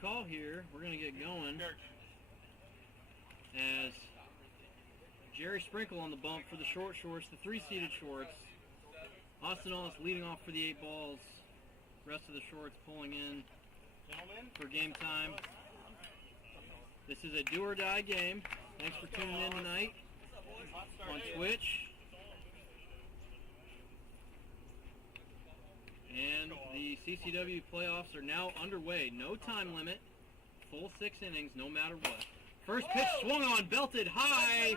call here. We're going to get going as Jerry Sprinkle on the bump for the short shorts, the three-seated shorts. Austin Ellis leading off for the 8 balls. Rest of the shorts pulling in for game time. This is a do-or-die game. Thanks for tuning in tonight on Twitch. And the CCW playoffs are now underway. No time limit. Full 6 innings, no matter what. First pitch swung on, belted high,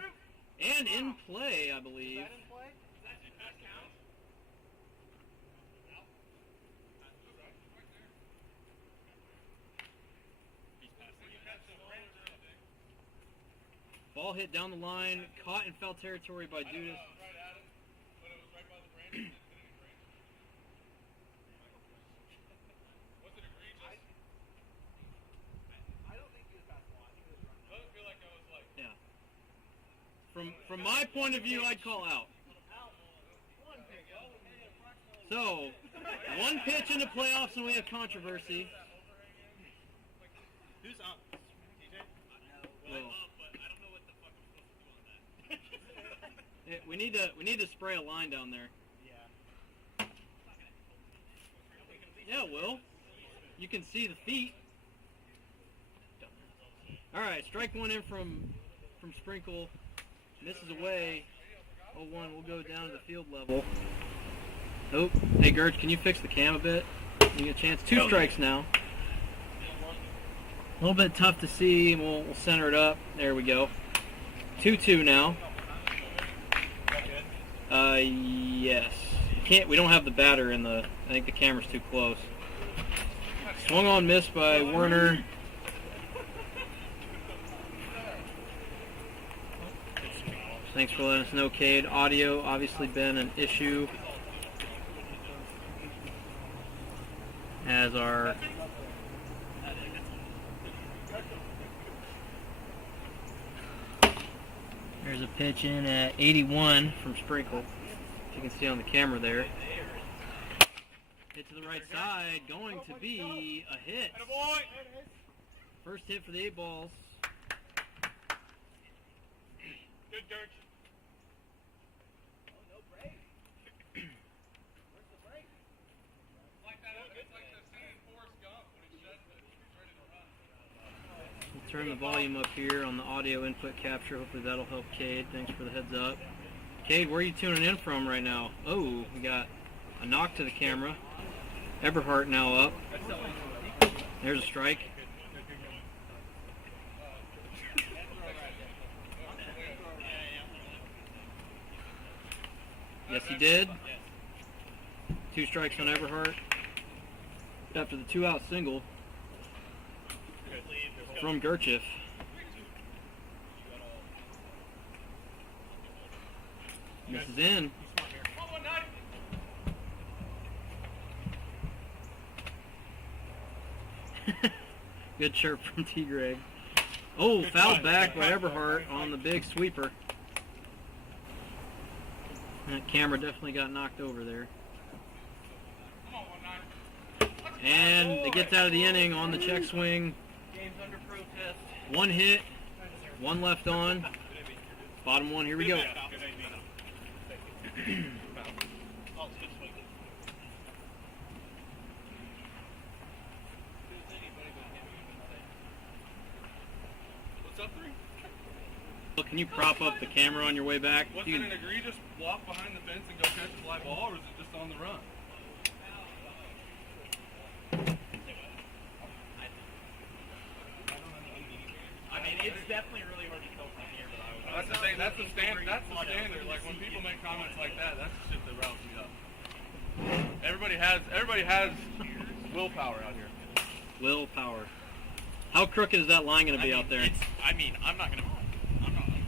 and in play, I believe. Ball hit down the line, caught in foul territory by Judas. From my point of view, I'd call out. So, one pitch in the playoffs and we have controversy. Who's up? TJ? Well, I'm up, but I don't know what the fuck I'm supposed to do on that. We need to spray a line down there. Yeah. Yeah, Will. You can see the feet. All right, strike one in from Sprinkle. Misses away. 0-1. We'll go down to the field level. Nope. Hey, Gertz, can you fix the cam a bit? You get a chance. 2 strikes now. A little bit tough to see. We'll center it up. There we go. 2-2 now. Yes. We don't have the batter in the. I think the camera's too close. Swung on, missed by Werner. Thanks for letting us know, Cade. Audio obviously been an issue as our there's a pitch in at 81 from Sprinkle. As you can see on the camera there. Hit to the right side, going to be a hit. First hit for the 8 balls. Good, Gertz. Turn the volume up here on the audio input capture. Hopefully that'll help Cade. Thanks for the heads up. Cade, where are you tuning in from right now? Oh, we got a knock to the camera. Eberhardt now up. There's a strike. Yes, he did. 2 strikes on Eberhardt. After the 2-out single from Gertz. Misses in. Good chirp from T. Greg. Oh, fouled back by Eberhardt on the big sweeper. That camera definitely got knocked over there. And it gets out of the inning on the check swing. Game's under protest. 1 hit, 1 left on. Bottom 1, here we go. What's up, 3? Can you prop up the camera on your way back? Was it an egregious walk behind the fence and go catch a fly ball, or is it just on the run? I mean, it's definitely really hard to tell from here, but I was. That's the thing. That's the standard. That's the standard. Like when people make comments like that, that's the shit that riles me up. Everybody has willpower out here. Willpower. How crooked is that line going to be out there? I'm not going to.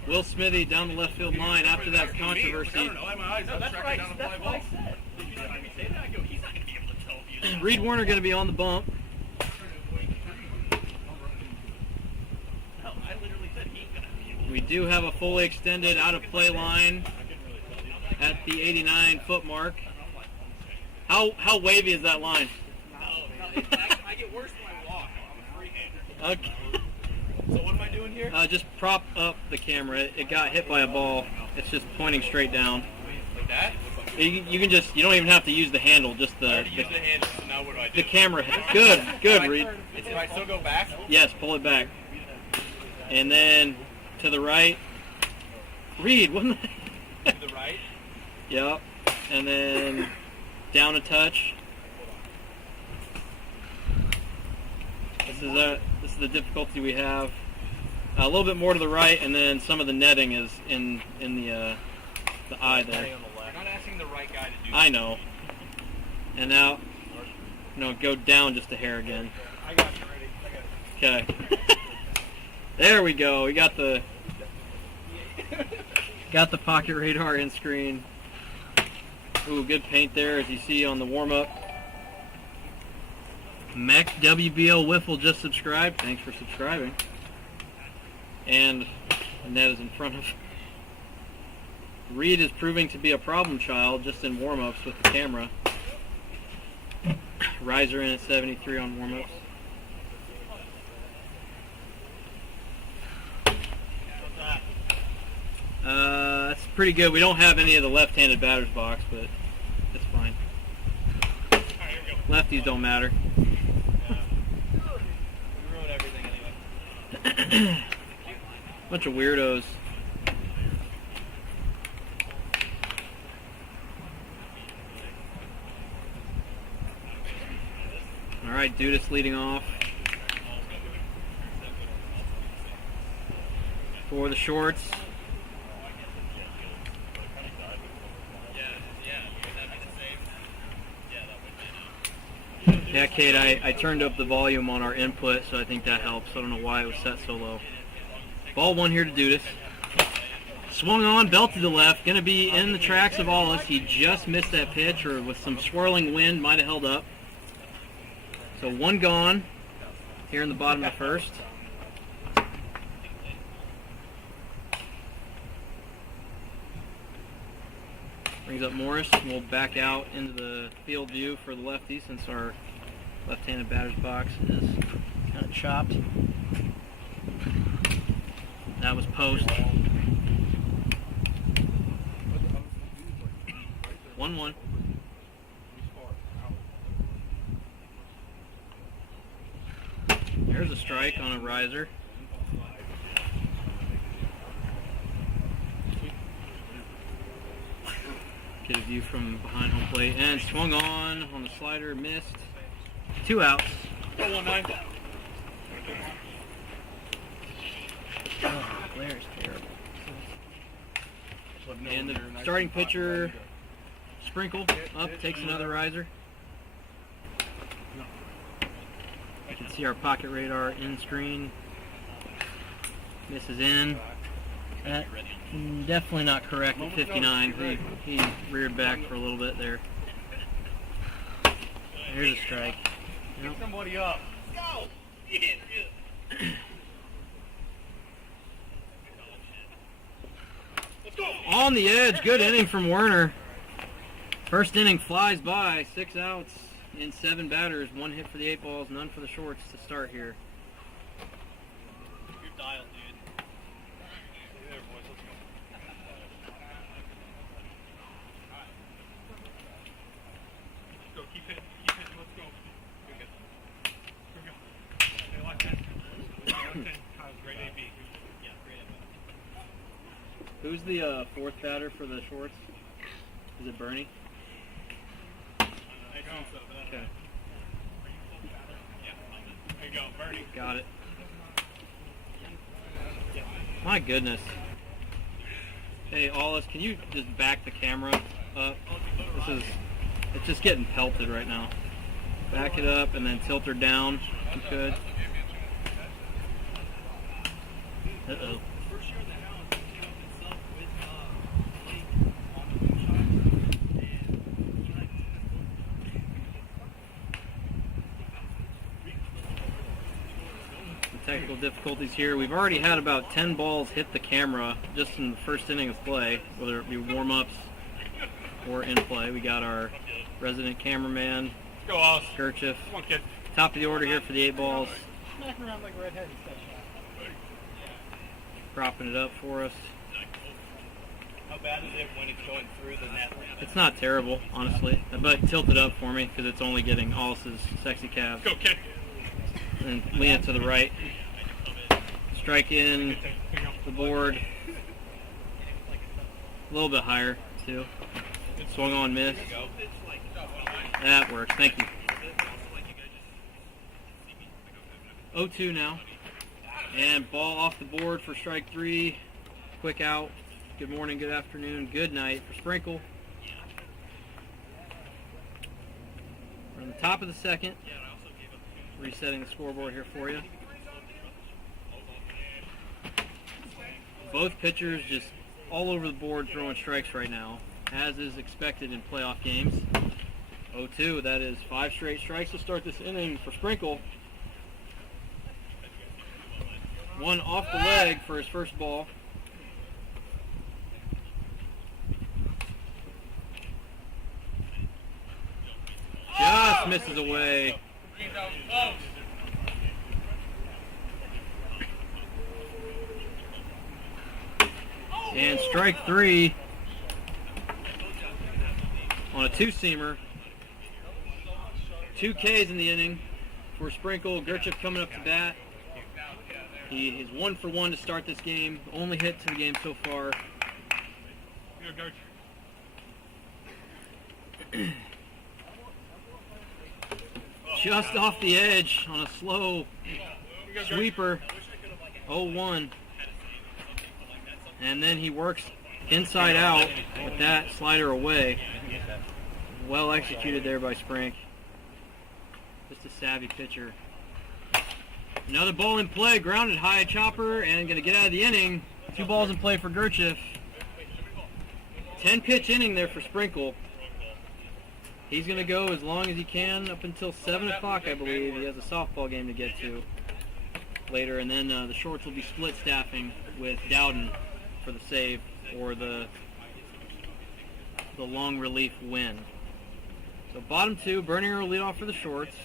Will Smithy down the left field line after that controversy. I don't know. I have my eyes. That's tracking right. down the That's fly what I ball. said. Did you not hear me say that? I go, he's not going to be able to tell if you. Reed Werner going to be on the bump. No, I literally said he's going to be able to. We do have a fully extended out of play line at the 89-foot mark. How wavy is that line? No, I get worse when I walk. I'm a freehand. Okay. So what am I doing here? Just prop up the camera. It got hit by a ball. It's just pointing straight down. Like that? You can just, you don't even have to use the handle, just I already used the handle, so now what do I do? the camera. Good, good, Reed. Do I still go back? Yes, pull it back. And then to the right. Reed, what? To the right? Yep. And then down a touch. This is the difficulty we have. A little bit more to the right, and then some of the netting is in the eye there. You're not asking the right guy to do I know. And now, go down just a hair again. I got you ready. Okay. There we go. We got the pocket radar in screen. Ooh, good paint there, as you see on the warm up. Mech WBL Wiffle just subscribed. Thanks for subscribing. And Annette is in front of. Reed is proving to be a problem child just in warm-ups with the camera. Riser in at 73 on warm-ups. That's pretty good. We don't have any of the left-handed batter's box, but it's fine. Lefties don't matter. We ruin everything anyway. Bunch of weirdos. All right, Dudas leading off for the shorts. Yeah, Kate, I turned up the volume on our input, so I think that helps. I don't know why it was set so low. Ball one here to Dudas. Swung on, belted to left. Going to be in the tracks of Ollis. He just missed that pitch, or with some swirling wind, might have held up. So one gone here in the bottom of the first. Brings up Morris. We'll back out into the field view for the lefty, since our left-handed batter's box is kind of chopped. That was post. 1-1. There's a strike on a riser. Get a view from behind home plate. And swung on the slider, missed. 2 outs. 1-9. Oh, Blair's terrible. And the starting pitcher, Sprinkle, up, takes another riser. You can see our pocket radar in screen. Misses in. Definitely not correct at 59. He reared back for a little bit there. Here's a strike. Get somebody up. Go! Let's go! On the edge, good inning from Werner. First inning flies by, 6 outs in 7 batters, 1 hit for the 8 balls, none for the shorts to start here. You're dialed, dude. Hey there, boys. Let's go. Go, keep hitting, let's go. Good go. Hey, like that. Kyle's great AB. Yeah, great AB. Who's the 4th batter for the shorts? Is it Bernie? Okay. There you go, Bernie. Got it. My goodness. Hey, Ollis, can you just back the camera up? It's just getting pelted right now. Back it up and then tilt her down if you could. Uh-oh. Technical difficulties here. We've already had about 10 balls hit the camera just in the first inning of play, whether it be warm-ups or in play. We got our resident cameraman, Let's go, Alice. Kerchief. Come on, kid. Top of the order here for the 8 balls. smacking around like a redhead instead. Propping it up for us. How bad is it when it's going through the net? It's not terrible, honestly. But tilt it up for me because it's only getting Alice's sexy calves. Go kick. And lean it to the right. Strike in the board. A little bit higher, too. Swung on, miss. That works. Thank you. 0-2 now. And ball off the board for strike 3. Quick out. Good morning, good afternoon, good night for Sprinkle. We're on the top of the second. Resetting the scoreboard here for you. Both pitchers just all over the board throwing strikes right now, as is expected in playoff games. 0-2, that is 5 straight strikes to start this inning for Sprinkle. One off the leg for his first ball. Just misses away. And strike 3 on a 2-seamer. 2 Ks in the inning for Sprinkle. Gerchip coming up to bat. He is 1 for 1 to start this game. Only hit to the game so far. Just off the edge on a slow sweeper. 0-1. And then he works inside out with that slider away. Well executed there by Sprink. Just a savvy pitcher. Another ball in play, grounded high, chopper, and going to get out of the inning. 2 balls in play for Gerchip. 10-pitch inning there for Sprinkle. He's going to go as long as he can up until 7 o'clock, I believe. He has a softball game to get to later, and then the shorts will be split staffing with Dowden for the save or the long relief win. So bottom 2, Berninger will lead off for the shorts.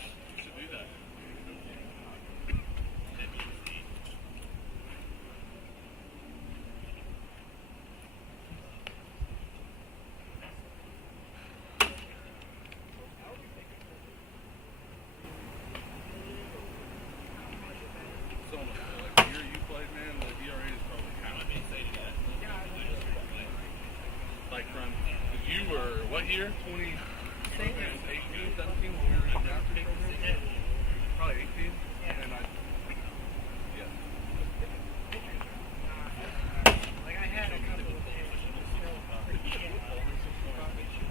What year? 2018, 17, when we were in Africa? Probably 18. And yeah. Like I had a couple of days.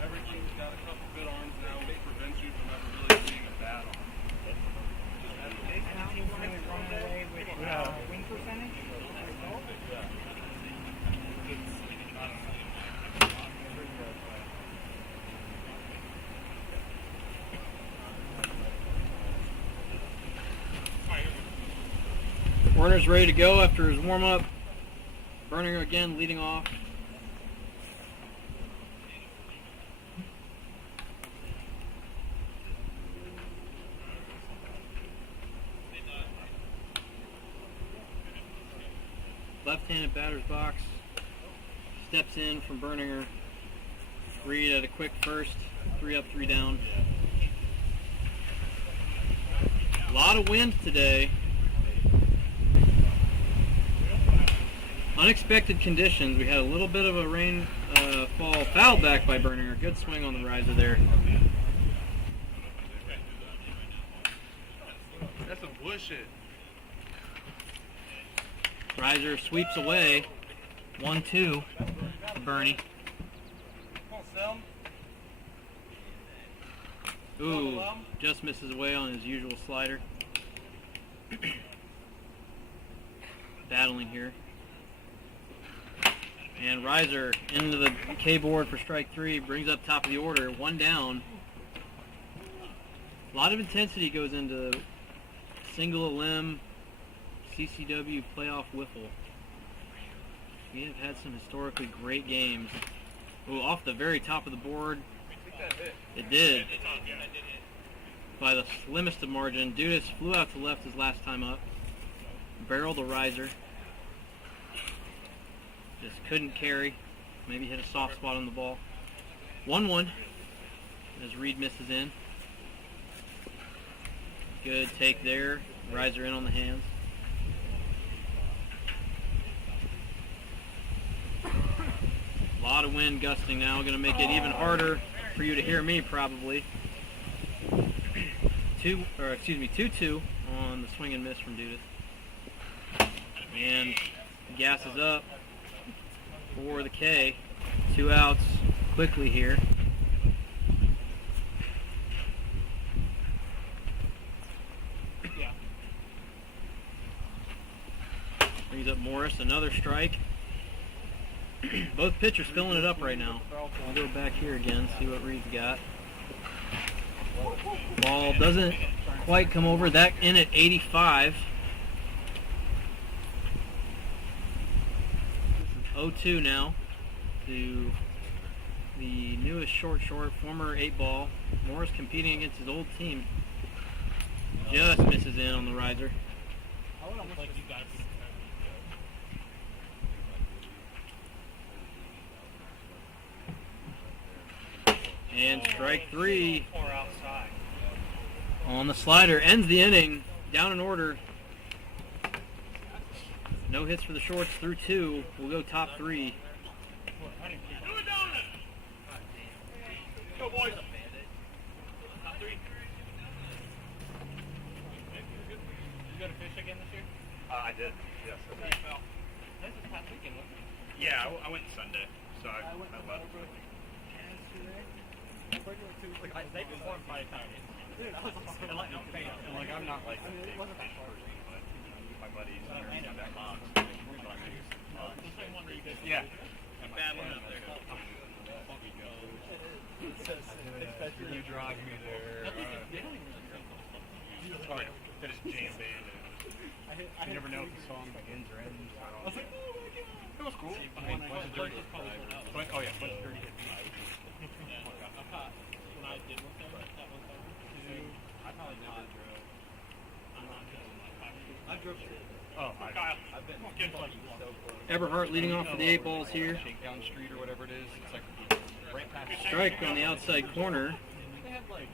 Every team's got a couple good arms now, which prevents you from ever really seeing a bad arm. How many really running away with win percentage? Werner's ready to go after his warm-up. Berninger again leading off. Left-handed batter's box. Steps in from Berninger. Reed at a quick first. 3 up, 3 down. A lot of wind today. Unexpected conditions. We had a little bit of a rain fall. Fouled back by Berninger. Good swing on the riser there. That's some bullshit. Riser sweeps away. 1-2 for Bernie. Ooh, just misses away on his usual slider. Battling here. And Riser into the K board for strike 3, brings up top of the order, 1 down. A lot of intensity goes into single a limb CCW playoff Wiffle. We have had some historically great games. Ooh, off the very top of the board. It did. by the slimmest of margin. Dudas flew out to left his last time up. Barreled a riser. Just couldn't carry. Maybe hit a soft spot on the ball. 1-1 as Reed misses in. Good take there. Riser in on the hands. A lot of wind gusting now. Going to make it even harder for you to hear me probably. 2-2 on the swing and miss from Dudas. And gas is up for the K. 2 outs quickly here. Brings up Morris, another strike. Both pitchers filling it up right now. I'll go back here again, see what Reed's got. Ball doesn't quite come over. That in at 85. 0-2 now to the newest short, former 8-ball. Morris competing against his old team. Just misses in on the riser. And strike 3 on the slider. Ends the inning. Down in order. No hits for the shorts through 2. We'll go top 3. Go, boys. You go to fish again this year? I did, yes. This is past weekend, wasn't it? Yeah, I went Sunday, so I left. They performed by the time. Like, I'm not like a big fish person, but my buddies are that box. Yeah. You drive me there. That is jam band. You never know if the song begins or ends. I was like, oh my god. It was cool. I mean, bunch of dirty hits. Oh yeah, bunch of dirty hits. When I did with them, that was I probably never drove. I drove. Oh, I've been so close. Eberhardt leading off for the 8-balls here. Shakedown Street or whatever it is. It's like right past. Strike on the outside corner. They have like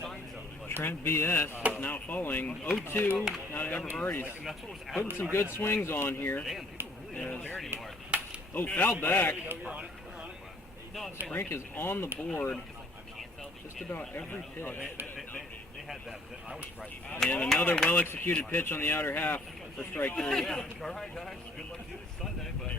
signs up. Trent BS is now falling. 0-2 out of Eberhardt. He's putting some good swings on here. Yes. Oh, fouled back. Frank is on the board just about every pitch. They had that. I was surprised. And another well-executed pitch on the outer half for strike 3. All right, guys. Good luck to you this Sunday, but.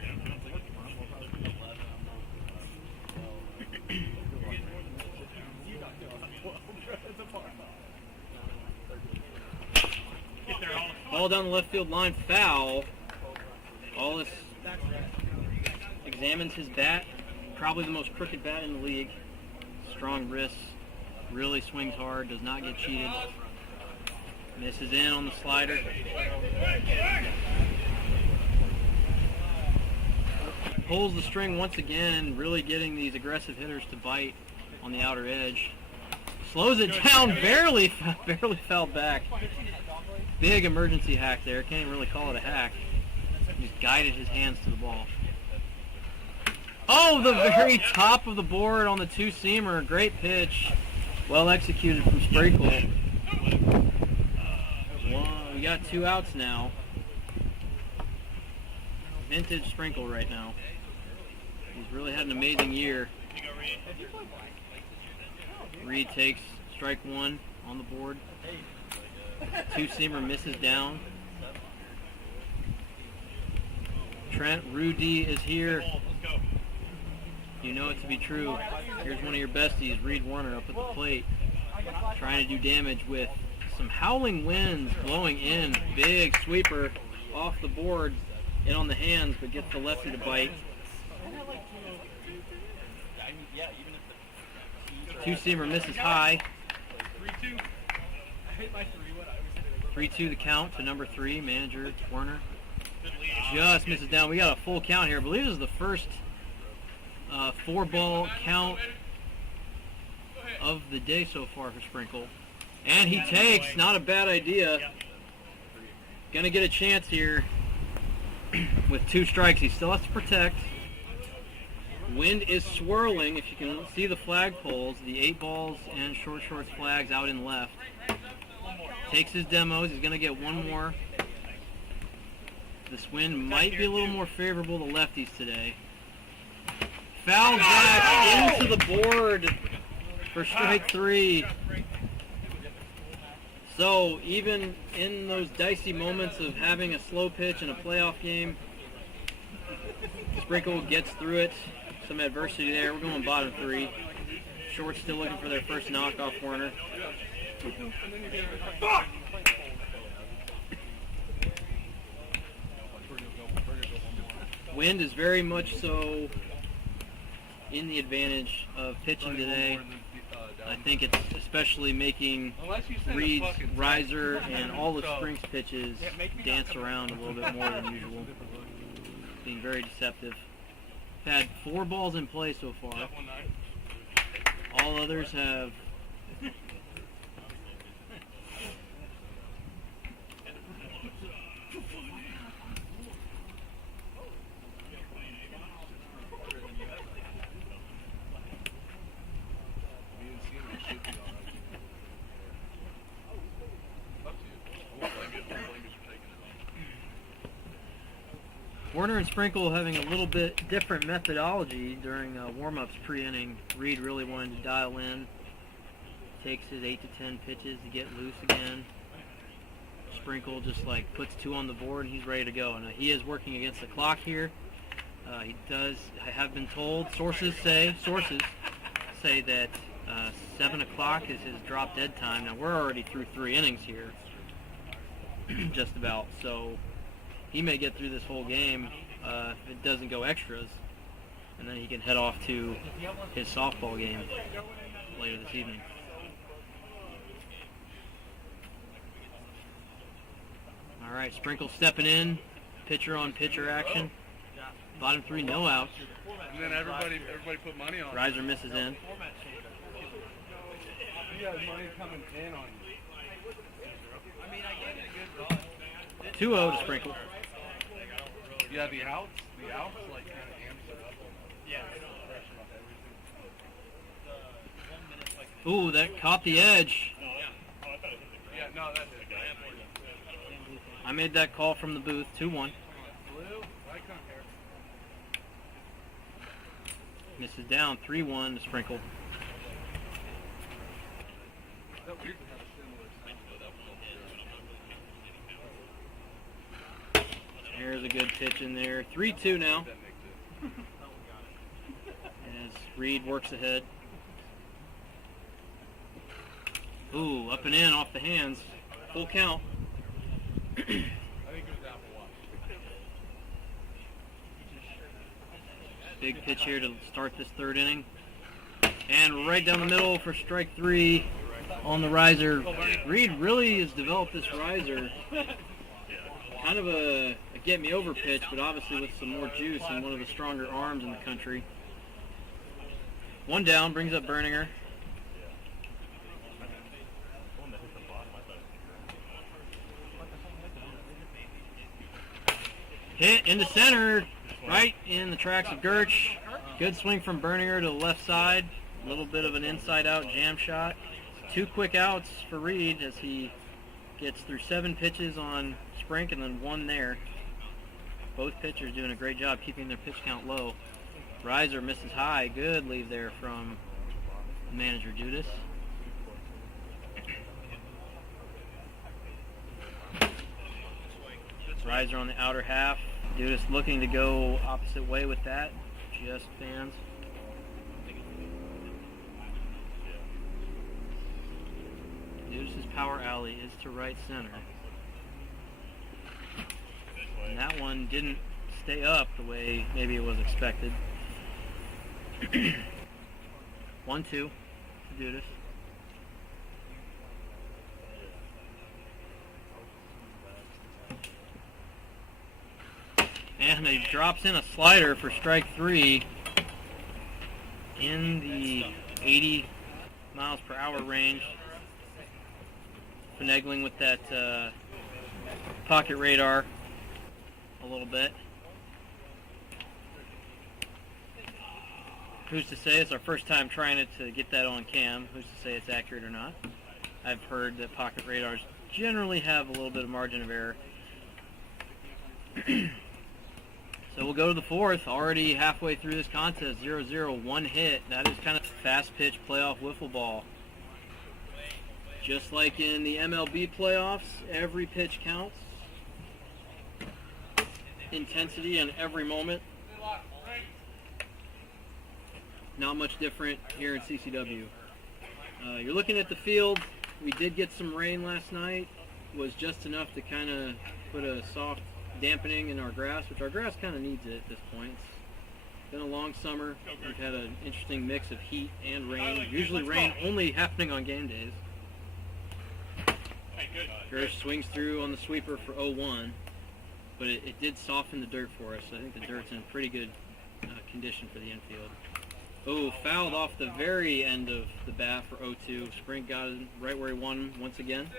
Ball down the left field line, foul. Hollis examines his bat. Probably the most crooked bat in the league. Strong wrists, really swings hard, does not get cheated. Misses in on the slider. Pulls the string once again, really getting these aggressive hitters to bite on the outer edge. Slows it down, barely fouled back. Big emergency hack there. Can't even really call it a hack. He's guided his hands to the ball. Oh, the very top of the board on the 2-seamer. Great pitch. Well executed from Sprinkle. We got 2 outs now. Vintage Sprinkle right now. He's really had an amazing year. Reed takes strike 1 on the board. 2-seamer misses down. Trent Rudy is here. You know it to be true. Here's one of your besties, Reed Warner, up at the plate, trying to do damage with some howling winds blowing in. Big sweeper off the board, in on the hands, but gets the lefty to bite. 2-seamer misses high. 3-2 the count to number 3, manager Warner. Just misses down. We got a full count here. I believe this is the first 4-ball count of the day so far for Sprinkle. And he takes, not a bad idea. Gonna get a chance here with 2 strikes. He still has to protect. Wind is swirling. If you can see the flag poles, the 8 balls and short shorts flags out in left. Takes his demos. He's gonna get one more. This wind might be a little more favorable to lefties today. Foul back into the board for strike 3. So even in those dicey moments of having a slow pitch in a playoff game, Sprinkle gets through it. Some adversity there. We're going bottom 3. Shorts still looking for their first knockoff corner. Wind is very much so in the advantage of pitching today. I think it's especially making Reed's riser and all of Spring's pitches dance around a little bit more than usual. Being very deceptive. Had 4 balls in play so far. All others have Warner and Sprinkle having a little bit different methodology during warm-ups pre-inning. Reed really wanted to dial in. Takes his 8 to 10 pitches to get loose again. Sprinkle just like puts 2 on the board and he's ready to go. Now he is working against the clock here. He does, I have been told, sources say that 7 o'clock is his drop dead time. Now we're already through 3 innings here, just about. So he may get through this whole game if it doesn't go extras, and then he can head off to his softball game later this evening. All right, Sprinkle stepping in, pitcher on pitcher action. Bottom 3, no outs. And then everybody put money on. Riser misses in. You have money coming in on you. 2-0 to Sprinkle. Yeah, the outs like kind of amps it up. Yeah. Ooh, that caught the edge. Yeah, no, that's it. I made that call from the booth. 2-1. Blue, right come here. Misses down. 3-1 to Sprinkle. That weird to have a similar sound. There's a good pitch in there. 3-2 now. As Reed works ahead. Ooh, up and in off the hands. Full count. I think it was Apple Watch. Big pitch here to start this 3rd inning. And right down the middle for strike 3 on the riser. Reed really has developed this riser. Kind of a get me over pitch, but obviously with some more juice and one of the stronger arms in the country. 1 down, brings up Berninger. Hit into center, right in the tracks of Gertsch. Good swing from Berninger to the left side. A little bit of an inside-out jam shot. 2 quick outs for Reed as he gets through 7 pitches on Sprink and then 1 there. Both pitchers doing a great job keeping their pitch count low. Riser misses high. Good leave there from manager Judas. Riser on the outer half. Judas looking to go opposite way with that. Just fans. Judas's power alley is to right center. And that one didn't stay up the way maybe it was expected. 1-2 to Judas. And he drops in a slider for strike 3 in the 80 miles per hour range. finagling with that pocket radar a little bit. Who's to say? It's our first time trying it to get that on cam. Who's to say it's accurate or not? I've heard that pocket radars generally have a little bit of margin of error. So we'll go to the fourth. Already halfway through this contest, 0-0, one hit. That is kind of fast pitch playoff wiffle ball. Just like in the MLB playoffs, every pitch counts. Intensity in every moment. Not much different here in CCW. You're looking at the field. We did get some rain last night. Was just enough to kind of put a soft dampening in our grass, which our grass kind of needs it at this point. It's been a long summer. We've had an interesting mix of heat and rain. Usually rain only happening on game days. Gersh swings through on the sweeper for 0-1, but it did soften the dirt for us. I think the dirt's in pretty good condition for the infield. Oh, fouled off the very end of the bat for 0-2. Sprink got it right where he wanted him once again.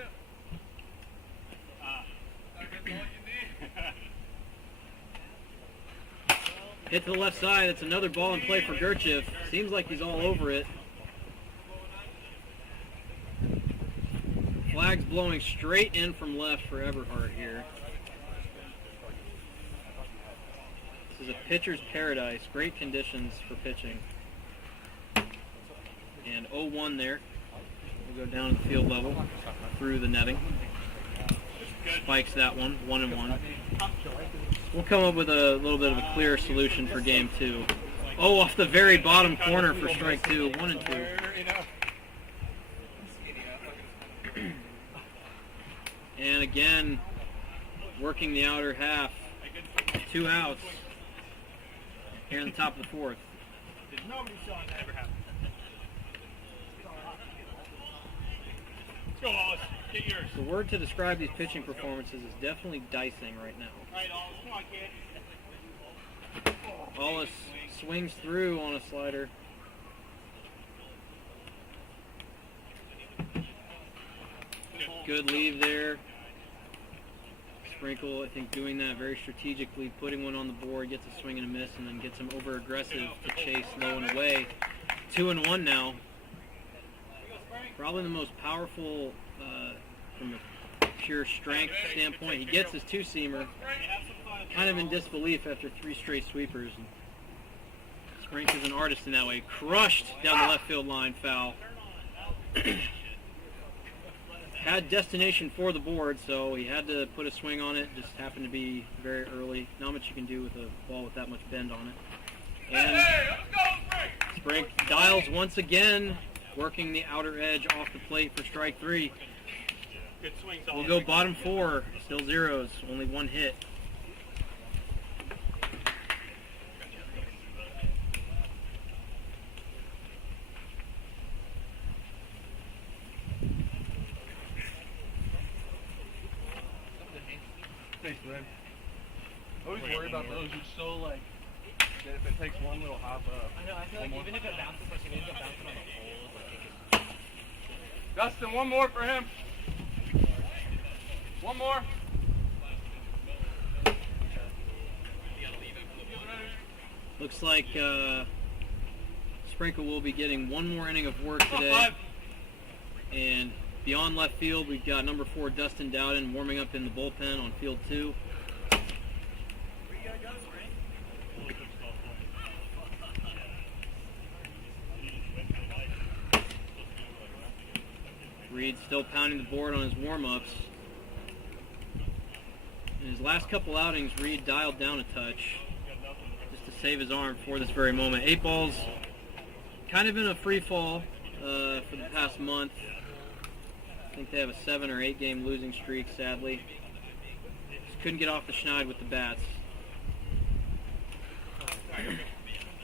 Hit to the left side. That's another ball in play for Gerchev. Seems like he's all over it. Flag's blowing straight in from left for Everhart here. This is a pitcher's paradise. Great conditions for pitching. And 0-1 there. We'll go down to the field level through the netting. Spikes that one, 1-1. We'll come up with a little bit of a clearer solution for game two. Oh, off the very bottom corner for strike two, 1-2. And again, working the outer half. 2 outs here in the top of the fourth. Nobody saw that ever happen. Let's go, Wallace. Get yours. The word to describe these pitching performances is definitely dicing right now. All right, Wallace. Come on, kid. Wallace swings through on a slider. Good leave there. Sprinkle, I think, doing that very strategically, putting one on the board, gets a swing and a miss, and then gets him over aggressive to chase low and away. 2-1 now. Probably the most powerful from a pure strength standpoint. He gets his two-seamer, kind of in disbelief after 3 straight sweepers. Sprink is an artist in that way. Crushed down the left field line, foul. Had destination for the board, so he had to put a swing on it. Just happened to be very early. Not much you can do with a ball with that much bend on it. And Sprink dials once again, working the outer edge off the plate for strike 3. Good swings. We'll go bottom 4, still zeros, only 1 hit. Thanks, man. I always worry about those. You're so like that if it takes one little hop up. I know, I feel like even if it bounces, like it ends up bouncing on the pole. Dustin, one more for him. One more. Looks like Sprinkle will be getting one more inning of work today. And beyond left field, we've got number 4, Dustin Dowden, warming up in the bullpen on field 2. Reed still pounding the board on his warm-ups. In his last couple outings, Reed dialed down a touch just to save his arm for this very moment. 8 balls, kind of in a free fall for the past month. I think they have a 7 or 8 game losing streak, sadly. Just couldn't get off the schneid with the bats.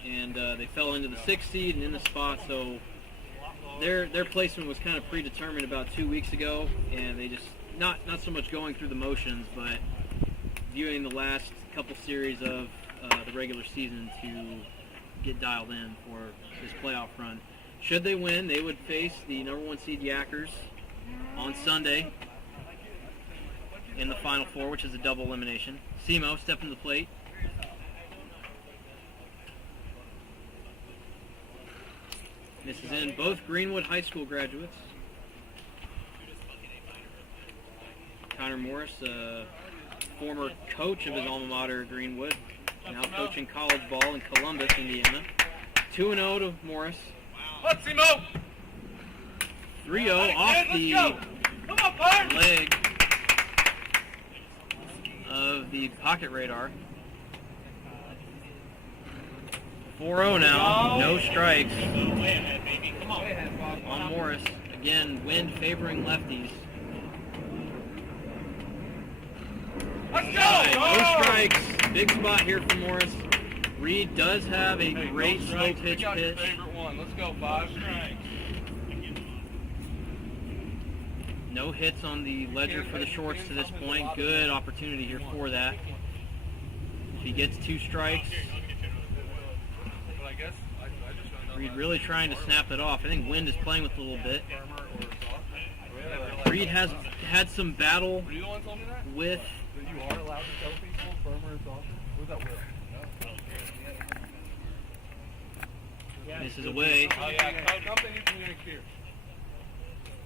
And they fell into the 6th seed and in the spot, so their placement was kind of predetermined about 2 weeks ago, and they just, not so much going through the motions, but viewing the last couple series of the regular season to get dialed in for this playoff run. Should they win, they would face the number 1 seed Yackers on Sunday in the Final Four, which is a double elimination. Simo stepping to the plate. This is in both Greenwood High School graduates. Connor Morris, former coach of his alma mater, Greenwood, now coaching college ball in Columbus, Indiana. 2-0 to Morris. Let's see, Mo! 3-0 off the leg of the pocket radar. 4-0 now, no strikes on Morris. Again, wind favoring lefties. Let's No strikes, big spot here for Morris. Reed does have a great slow pitch pitch. Favorite one. Let's go, 5 strikes. No hits on the ledger for the shorts to this point. Good opportunity here for that. If he gets 2 strikes, But I guess I just don't know. Reed really trying to snap it off. I think wind is playing with it a little bit. Reed has had some battle Were you the one who told me that? with You are allowed to tell people firmer is awesome. Where's that Will? misses away. Oh, yeah. Something you can yank here.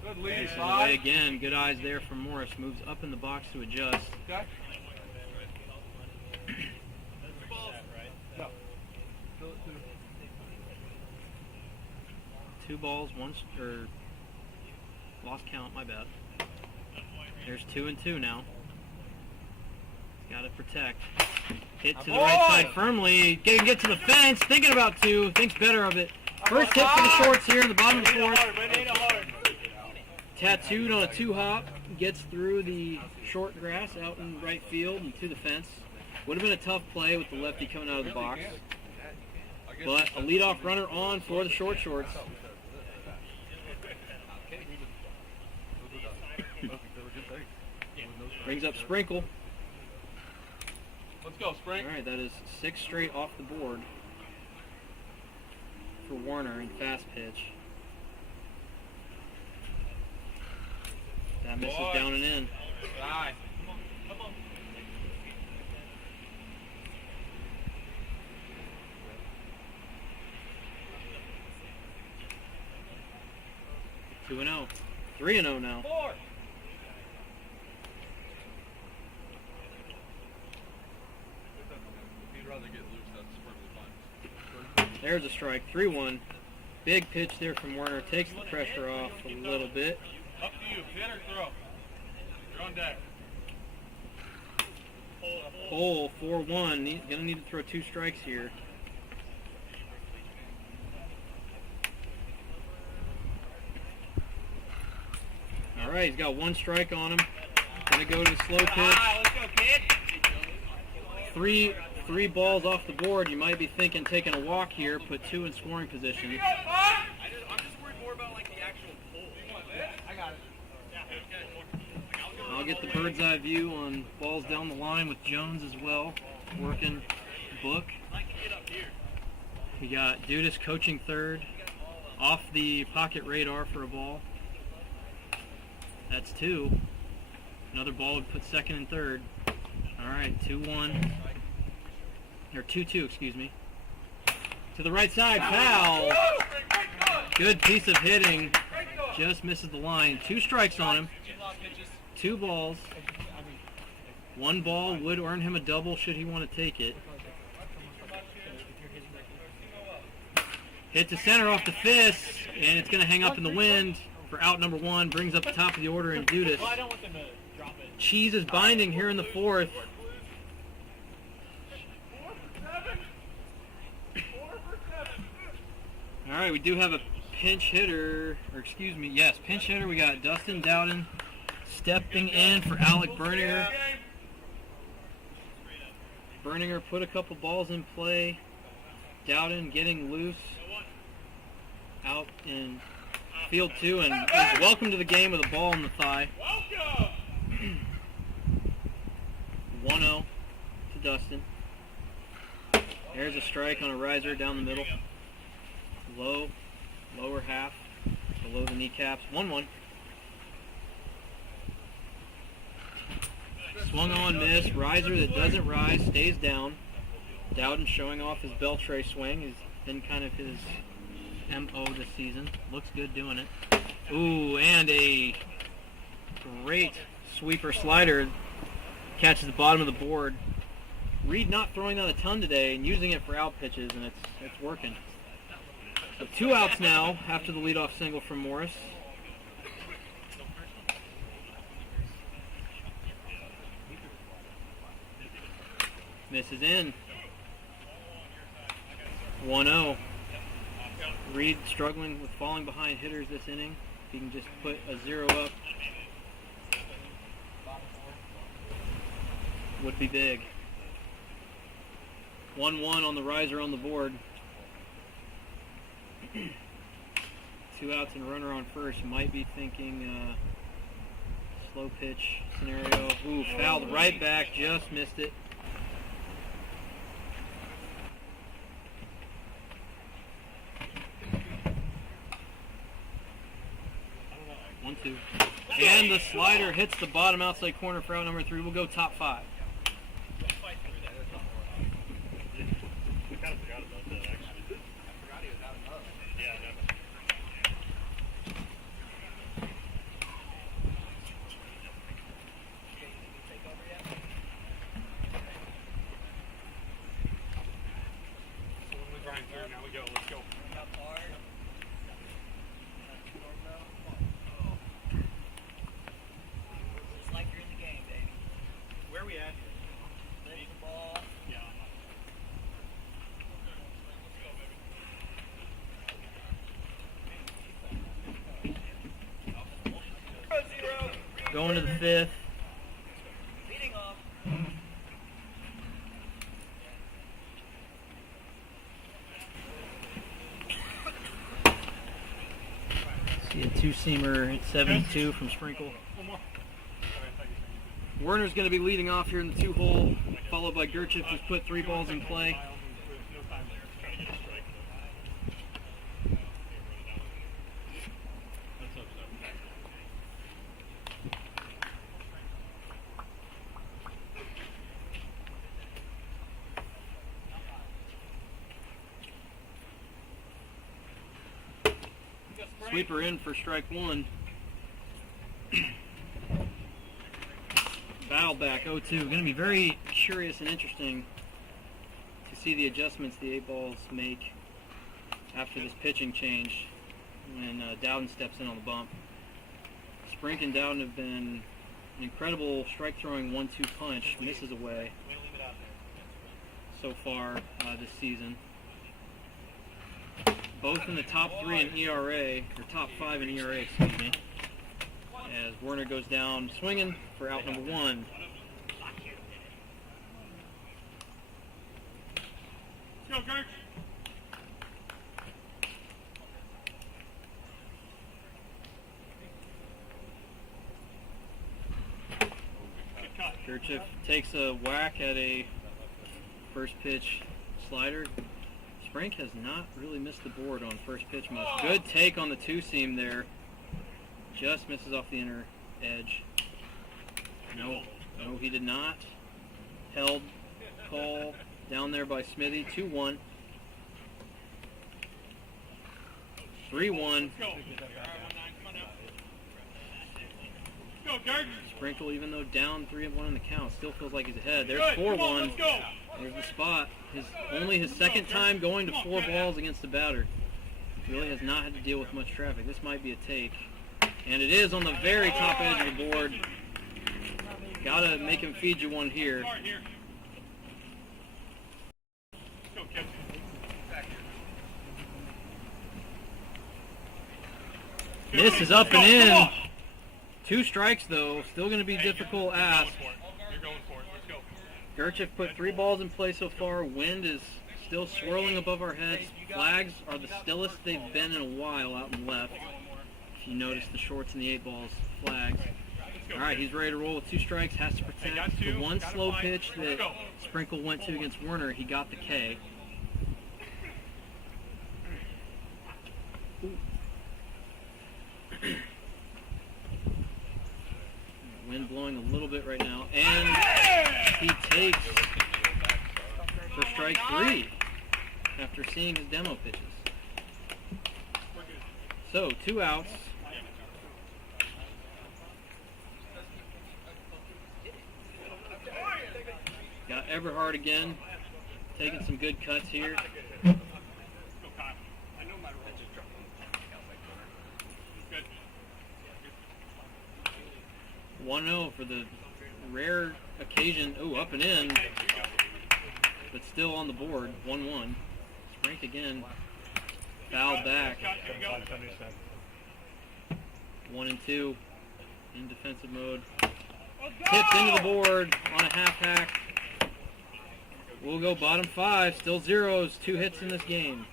Good lead, Misses away 5. again. Good eyes there from Morris. Moves up in the box to adjust. Okay. Two balls, lost count, my bad. There's 2-2 now. Got to protect. Hit to the right side firmly. Get to the fence. Thinking about 2. Thinks better of it. First hit for the shorts here in the bottom of the 4th. Tattooed on a 2-hop. Gets through the short grass out in right field and to the fence. Would have been a tough play with the lefty coming out of the box. But a leadoff runner on for the shorts. Brings up Sprinkle. Let's go, Spring. All right, that is 6 straight off the board for Warner in fast pitch. That misses down and in. Aye. 2-0. 3-0 now. 4. He'd rather get loose. That's perfectly fine. There's a strike. 3-1. Big pitch there from Warner. Takes the pressure off a little bit. Up to you. Hit or throw. You're on deck. Hole 4-1. Gonna need to throw 2 strikes here. All right, he's got 1 strike on him. Gonna go to the slow pitch. Let's go, kid. Three balls off the board. You might be thinking taking a walk here. Put 2 in scoring position. I'm just worried more about like the actual pull. I got it. I'll get the bird's eye view on balls down the line with Jones as well, working book. We got Dudas coaching third, off the pocket radar for a ball. That's 2. Another ball would put second and third. All right, 2-1. Or 2-2, excuse me. To the right side, foul. Good piece of hitting. Just misses the line. 2 strikes on him. 2 balls. 1 ball would earn him a double should he want to take it. Hit to center off the fist, and it's going to hang up in the wind for out number 1. Brings up the top of the order in Dudas. Cheese is binding here in the 4th. All right, we do have a pinch hitter, or excuse me, yes, pinch hitter. We got Dustin Dowden stepping in for Alec Berninger. Berninger put a couple balls in play. Dowden getting loose out in field 2 and is welcome to the game with a ball in the thigh. 1-0 to Dustin. There's a strike on a riser down the middle. Lower half, below the kneecaps. 1-1. Swung on, miss. Riser that doesn't rise, stays down. Dowden showing off his bell tray swing. Has been kind of his MO this season. Looks good doing it. Ooh, and a great sweeper slider. Catches the bottom of the board. Reed not throwing that a ton today and using it for out pitches, and it's working. So 2 outs now after the leadoff single from Morris. Misses in. 1-0. Reed struggling with falling behind hitters this inning. He can just put a 0 up. Would be big. 1-1 on the riser on the board. 2 outs and a runner on first. Might be thinking slow pitch scenario. Ooh, fouled right back. Just missed it. 1-2. And the slider hits the bottom outside corner for out number 3. We'll go top 5. We kind of forgot about that, actually. Yeah, I know. So when we grind through, now we go. Let's go. Just like you're in the game, baby. Where are we at? Take the ball. Yeah. Going to the 5th. Leading off. See a 2-seamer at 72 from Sprinkle. One more. Werner's going to be leading off here in the 2-hole, followed by Gerchif, who's put 3 balls in play. Sweeper in for strike 1. Foul back 0-2. Going to be very curious and interesting to see the adjustments the 8 balls make after this pitching change when Dowden steps in on the bump. Sprink and Dowden have been an incredible strike throwing 1-2 punch. Misses away so far this season. Both in the top 3 in ERA, or top 5 in ERA, excuse me, as Werner goes down swinging for out number 1. Let's go, Gerch. Gerchif takes a whack at a first pitch slider. Sprink has not really missed the board on first pitch much. Good take on the 2-seam there. Just misses off the inner edge. No, he did not. Held call down there by Smithy. 2-1. 3-1. Go, Gerch. Sprinkle, even though down 3-1 in the count, still feels like he's ahead. There's Good. Come on, 4-1. let's go. There's the spot. Only his second time going to 4 balls against the batter. Really has not had to deal with much traffic. This might be a take. And it is on the very top edge of the board. Gotta make him feed you one here. Smart here. Let's go, catch it. Miss is up and Come in. on. 2 strikes though. Still going to be difficult ask. You're going for it. Let's go. Gerchif put 3 balls in play so far. Wind is still swirling above our heads. Flags are the stillest they've been in a while out in left. If you notice the shorts and the 8 balls flags. All right, he's ready to roll with 2 strikes. Has to protect the one slow pitch that Sprinkle went to against Werner. He got the K. Wind blowing a little bit right now. And he takes for strike 3 after seeing his demo pitches. So, 2 outs. Got Everhard again, taking some good cuts here. 1-0 for the rare occasion. Oh, up and in, but still on the board. 1-1. Sprink again. Fouled back. 1-2 in defensive mode. Tipped into the board on a half hack. We'll go bottom 5. Still zeros. 2 hits in this game.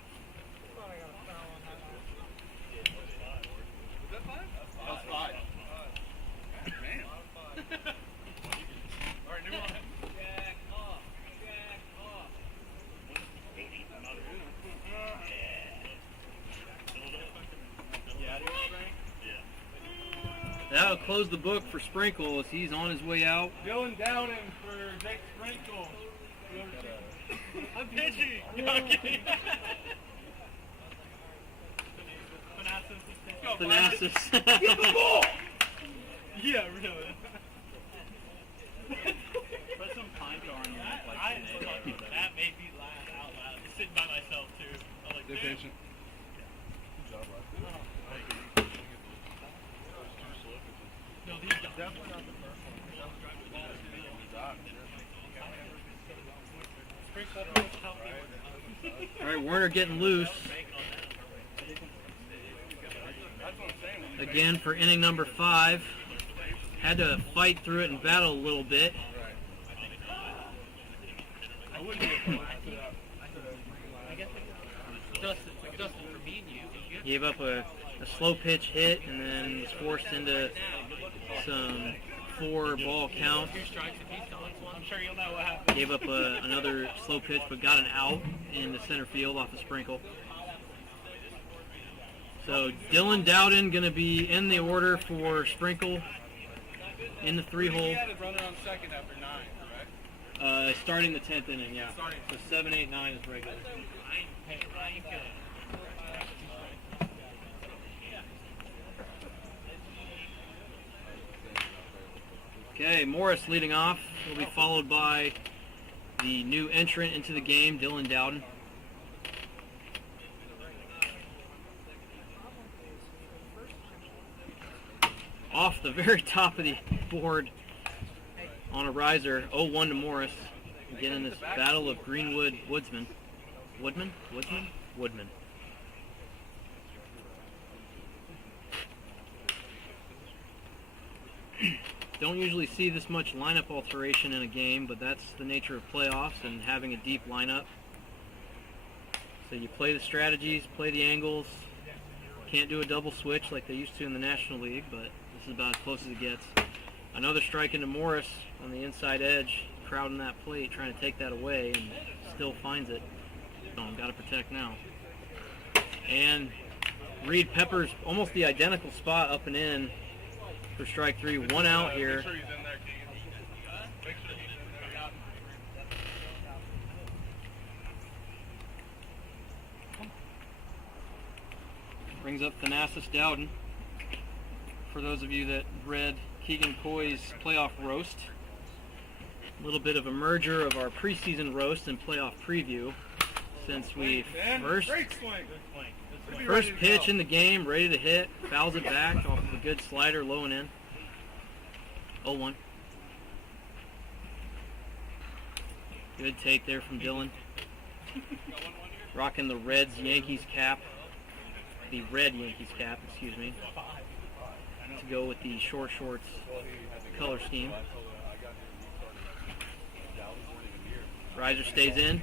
That'll close the book for Sprinkle as he's on his way out. Dylan Downing for Jake Sprinkle. I'm pitching. No, kidding. Thanasis. Get the ball! Yeah, really. Put some pine tar on your that made me laugh out loud. Just sitting by myself too. I was like, Stay patient. Good job, Rob. no, these guys. Definitely not the first one. All right, Werner getting loose. Again for inning number 5. Had to fight through it and battle a little bit. I wouldn't be opposed to that. Justin, for me and you. Gave up a slow pitch hit and then was forced into some 4-ball counts. 2 strikes if he's gone. I'm sure you'll know what happened. Gave up another slow pitch but got an out in the center field off of Sprinkle. So Dylan Dowden going to be in the order for Sprinkle in the 3-hole. He had a runner on second after 9, correct? Starting the 10th inning, yeah. So 7, 8, 9 is regular. Okay, Morris leading off. Will be followed by the new entrant into the game, Dylan Dowden. Off the very top of the board on a riser, 0-1 to Morris. Again in this battle of Greenwood Woodsman. Woodman? Don't usually see this much lineup alteration in a game, but that's the nature of playoffs and having a deep lineup. So you play the strategies, play the angles. Can't do a double switch like they used to in the National League, but this is about as close as it gets. Another strike into Morris on the inside edge, crowding that plate, trying to take that away, and still finds it. Got to protect now. And Reed Pepper's almost the identical spot up and in for strike 3. 1 out here. Make sure he's in there, Keegan. Make sure he's in there. Brings up Thanasis Dowden. For those of you that read Keegan Coy's playoff roast, a little bit of a merger of our preseason roast and playoff preview, since we first pitch in the game, ready to hit, fouls it back off of a good slider, low and in. 0-1. Good take there from Dylan. Rocking the Reds-Yankees cap. The red Yankees cap, excuse me. To go with the short shorts color scheme. Riser stays in.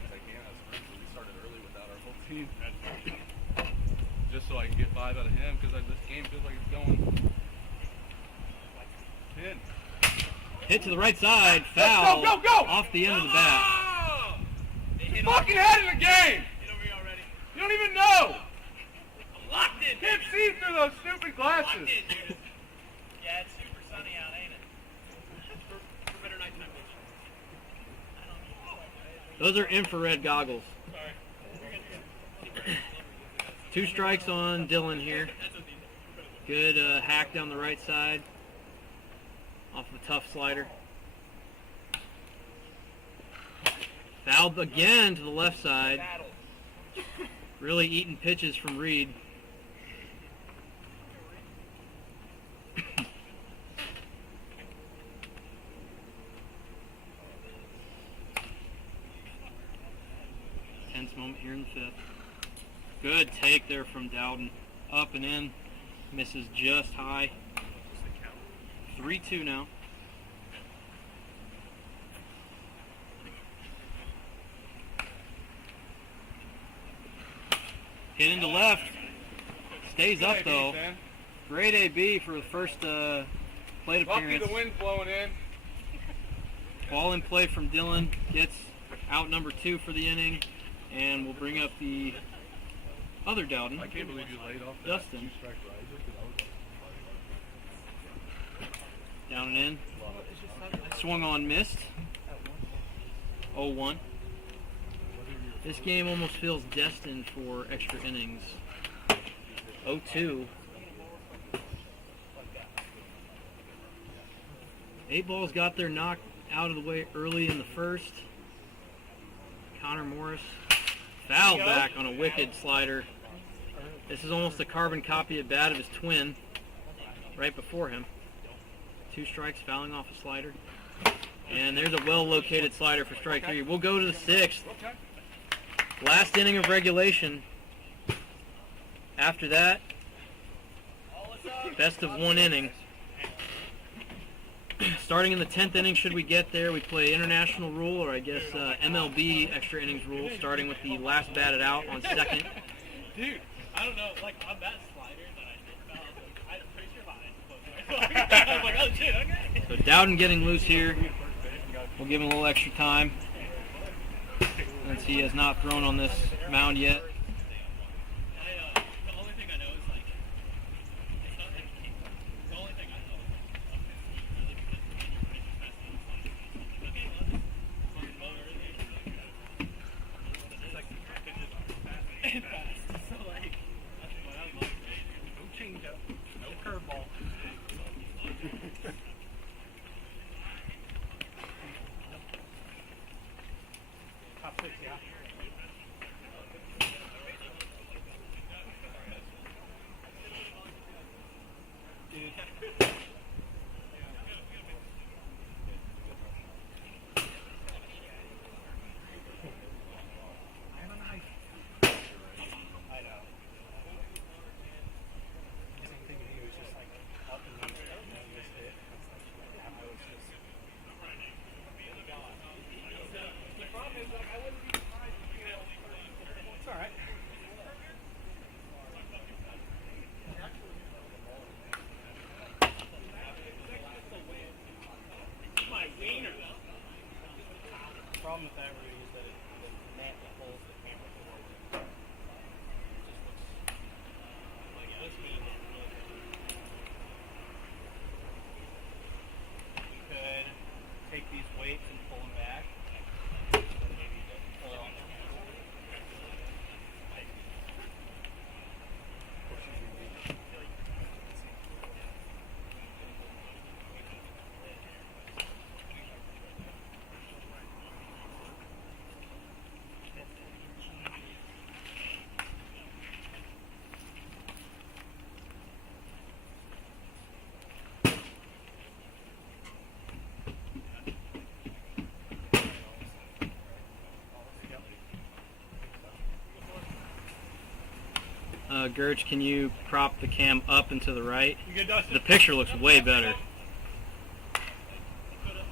Just so I can get 5 out of him, because this game feels like it's going 10. Hit to the right side, foul. Go! Off the end of the bat. You're fucking ahead of the game! You don't even know! Locked in. Can't see through those stupid glasses. Yeah, it's super sunny out, ain't it? Those are infrared goggles. Sorry. 2 strikes on Dylan here. Good hack down the right side. Off of a tough slider. Fouled again to the left side. Really eating pitches from Reed. Tense moment here in the 5th. Good take there from Dowden. Up and in. Misses just high. 3-2 now. Hit into left. Stays up though. Great AB for the first plate appearance. Lucky the wind's blowing in. Ball in play from Dylan. Gets out number 2 for the inning. And we'll bring up the other Dowden. I can't believe you laid off that Dustin. 2-strike riser. Down and in. Swung on, missed. 0-1. This game almost feels destined for extra innings. 0-2. 8 balls got their knock out of the way early in the first. Connor Morris fouled back on a wicked slider. This is almost a carbon copy at bat of his twin right before him. 2 strikes, fouling off a slider. And there's a well-located slider for strike 3. We'll go to the 6th. Last inning of regulation. After that, best of 1 inning. Starting in the 10th inning, should we get there, we play international rule, or I guess MLB extra innings rule, starting with the last batted out on second. Dude, I don't know, like on that slider that I did foul, I'm pretty sure mine. I was like, oh shit, okay. So Dowden getting loose here. We'll give him a little extra time, since he has not thrown on this mound yet. The only thing I know is like, it's not like the only thing I know is like, okay, well, fucking motor in there. It's like pitches are fast and fast. So like, that's what I was like. No changeup, no curveball. Top 6, yeah. I have a knife. I know. The same thing he was just like up and missed it. And then missed it. And it's like, yeah, I was just. The problem is, like, I wouldn't be surprised if you know. It's alright. My wiener. The problem with that really is that the net that holds the camera forward just looks like this means we could take these weights and pull them back. And maybe pull it on the camera. Like, pushes your weight. Gertz, can you prop the cam up and to the right? You good, Dustin? The picture looks way better.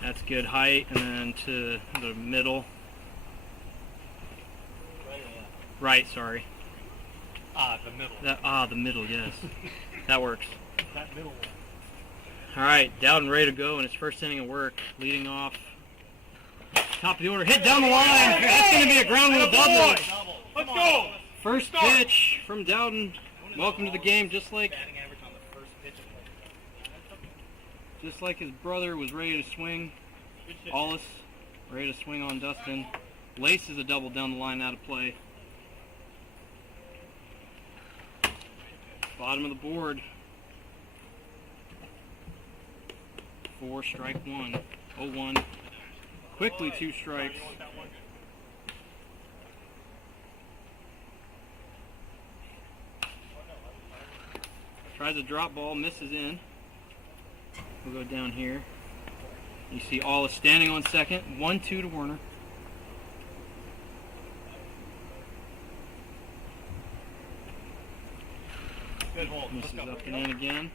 That's good height, and then to the middle. Right, sorry. The middle. The middle, yes. That works. That middle one. All right, Dowden ready to go in his first inning of work, leading off. Top of the order, hit down the line. That's going to be a ground rule double. Let's go! First pitch from Dowden. Welcome to the game, just like his brother was ready to swing. Allis ready to swing on Dustin. Laces a double down the line out of play. Bottom of the board. 4, strike 1. 0-1. Quickly 2 strikes. Tries a drop ball, misses in. We'll go down here. You see All is standing on second. 1-2 to Werner. Good hold. Misses up and in again.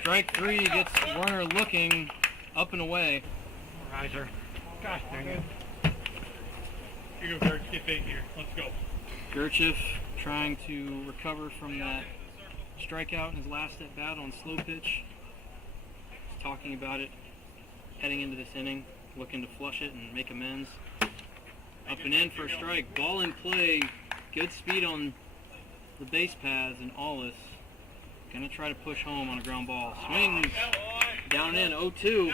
Strike 3 gets Werner looking up and away. Riser. Gosh dang it. Here you go, Gert. Get big here. Let's go. Gerchif trying to recover from that strikeout in his last at bat on slow pitch. He's talking about it heading into this inning, looking to flush it and make amends. Up and in for a strike. Ball in play. Good speed on the base paths, and Allis gonna try to push home on a ground ball. Swings down and in. 0-2.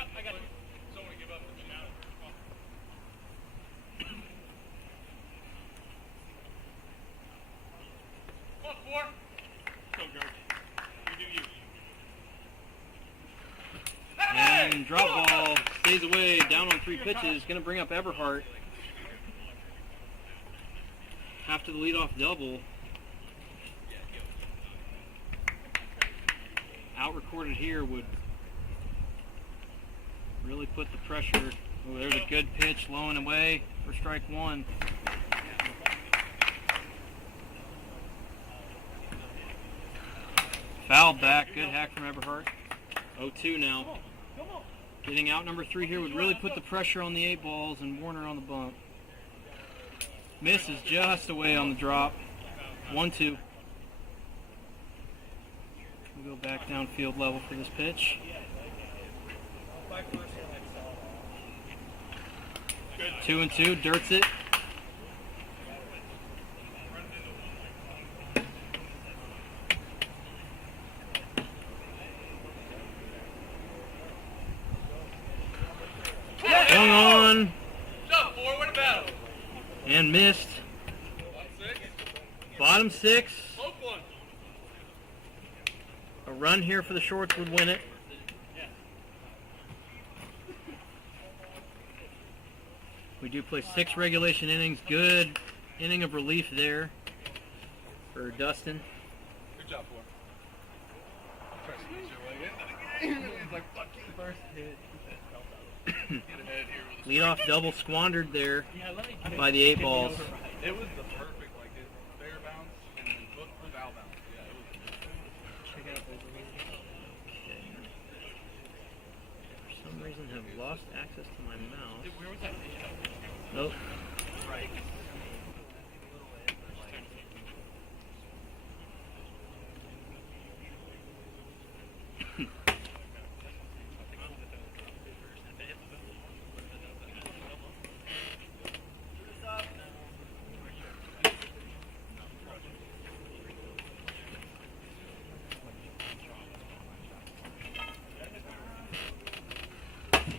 And drop ball stays away, down on 3 pitches. Going to bring up Eberhardt. After the leadoff double. Out recorded here would really put the pressure. Oh, there's a good pitch, low and away for strike 1. Fouled back, good hack from Eberhardt. 0-2 now. Getting out number 3 here would really put the pressure on the 8 balls, and Warner on the bump. Misses just away on the drop. 1-2. We'll go back downfield level for this pitch. 2-2, dirts it. Swung on and missed. Bottom 6. A run here for the Shorts would win it. We do play 6 regulation innings. Good inning of relief there for Dustin. Good job, boy. It's like, fuck you. First hit. Leadoff double squandered there by the 8 balls. It was the perfect, like, fair bounce and then foul bounce. Yeah, it was. Okay. For some reason, have lost access to my mouse. Where was that? Nope. Right.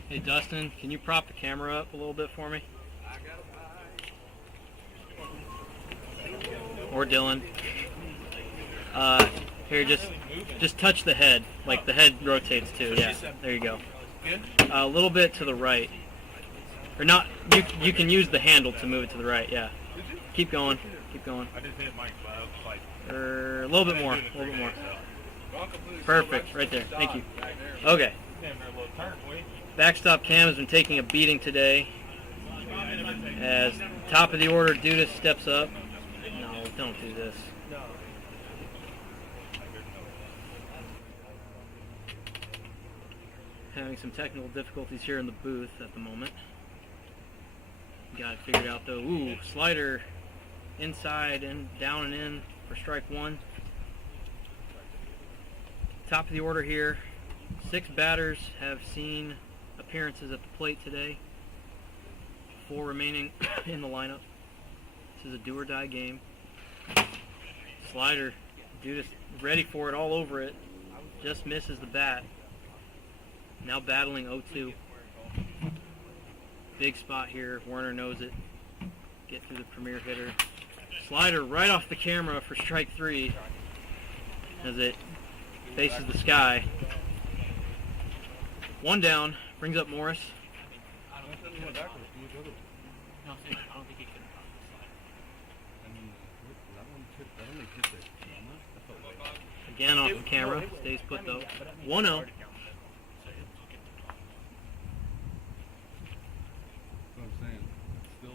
Hey Dustin, can you prop the camera up a little bit for me? Or Dylan. Here, just touch the head. Like the head rotates too. Yeah, there you go. A little bit to the right. Or not, you can use the handle to move it to the right, yeah. Keep going, keep going. I just hit Mike's like A little bit more, a little bit more. Perfect, right there, thank you. Okay. Backstop Cam has been taking a beating today. As top of the order, Dudas steps up. No, don't do this. Having some technical difficulties here in the booth at the moment. Got it figured out though. Ooh, slider inside and down and in for strike 1. Top of the order here. 6 batters have seen appearances at the plate today. 4 remaining in the lineup. This is a do or die game. Slider Dude is ready for it, all over it. Just misses the bat. Now battling 0-2. Big spot here. Werner knows it. Get through the premier hitter. Slider right off the camera for strike 3 as it faces the sky. One down. Brings up Morris. I don't think he could have Again off the camera. Stays put though. 1-0. I'm saying, still,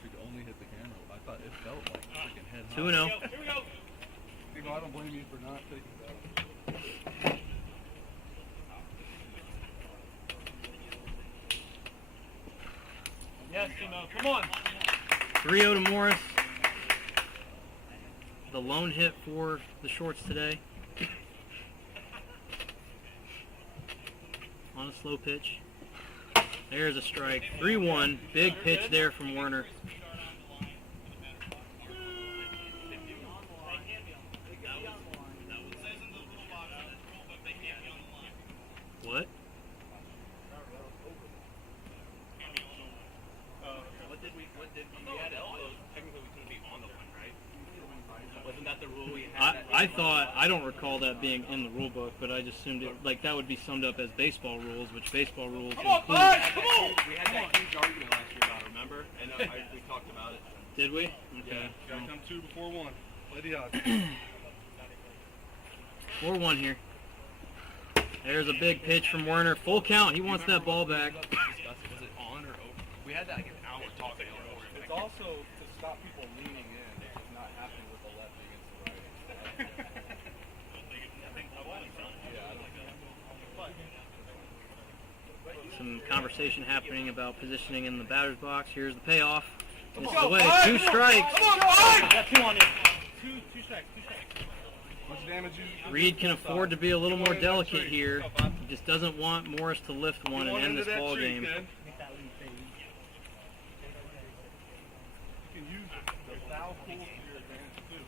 she could only hit the camera. I thought it felt like freaking head high. 2-0. Here we go. You know, I don't blame you for not taking that. Yes, Timo. Come on. 3-0 to Morris. The lone hit for the shorts today. On a slow pitch. There's a strike. 3-1. Big pitch there from Werner. What? We had elbows. Technically, we couldn't be on the line, right? Wasn't that the rule we had? I don't recall that being in the rule book, but I just assumed it, like, that would be summed up as baseball rules, which baseball rules Come on, include. bud! Come on! We had that huge argument last year about it, remember? And we talked about it. Did we? Okay. Gotta come 2 before 1. Play the odds. 4-1 here. There's a big pitch from Werner. Full count. He wants that ball back. Was it on or over? We had that like an hour talking over. It's also to stop people leaning in, which is not happening with the left against the right. Some conversation happening about positioning in the batter's box. Here's the payoff. This is go, away. bud! 2 strikes. Come on, bud! Got 2 on it. Two strikes. Much damage you Reed can afford to be a little more delicate here. He just doesn't want Morris to lift one and end this ball game. You can use the foul pole to your advantage too.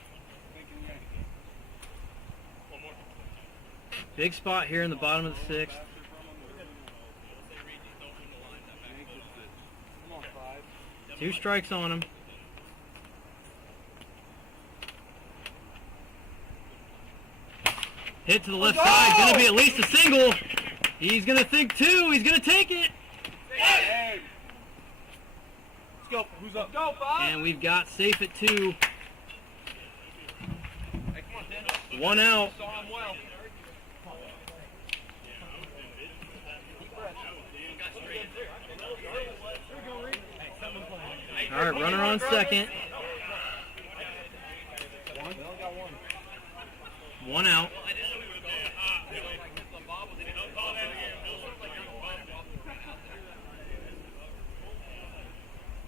Thinking Yankee. One more. Big spot here in the bottom of the 6th. Come on, 5. 2 strikes on him. Hit to the left side. Going to be at least a single. He's going to think 2. He's going to take it. Hey! Let's go. Who's up? Go, 5. And we've got safe at 2. 1 out. Saw him well. All right, runner on second. 1 out.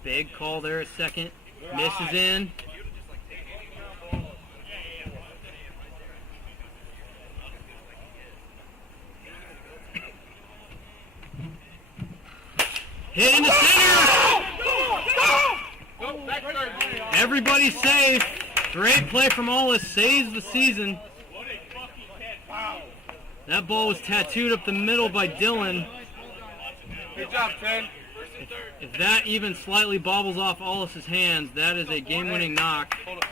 Big call there at second. Misses in. Hit in the center. Everybody's safe. Great play from Ollis. Saves the season. That ball was tattooed up the middle by Dylan. Good job, 10. If that even slightly bobbles off Ollis' hands, that is a game-winning knock. Hold up.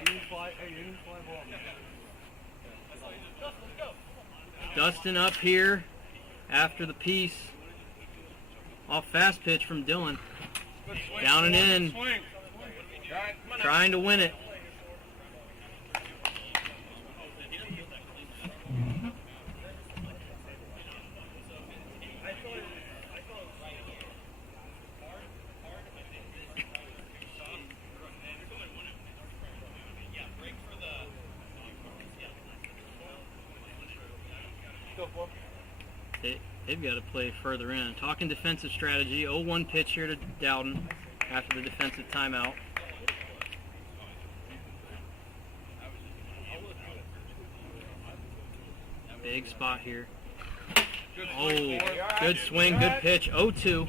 Any fly ball. Dustin up here after the piece. Off fast pitch from Dylan. Down and in. Swing. Trying to win it. They've got to play further in. Talking defensive strategy. 0-1 pitch here to Dowden after the defensive timeout. Big spot here. Oh, good swing, good pitch. 0-2.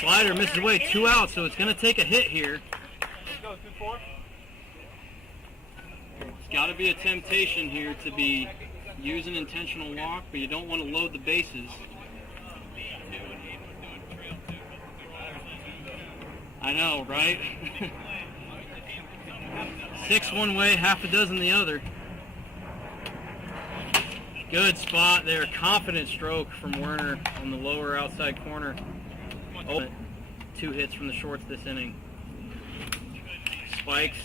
Slider misses away, 2 outs, so it's going to take a hit here. Let's go, 2-4. It's got to be a temptation here to be using intentional walk, but you don't want to load the bases. I know, right? 6 one way, half a dozen the other. Good spot there. Confident stroke from Werner on the lower outside corner. Oh, 2 hits from the shorts this inning. Spikes.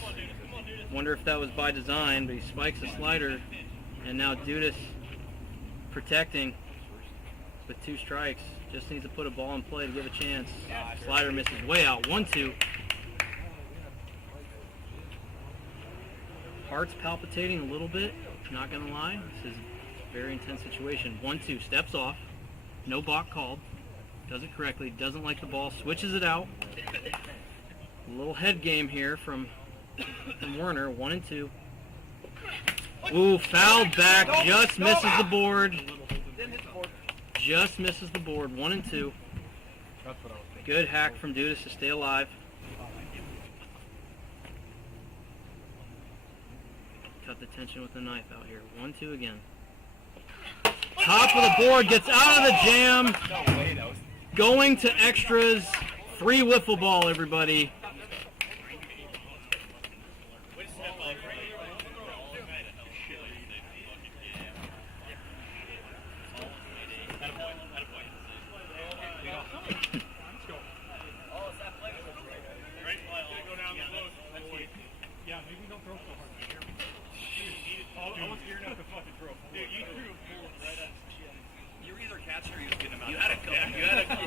Wonder if that was by design, but he spikes a slider. And now Dudas protecting with 2 strikes. Just needs to put a ball in play to give a chance. Slider misses way out. 1-2. Heart's palpitating a little bit. Not going to lie. This is a very intense situation. 1-2. Steps off. No balk called. Does it correctly. Doesn't like the ball. Switches it out. A little head game here from Werner. 1-2. Ooh, fouled back. Just misses the board. Just misses the board. 1-2. Good hack from Dudas to stay alive. Cut the tension with the knife out here. 1-2 again. Top of the board, gets out of the jam. Going to extras. Free wiffle ball, everybody. You had a couple.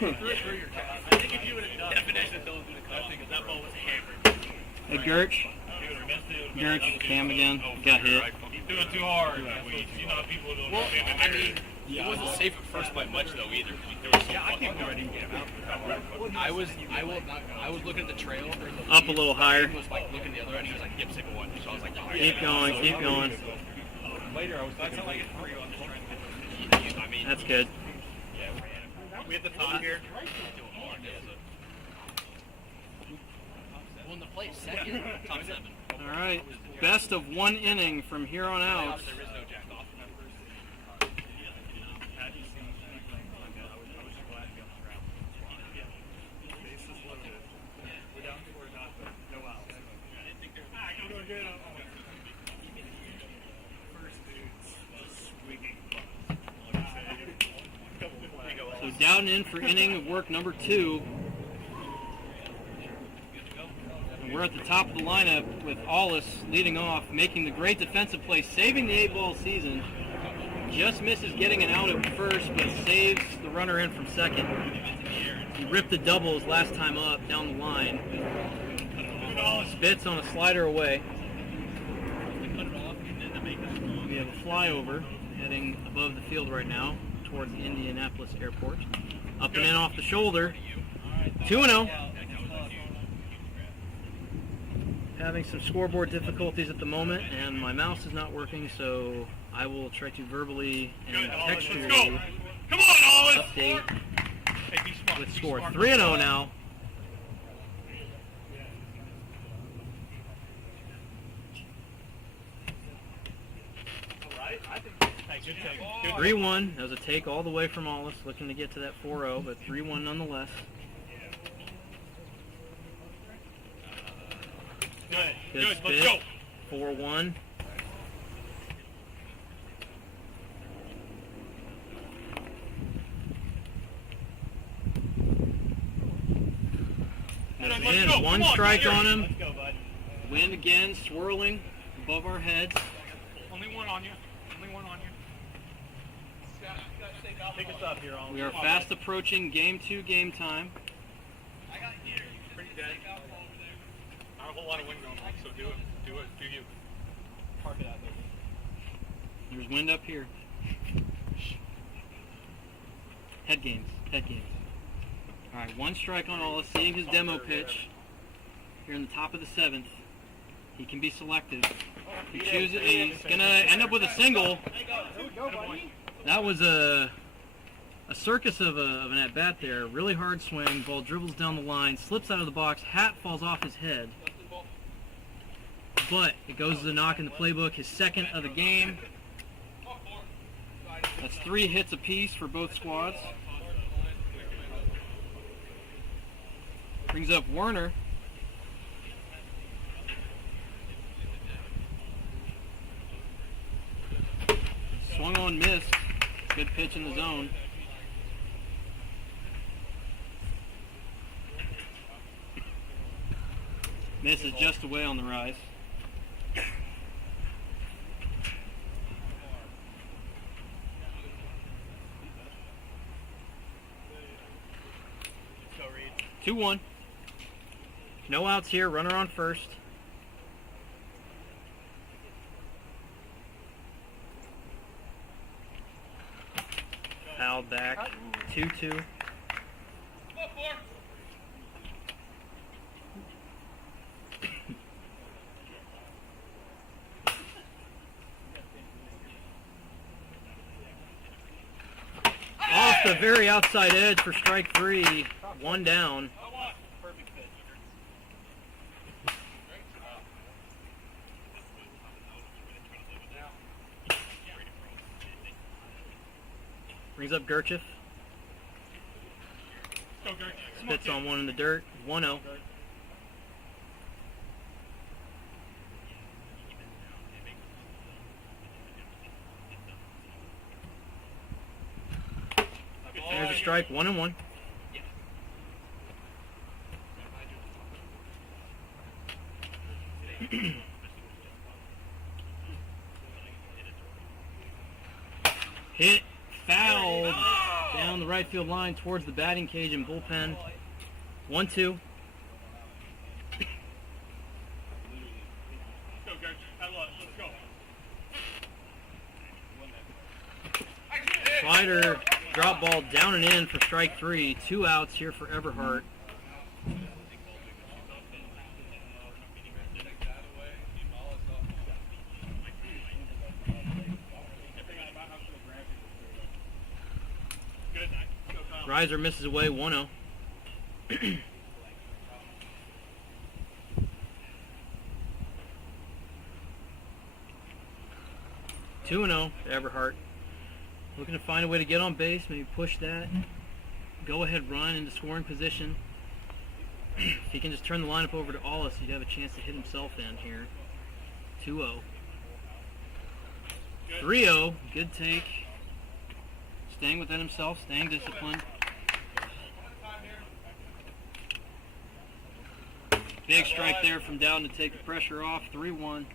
I think if you would have done definition of those would have come because that ball was hammered. Hey, Gertch. Gertch, Cam again. Got hit. He's doing too hard. You know how people don't understand I mean, it wasn't safe at first by much though either. I can't believe I didn't get him out. I was looking at the trail. Up a little higher. He was like looking the other end. He was like, "Yep, single one." So I was like, "Oh, Keep going, keep going. Later, I was thinking, I mean, That's good. we had the top here. Well, in the place second, top 7. All right. Best of 1 inning from here on out. There is no jack off numbers. So down in for inning of work number 2. And we're at the top of the lineup with Aulis leading off, making the great defensive play, saving the 8-ball season. Just misses getting an out at first, but saves the runner in from second. He ripped the doubles last time up down the line. Spits on a slider away. We have a flyover heading above the field right now towards Indianapolis Airport. Up and in off the shoulder. 2-0. Having some scoreboard difficulties at the moment, and my mouse is not working, so I will try to verbally and textually update with score. 3-0 now. Good take. 3-1. That was a take all the way from Aulis, looking to get to that 4-0, but 3-1 nonetheless. Good spit. 4-1. And 1 strike on him. Let's go, bud. Wind again, swirling above our heads. Only one on you. Only one on you. Pick us up here, all. We are fast approaching game 2 game time. Pretty dead. Not a whole lot of wind going on, so do you. Park it out there. There's wind up here. Head games. All right, 1 strike on Aulis, seeing his demo pitch here in the top of the 7th. He can be selective. He chooses. He's gonna end up with a single. That was a a circus of an at-bat there. Really hard swing. Ball dribbles down the line, slips out of the box. Hat falls off his head. But it goes as a knock in the playbook. His second of the game. That's 3 hits apiece for both squads. Brings up Werner. Swung on, missed. Good pitch in the zone. Misses just away on the rise. Go Reed. 2-1. No outs here. Runner on first. Fouled back. 2-2. Off the very outside edge for strike 3. 1 down. Perfect pitch. Brings up Gerchif. Go, Gert. Spits on one in the dirt. 1-0. There's a strike. 1-1. Hit, fouled down the right field line towards the batting cage and bullpen. 1-2. Let's go, Gert. Have luck. Let's go. Slider, drop ball down and in for strike 3. 2 outs here for Everhart. Riser misses away. 1-0. 2-0 to Everhart. Looking to find a way to get on base, maybe push that. Go ahead run into scoring position. If he can just turn the lineup over to Ollis, he'd have a chance to hit himself in here. 2-0. 3-0. Good take. Staying within himself, staying disciplined. Big strike there from Dowden to take the pressure off. 3-1.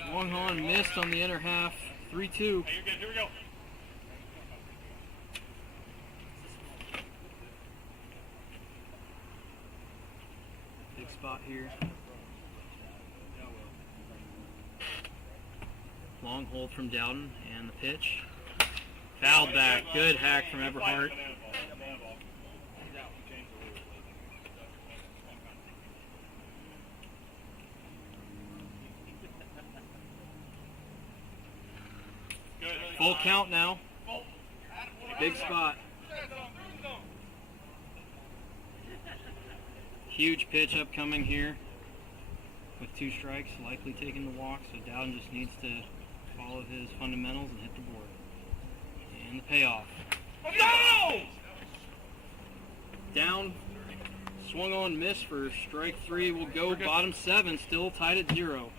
Swung on, missed on the inner half. 3-2. Hey, you're good. Here we go. Big spot here. Long hold from Dowden and the pitch. Fouled back. Good hack from Everhart. Full count now. Big spot. Huge pitch upcoming here with 2 strikes, likely taking the walk, so Dowden just needs to follow his fundamentals and hit the board. And the payoff. No! Down, swung on, miss for strike 3. Will go bottom 7, still tied at 0.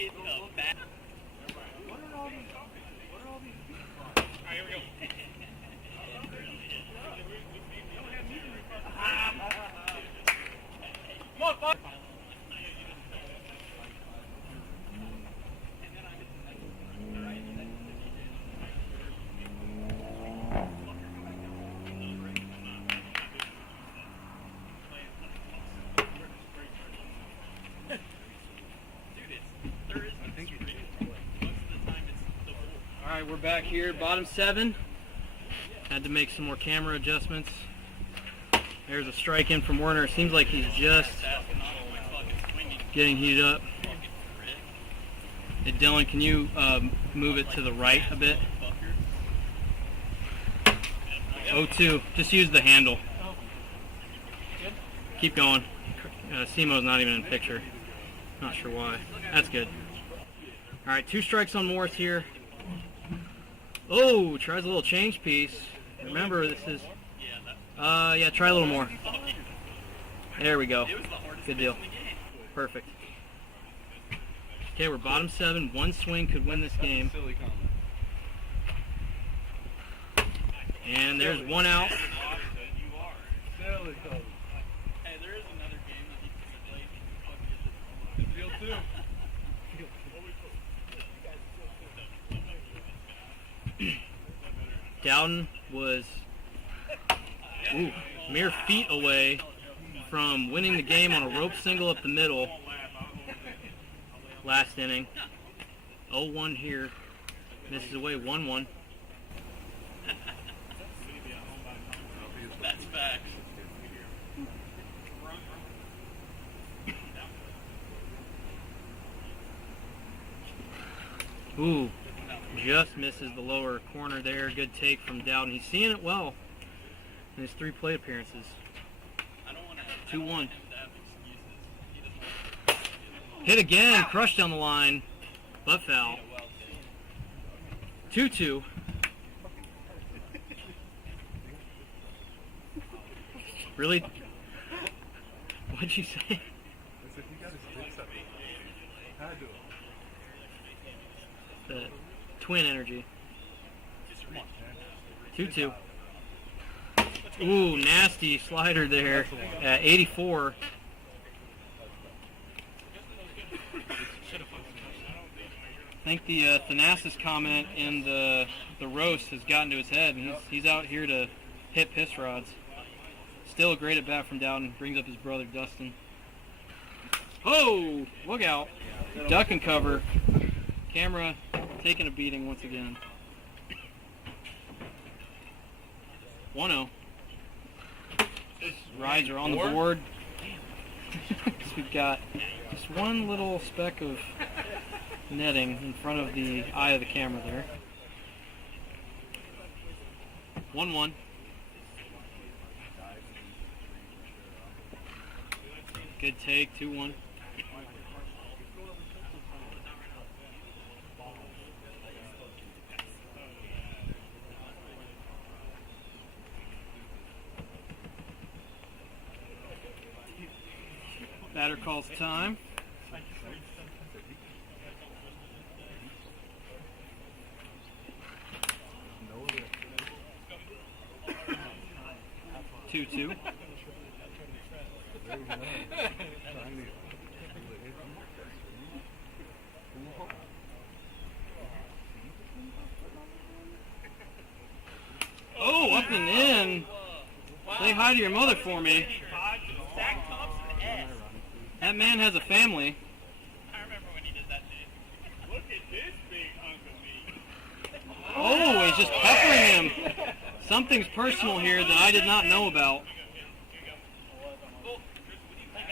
get the back. Alright, here we go. Come on, fuck. Alright, we're back here, bottom 7. Had to make some more camera adjustments. There's a strike in from Werner. It seems like he's just getting heated up. Hey Dylan, can you move it to the right a bit? 0-2. Just use the handle. Keep going. Simo's not even in the picture. Not sure why. That's good. Alright, 2 strikes on Morris here. Oh, tries a little change piece. Remember, this is... yeah, try a little more. There we go. Good deal. Perfect. Okay, we're bottom 7. 1 swing could win this game. And there's 1 out. Hey, there is another game that you can play. Field 2. Dowden was mere feet away from winning the game on a rope single up the middle last inning. 0-1 here. Misses away 1-1. That's facts. Ooh, just misses the lower corner there. Good take from Dowden. He's seeing it well in his 3 plate appearances. 2-1. Hit again, crushed down the line, but foul. 2-2. Really? What'd you say? The twin energy. 2-2. Ooh, nasty slider there at 84. I think the Thanasis comment in the roast has gotten to his head, and he's out here to hit piss rods. Still a great at bat from Dowden. Brings up his brother Dustin. Oh, look out! Duck and cover. Camera taking a beating once again. 1-0. Rides are on the board. So we've got just one little speck of netting in front of the eye of the camera there. 1-1. Good take, 2-1. Batter calls time. Two. Oh, up and in. Say hi to your mother for me. That man has a family. I remember when he did that too. Look at this big hunk of meat. Oh, he's just peppering him. Something's personal here that I did not know about.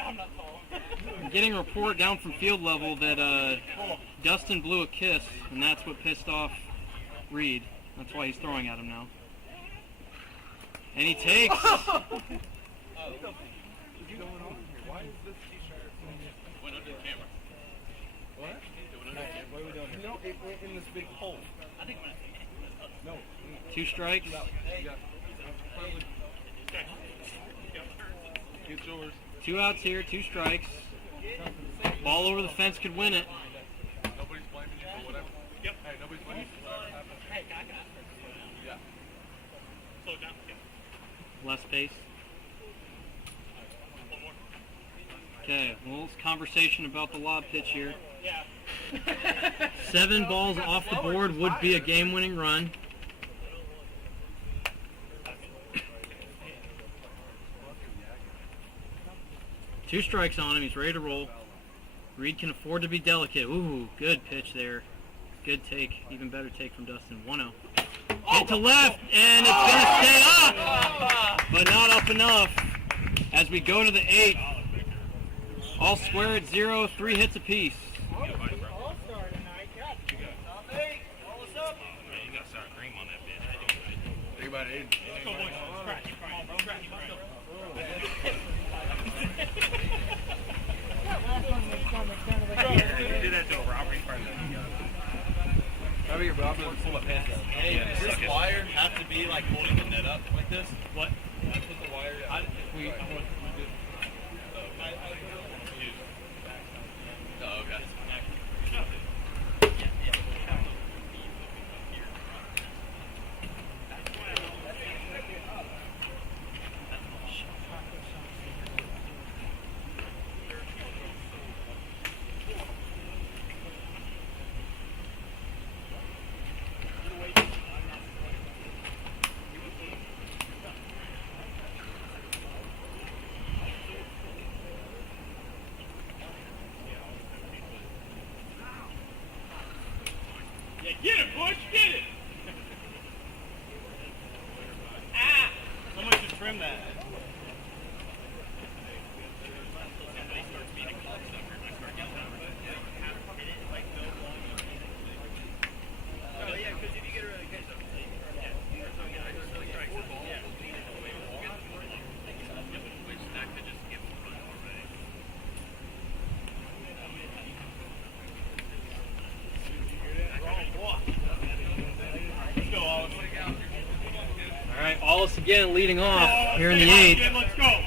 I'm getting a report down from field level that Dustin blew a kiss, and that's what pissed off Reed. That's why he's throwing at him now. And he takes. Went under the camera. What? What are we doing here? No, in this big hole. I think when No. 2 strikes. Get yours. 2 outs here, 2 strikes. Ball over the fence could win it. Yep. Hey, nobody's winning. Hey, I can ask her to slow down. Yeah. Slow down. Yeah. Less pace. One more. Okay, well, it's conversation about the lob pitch here. Yeah. 7 balls off the board would be a game-winning run. Two strikes on him. He's ready to roll. Reed can afford to be delicate. Ooh, good pitch there. Good take. Even better take from Dustin. 1-0. Hit to left, and it's going to stay up, but not up enough. As we go to the 8th, all square at 0, 3 hits apiece. Think about it. Let's go, boys. Scratch. Come on, bro. Scratch. Do that to a robbery part of Have your Bob pull my pants down. Hey, does this wire have to be like holding the net up like this? What? I put the wire down. Oh, okay. Yeah, get it, Bush. Get it. Ah! Someone should trim that. All right, Allis again leading off here in the 8th. Let's go.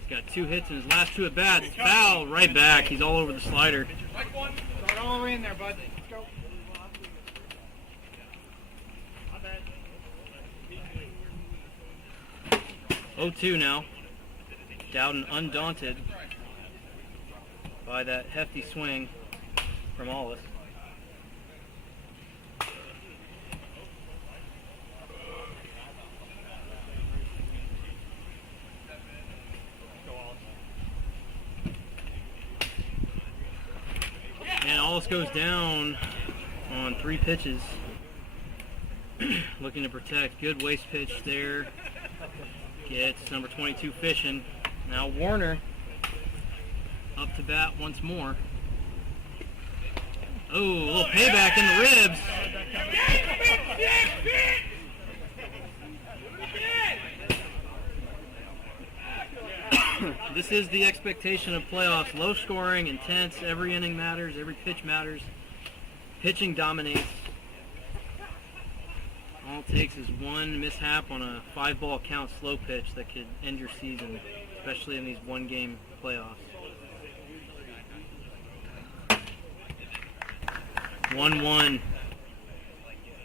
He's got 2 hits in his last 2 at-bats. Foul right back. He's all over the slider. Start all the way in there, bud. Let's go. 0-2 now. Dowden undaunted by that hefty swing from Allis. And Allis goes down on 3 pitches. Looking to protect. Good waste pitch there. Gets number 22 fishing. Now Warner up to bat once more. Oh, a little payback in the ribs. This is the expectation of playoffs. Low scoring, intense, every inning matters, every pitch matters. Pitching dominates. All it takes is one mishap on a 5-ball count slow pitch that could end your season, especially in these one-game playoffs. 1-1.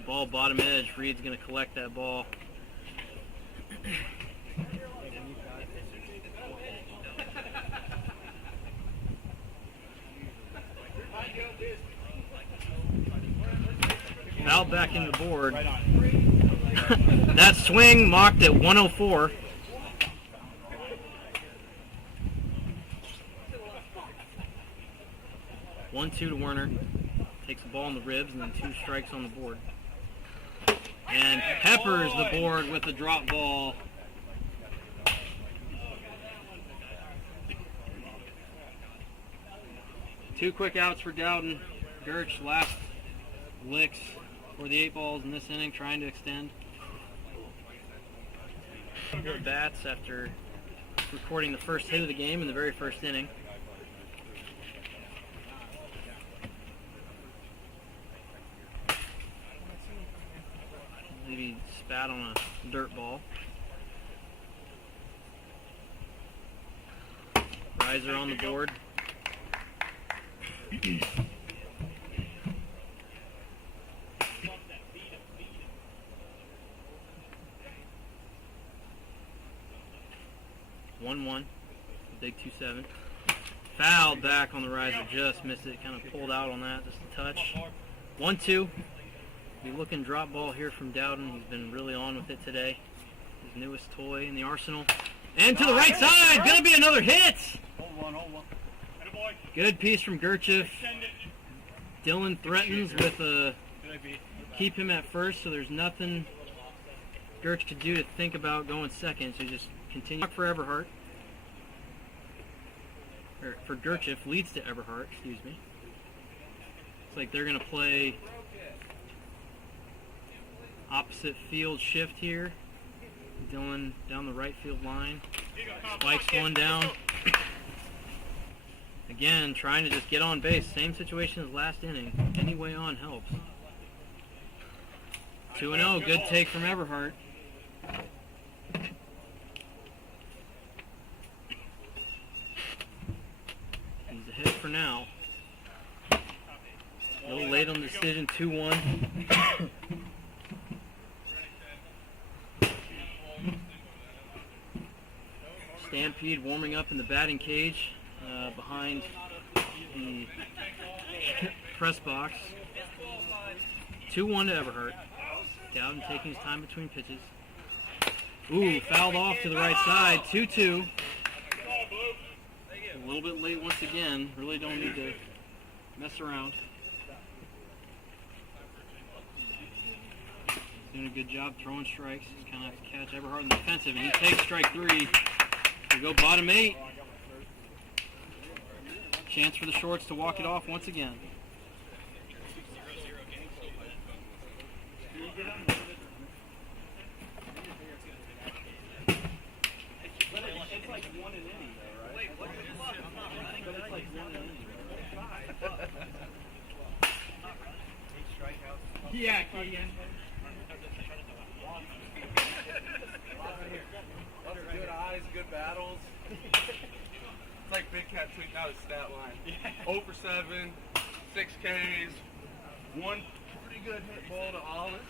Ball bottom edge. Reed's going to collect that ball. Foul back in the board. That swing mocked at 104. One-two to Werner. Takes the ball in the ribs and then 2 strikes on the board. And peppers the board with a drop ball. Two quick outs for Dowden. Gertz last licks for the 8 balls in this inning, trying to extend. Good bats after recording the first hit of the game in the very first inning. Maybe spat on a dirt ball. Riser on the board. 1-1. Big 2-7. Fouled back on the riser, just missed it. Kind of pulled out on that, just a touch. 1-2. Be looking drop ball here from Dowden. He's been really on with it today. His newest toy in the arsenal. And to the right side, gonna be another hit. Hold one. Good piece from Gerchif. Dylan threatens with a keep him at first, so there's nothing Gerch could do to think about going second. So just continue for Everhart. Or for Gerchif, leads to Everhart, excuse me. It's like they're gonna play opposite field shift here. Dylan down the right field line. Spikes one down. Again, trying to just get on base. Same situation as last inning. Any way on helps. 2-0. Good take from Everhart. He's ahead for now. A little late on the decision. 2-1. Stampede warming up in the batting cage behind the press box. 2-1 to Everhart. Dowden taking his time between pitches. Ooh, fouled off to the right side. 2-2. A little bit late once again. Really don't need to mess around. Doing a good job throwing strikes. Just kind of have to catch Everhart in the defensive, and he takes strike 3. We go bottom 8. Chance for the shorts to walk it off once again. It's like one in inning, though, right? But it's like one in inning. Yeah, Keegan. Lots of good eyes, good battles. It's like Big Cat tweeting out his stat line. 0 for 7, 6 Ks, 1 pretty good hit ball to Hollis,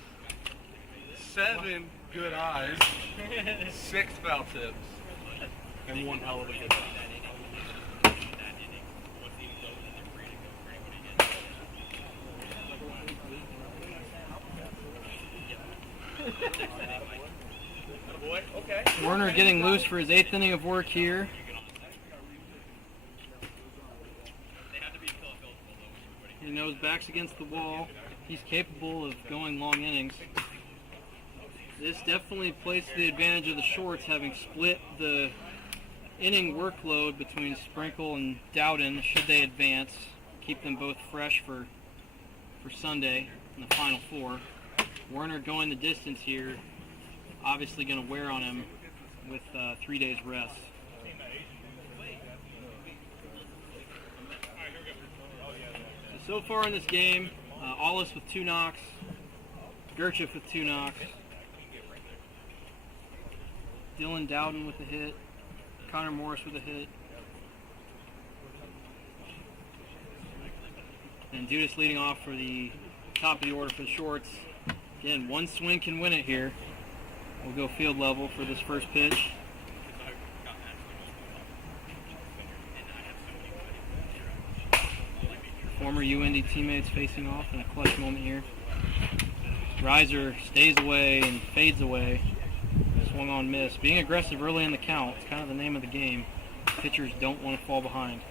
7 good eyes, 6 foul tips, and 1 hell of a good shot. Okay. Werner getting loose for his 8th inning of work here. He knows back's against the wall. He's capable of going long innings. This definitely plays to the advantage of the shorts, having split the inning workload between Sprinkle and Dowden should they advance. Keep them both fresh for Sunday in the Final Four. Werner going the distance here. Obviously going to wear on him with 3 days rest. So far in this game, Aulis with 2 knocks, Gerchif with 2 knocks, Dylan Dowden with a hit, Connor Morris with a hit, and Dudas leading off for the top of the order for the shorts. Again, one swing can win it here. We'll go field level for this first pitch. Former UND teammates facing off in a clutch moment here. Riser stays away and fades away. Swung on miss. Being aggressive early in the count. It's kind of the name of the game. Pitchers don't want to fall behind.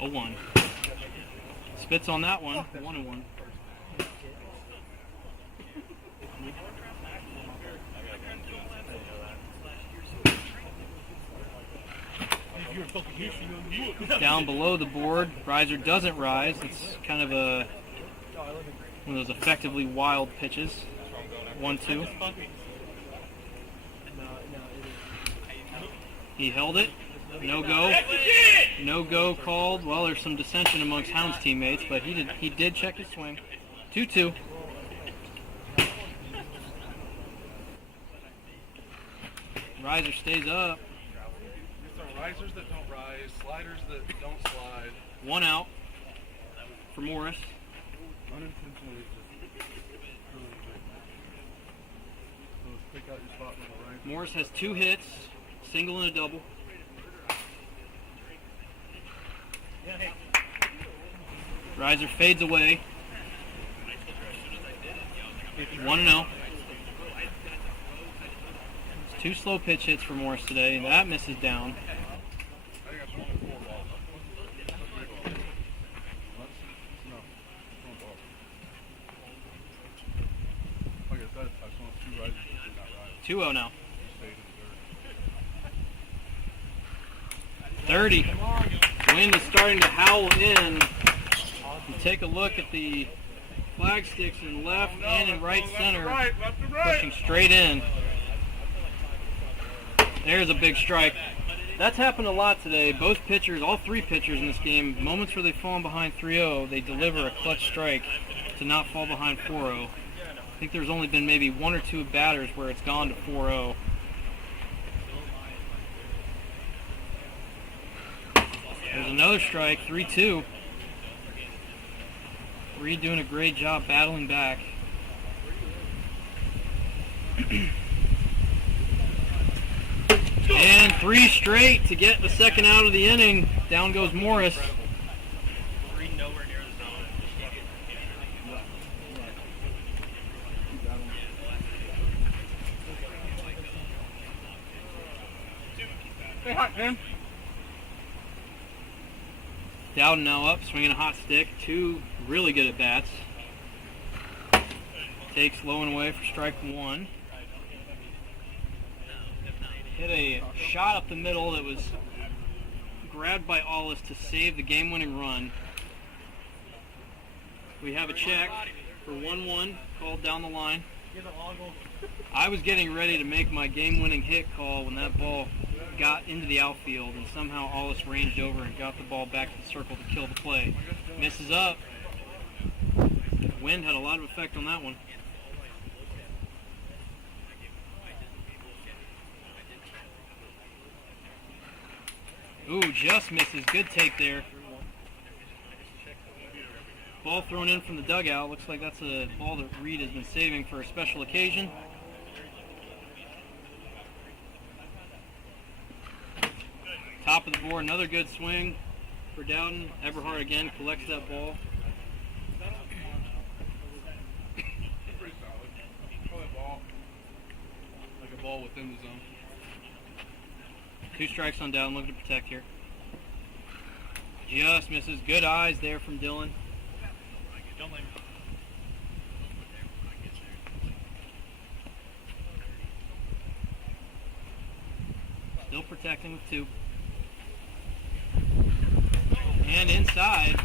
0-1. Spits on that one. 1-1. Down below the board, Riser doesn't rise. It's kind of one of those effectively wild pitches. 1-2. He held it. No go. No go called. Well, there's some dissension amongst Hounds teammates, but he did check his swing. 2-2. Riser stays up. Risers that don't rise, sliders that don't slide. 1 out. for Morris. Unintentionally, just really big. So pick out your spot on the right. Morris has 2 hits, single and a double. Riser fades away. 1-0. It's 2 slow pitch hits for Morris today. That misses down. I think I swung 4 balls. That's 3 balls. No, swung balls. Like I said, I swung 2 rises, did not rise. 2-0 now. Stayed in 30. Wind is starting to howl in. You take a look at the flag sticks in left and in right center, left to right. pushing straight in. There's a big strike. That's happened a lot today. Both pitchers, all 3 pitchers in this game, moments where they've fallen behind 3-0, they deliver a clutch strike to not fall behind 4-0. I think there's only been maybe 1 or 2 batters where it's gone to 4-0. There's another strike, 3-2. Reed doing a great job battling back. And 3 straight to get the second out of the inning. Down goes Morris. Reed nowhere near the zone. Say hi, man. Dowden now up, swinging a hot stick. 2 really good at bats. Takes low and away for strike 1. Hit a shot up the middle that was grabbed by Ollis to save the game-winning run. We have a check for 1-1 called down the line. I was getting ready to make my game-winning hit call when that ball got into the outfield, and somehow Ollis ranged over and got the ball back to the circle to kill the play. Misses up. Wind had a lot of effect on that one. Ooh, just misses. Good take there. Ball thrown in from the dugout. Looks like that's a ball that Reed has been saving for a special occasion. Top of the board, another good swing for Dowden. Eberhard again collects that ball. Pretty solid. Probably a ball. Like a ball within the zone. 2 strikes on Dowden, looking to protect here. Just misses. Good eyes there from Dylan. Don't let me. Still protecting with 2. And inside.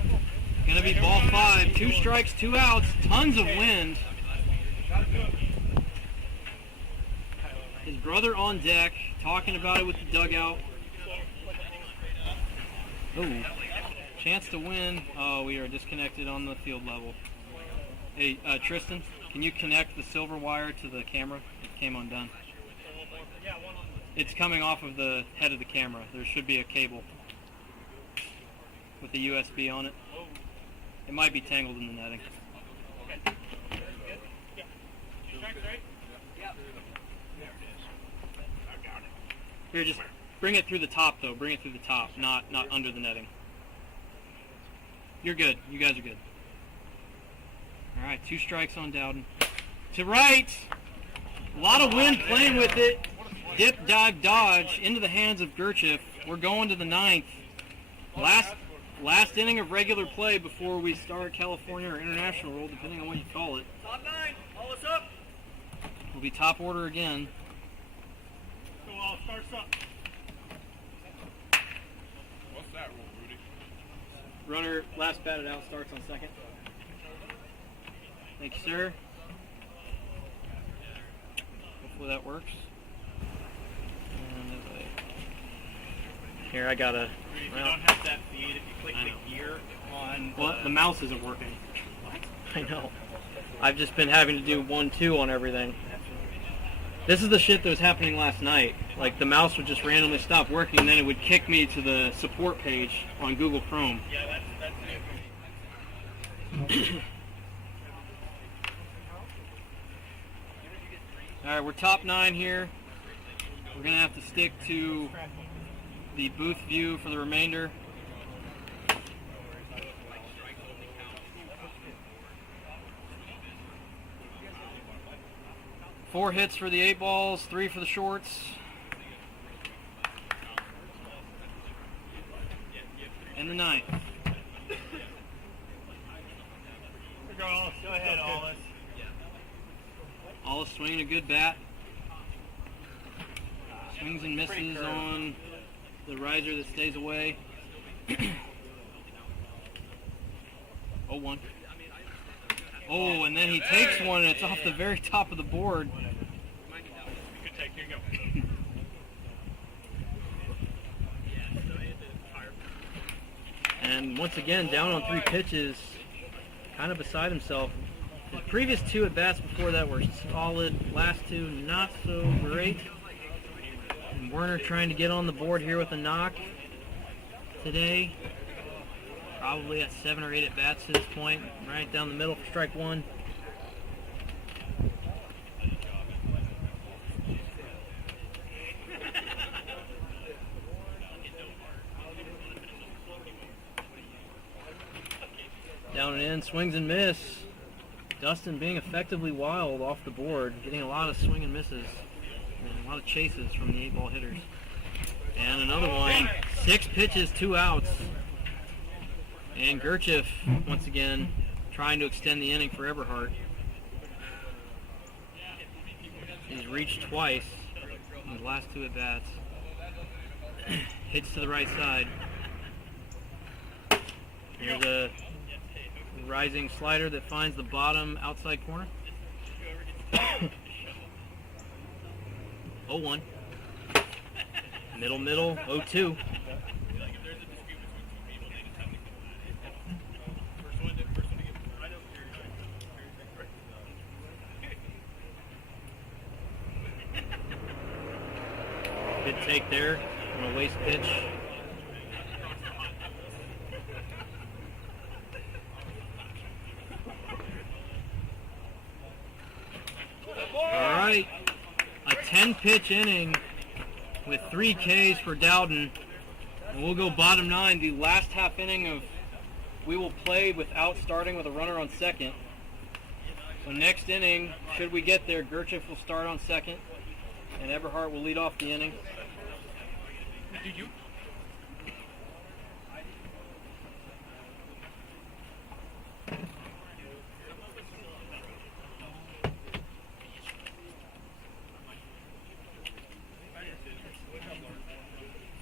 Gonna be ball 5. 2 strikes, 2 outs. Tons of wind. His brother on deck, talking about it with the dugout. Ooh. Chance to win. Oh, we are disconnected on the field level. Hey, Tristan, can you connect the silver wire to the camera? It came undone. It's coming off of the head of the camera. There should be a cable with the USB on it. It might be tangled in the netting. Here, just bring it through the top, though. Bring it through the top, not under the netting. You're good. You guys are good. All right, 2 strikes on Dowden. To right. A lot of wind playing with it. Dip, dive, dodge into the hands of Gerchif. We're going to the 9th. Last inning of regular play before we start California or international roll, depending on what you call it. Top 9, all us up. We'll be top order again. Go all, starts up. What's that rule, Rudy? Runner last batted out starts on second. Thank you, sir. Hopefully that works. And here I gotta. If you don't have that feed, if you click the gear on The mouse isn't working. I know. I've just been having to do 1-2 on everything. This is the shit that was happening last night. Like, the mouse would just randomly stop working, and then it would kick me to the support page on Google Chrome. Yeah, that's Alright, we're top 9 here. We're going to have to stick to the booth view for the remainder. Four hits for the 8 balls, 3 for the shorts. In the 9th. Go ahead, Hollis. Hollis swinging a good bat. Swings and misses on the riser that stays away. 0-1. Oh, and then he takes one and it's off the very top of the board. Good take, here you go. And once again, down on 3 pitches, kind of beside himself. The previous 2 at bats before that were solid. Last 2, not so great. And Werner trying to get on the board here with a knock today. Probably at 7 or 8 at bats to this point. Right down the middle for strike 1. Down and in, swings and miss. Dustin being effectively wild off the board, getting a lot of swing and misses and a lot of chases from the 8-ball hitters. And another one, 6 pitches, 2 outs. And Gurchev, once again, trying to extend the inning for Eberhardt. He's reached twice in his last 2 at-bats. Hits to the right side. Here's a rising slider that finds the bottom outside corner. 0-1. Middle, 0-2. Good take there on a waste pitch. Alright, a 10-pitch inning with 3 Ks for Dowden. And we'll go bottom 9, the last half inning of we will play without starting with a runner on second. So next inning, should we get there, Gurchev will start on second, and Eberhardt will lead off the inning. Did you?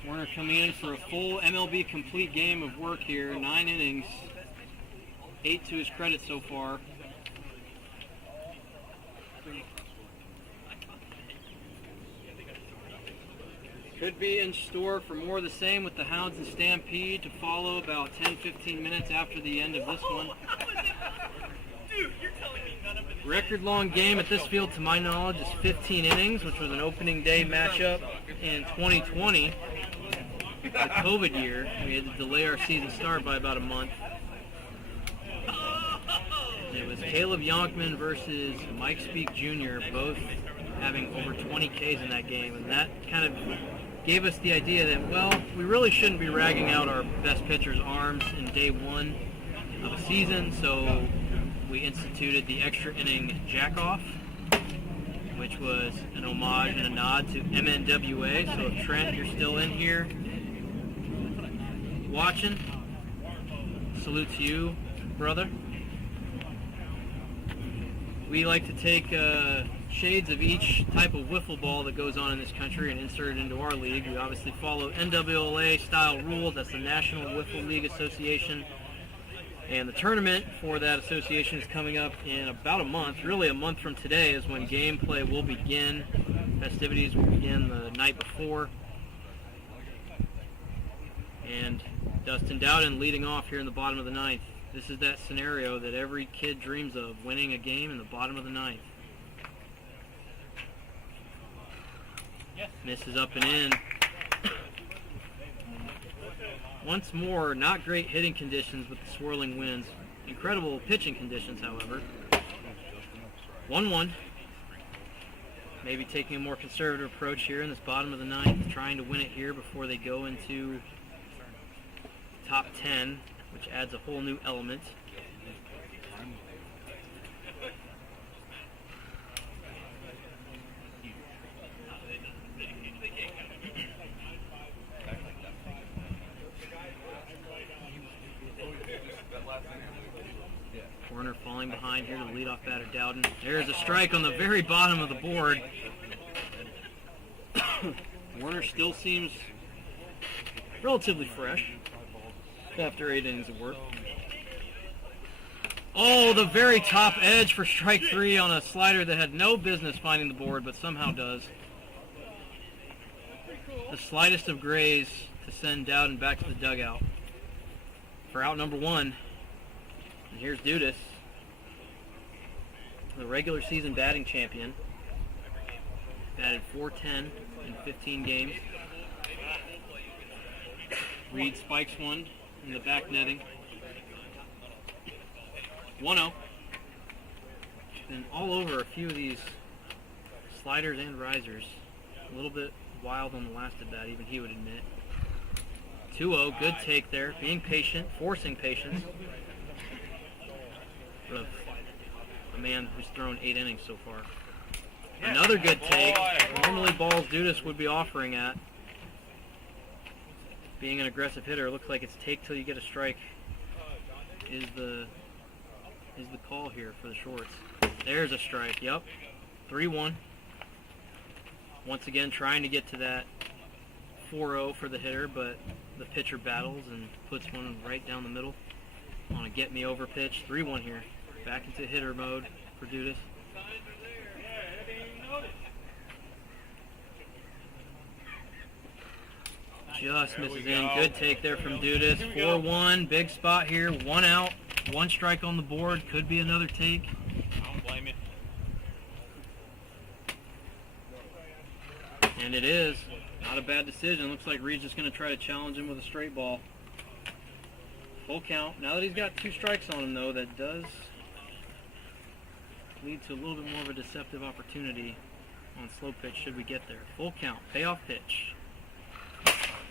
Werner coming in for a full MLB complete game of work here, 9 innings, 8 to his credit so far. Could be in store for more of the same with the Hounds and Stampede to follow about 10-15 minutes after the end of this one. Record-long game at this field, to my knowledge, is 15 innings, which was an opening day matchup in 2020, the COVID year. We had to delay our season start by about a month. And it was Caleb Yonkman versus Mike Speak Jr., both having over 20 Ks in that game, and that kind of gave us the idea that, well, we really shouldn't be ragging out our best pitcher's arms in day 1 of a season, so we instituted the extra inning jack-off, which was an homage and a nod to MNWA. So if Trent, you're still in here watching, salute to you, brother. We like to take shades of each type of wiffle ball that goes on in this country and insert it into our league. We obviously follow NWLA-style rules. That's the National Wiffle League Association. And the tournament for that association is coming up in about a month. Really a month from today is when gameplay will begin. Festivities will begin the night before. And Dustin Dowden leading off here in the bottom of the 9th. This is that scenario that every kid dreams of, winning a game in the bottom of the 9th. Misses up and in. Once more, not great hitting conditions with the swirling winds. incredible pitching conditions, however. 1-1. Maybe taking a more conservative approach here in this bottom of the ninth, trying to win it here before they go into top 10, which adds a whole new element. Warner falling behind here to the leadoff batter, Dowden. There's a strike on the very bottom of the board. Warner still seems relatively fresh after 8 innings of work. Oh, the very top edge for strike 3 on a slider that had no business finding the board, but somehow does. The slightest of grays to send Dowden back to the dugout for out number 1. And here's Dudas, the regular season batting champion. Batted .410 in 15 games. Reed spikes one in the back netting. 1-0. Been all over a few of these sliders and risers. A little bit wild on the last at bat, even he would admit. 2-0, good take there. Being patient, forcing patience. Of a man who's thrown 8 innings so far. Another good take. Normally balls Dudas would be offering at. Being an aggressive hitter, it looks like it's take till you get a strike is the call here for the shorts. There's a strike, yep. 3-1. Once again trying to get to that 4-0 for the hitter, but the pitcher battles and puts one right down the middle on a get-me-over pitch. 3-1 here. Back into hitter mode for Dudas. Just misses in. Good take there from Dudas. 4-1. Big spot here. 1 out. 1 strike on the board. Could be another take. I don't blame you. And it is. Not a bad decision. Looks like Reed's just going to try to challenge him with a straight ball. Full count. Now that he's got 2 strikes on him, though, that does lead to a little bit more of a deceptive opportunity on slow pitch should we get there. Full count. Payoff pitch.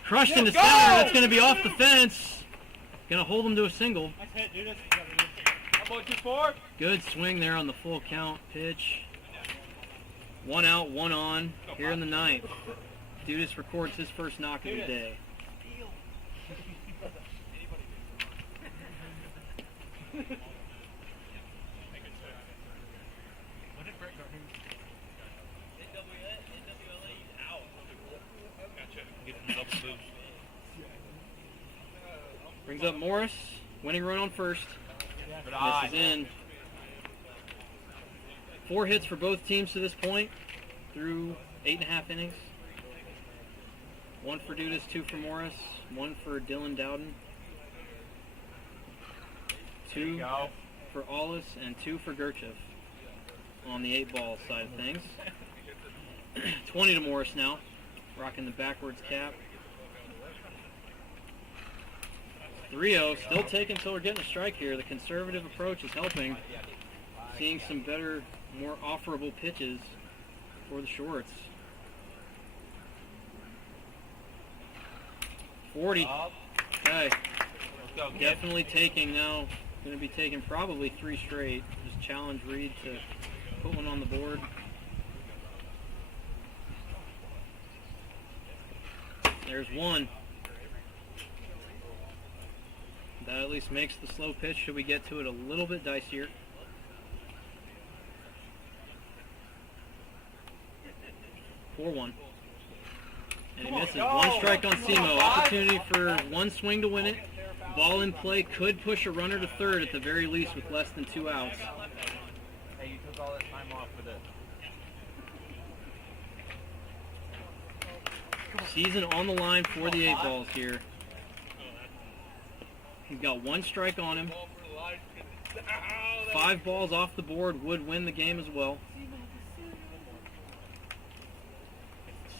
Crushed into center. That's going to be off the fence. Going to hold him to a single. Nice hit, Dudas. How about 2-4? Good swing there on the full count pitch. 1 out, 1 on here in the ninth. Dudas records his first knock of the day. Brings up Morris, winning run on first. Misses in. 4 hits for both teams to this point through 8.5 innings. 1 for Dudas, 2 for Morris, 1 for Dylan Dowden. 2 for Aulis and 2 for Gerchev on the 8-ball side of things. 20 to Morris now, rocking the backwards cap. 3-0, still taking until we're getting a strike here. The conservative approach is helping. Seeing some better, more offerable pitches for the shorts. 40. Okay. Definitely taking now. Going to be taking probably 3 straight. Just challenge Reed to put one on the board. There's 1. That at least makes the slow pitch, should we get to it, a little bit dicier. And he misses. 1 strike on Simo. Opportunity for 1 swing to win it. Ball in play, could push a runner to third at the very least with less than 2 outs. Hey, you took all that time off for this. Season on the line for the 8 balls here. He's got 1 strike on him. 5 balls off the board would win the game as well.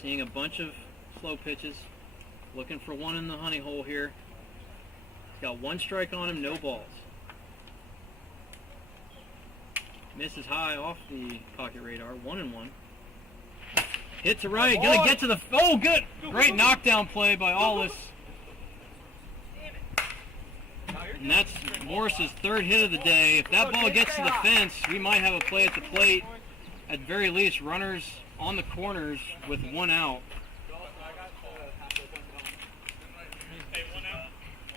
Seeing a bunch of slow pitches. Looking for 1 in the honey hole here. He's got 1 strike on him, no balls. Misses high off the pocket radar. 1-1. Hit to right. Gonna get to the. Oh, good. Great knockdown play by Allis. And that's Morris's third hit of the day. If that ball gets to the fence, we might have a play at the plate. At very least, runners on the corners with 1 out.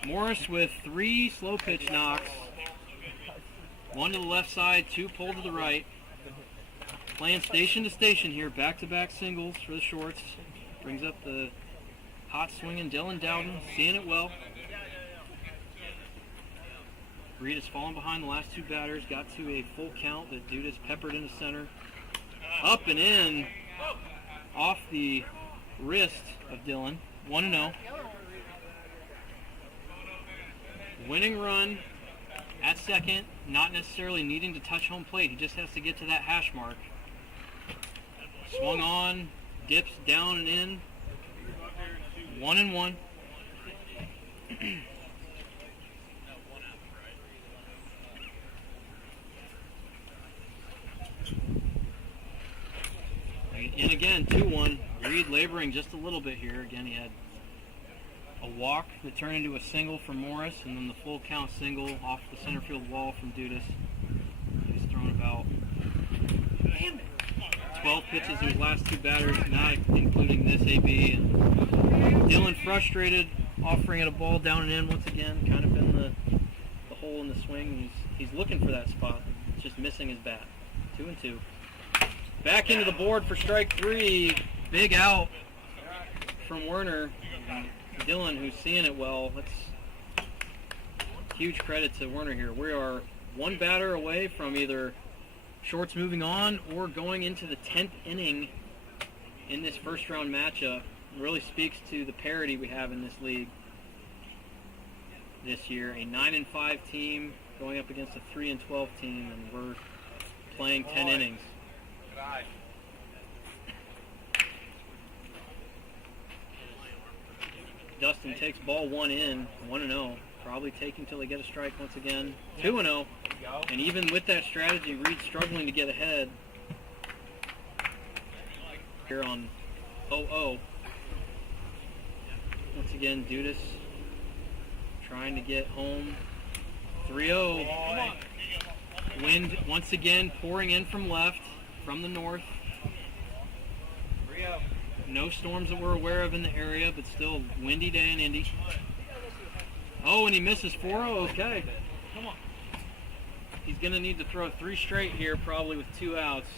Morris with 3 slow pitch knocks. 1 to the left side, 2 pulled to the right. Playing station to station here, back-to-back singles for the shorts. Brings up the hot swinging Dylan Dowden, seeing it well. Reed has fallen behind the last 2 batters, got to a full count that Dudas peppered into center. Up and in, off the wrist of Dylan, 1-0. Winning run at second, not necessarily needing to touch home plate. He just has to get to that hash mark. Swung on, dips down and in. 1-1. And again, 2-1. Reed laboring just a little bit here. Again, he had a walk that turned into a single from Morris, and then the full count single off the center field wall from Dudas. He's thrown about 12 pitches to his last 2 batters, not including this AB. And Dylan frustrated, offering it a ball down and in once again, kind of in the hole in the swing. He's looking for that spot, just missing his bat. 2-2. Back into the board for strike 3. Big out from Werner. Dylan, who's seeing it well. That's huge credit to Werner here. We are 1 batter away from either shorts moving on or going into the 10th inning in this first round matchup. It really speaks to the parity we have in this league this year. A 9-5 team going up against a 3-12 team, and we're playing 10 innings. Dustin takes ball 1 in, 1-0. Probably take until they get a strike once again. 2-0. And even with that strategy, Reed's struggling to get ahead here on 0-0. Once again, Dudas trying to get home. 3-0. Wind once again pouring in from left, from the north. No storms that we're aware of in the area, but still windy day in Indy. Oh, and he misses 4-0. Okay. Come on. He's going to need to throw 3 straight here, probably with 2 outs.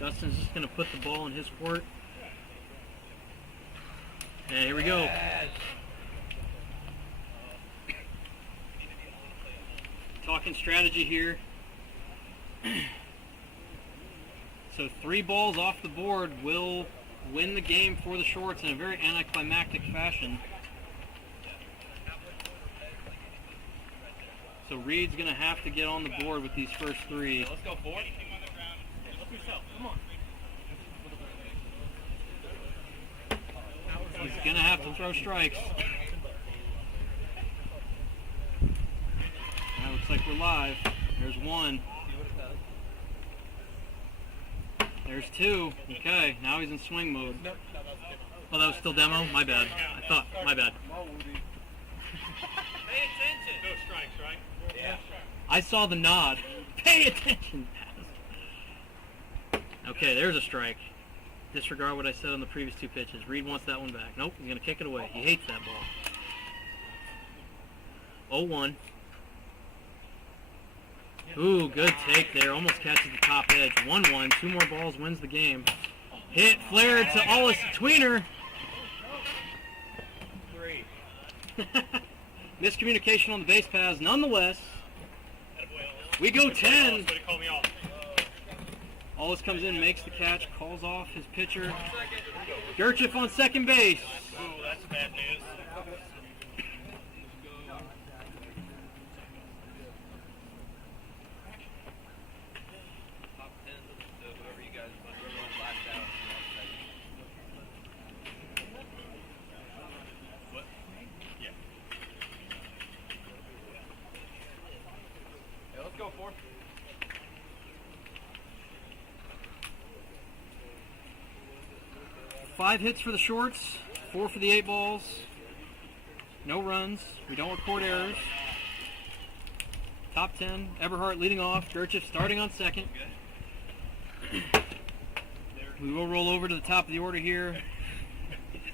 Dustin's just going to put the ball in his court. And here we go. Talking strategy here. So 3 balls off the board will win the game for the shorts in a very anticlimactic fashion. So Reed's going to have to get on the board with these first 3. Let's go 4. Come on. He's going to have to throw strikes. That looks like we're live. There's 1. There's 2. Okay, now he's in swing mode. Oh, that was still demo? My bad. My bad. Pay attention. No strikes, right? Yeah. I saw the nod. Pay attention. Okay, there's a strike. Disregard what I said on the previous 2 pitches. Reed wants that one back. Nope, he's going to kick it away. He hates that ball. 0-1. Ooh, good take there. Almost catches the top edge. 1-1. 2 more balls, wins the game. Hit, flared to Allis Tweener. 3. Miscommunication on the base paths. Nonetheless, we go 10. Allis comes in, makes the catch, calls off his pitcher. Gerchif on second base. Ooh, that's bad news. 5 hits for the shorts, 4 for the 8 balls. No runs. We don't record errors. Top 10. Eberhardt leading off. Gerchif starting on second. We will roll over to the top of the order here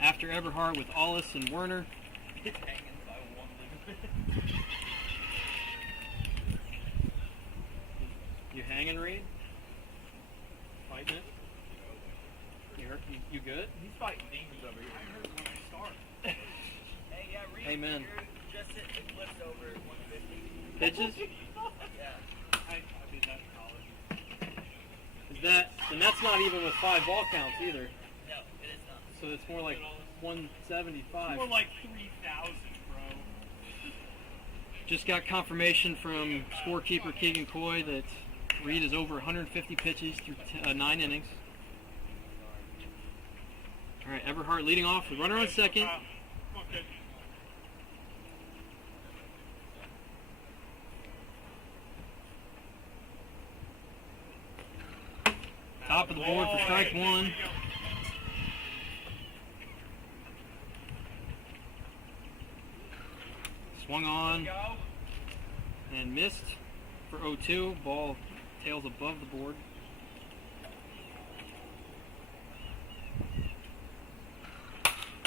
after Eberhardt with Ollis and Werner. You hanging, Reed? Fighting it? You good? He's fighting demons over here. I heard when I start. Hey, yeah, Reed, Amen. you're just it flips over at 150. Pitches? Yeah. I did that in college. Is that, and that's not even with 5 ball counts either. No, it is not. So it's more like 175. More like 3,000, bro. Just got confirmation from scorekeeper Keegan Coy that Reed is over 150 pitches through 9 innings. All right, Eberhardt leading off. The runner on second. Okay. Top of the board for strike 1. Swung on and missed for 0-2. Ball tails above the board.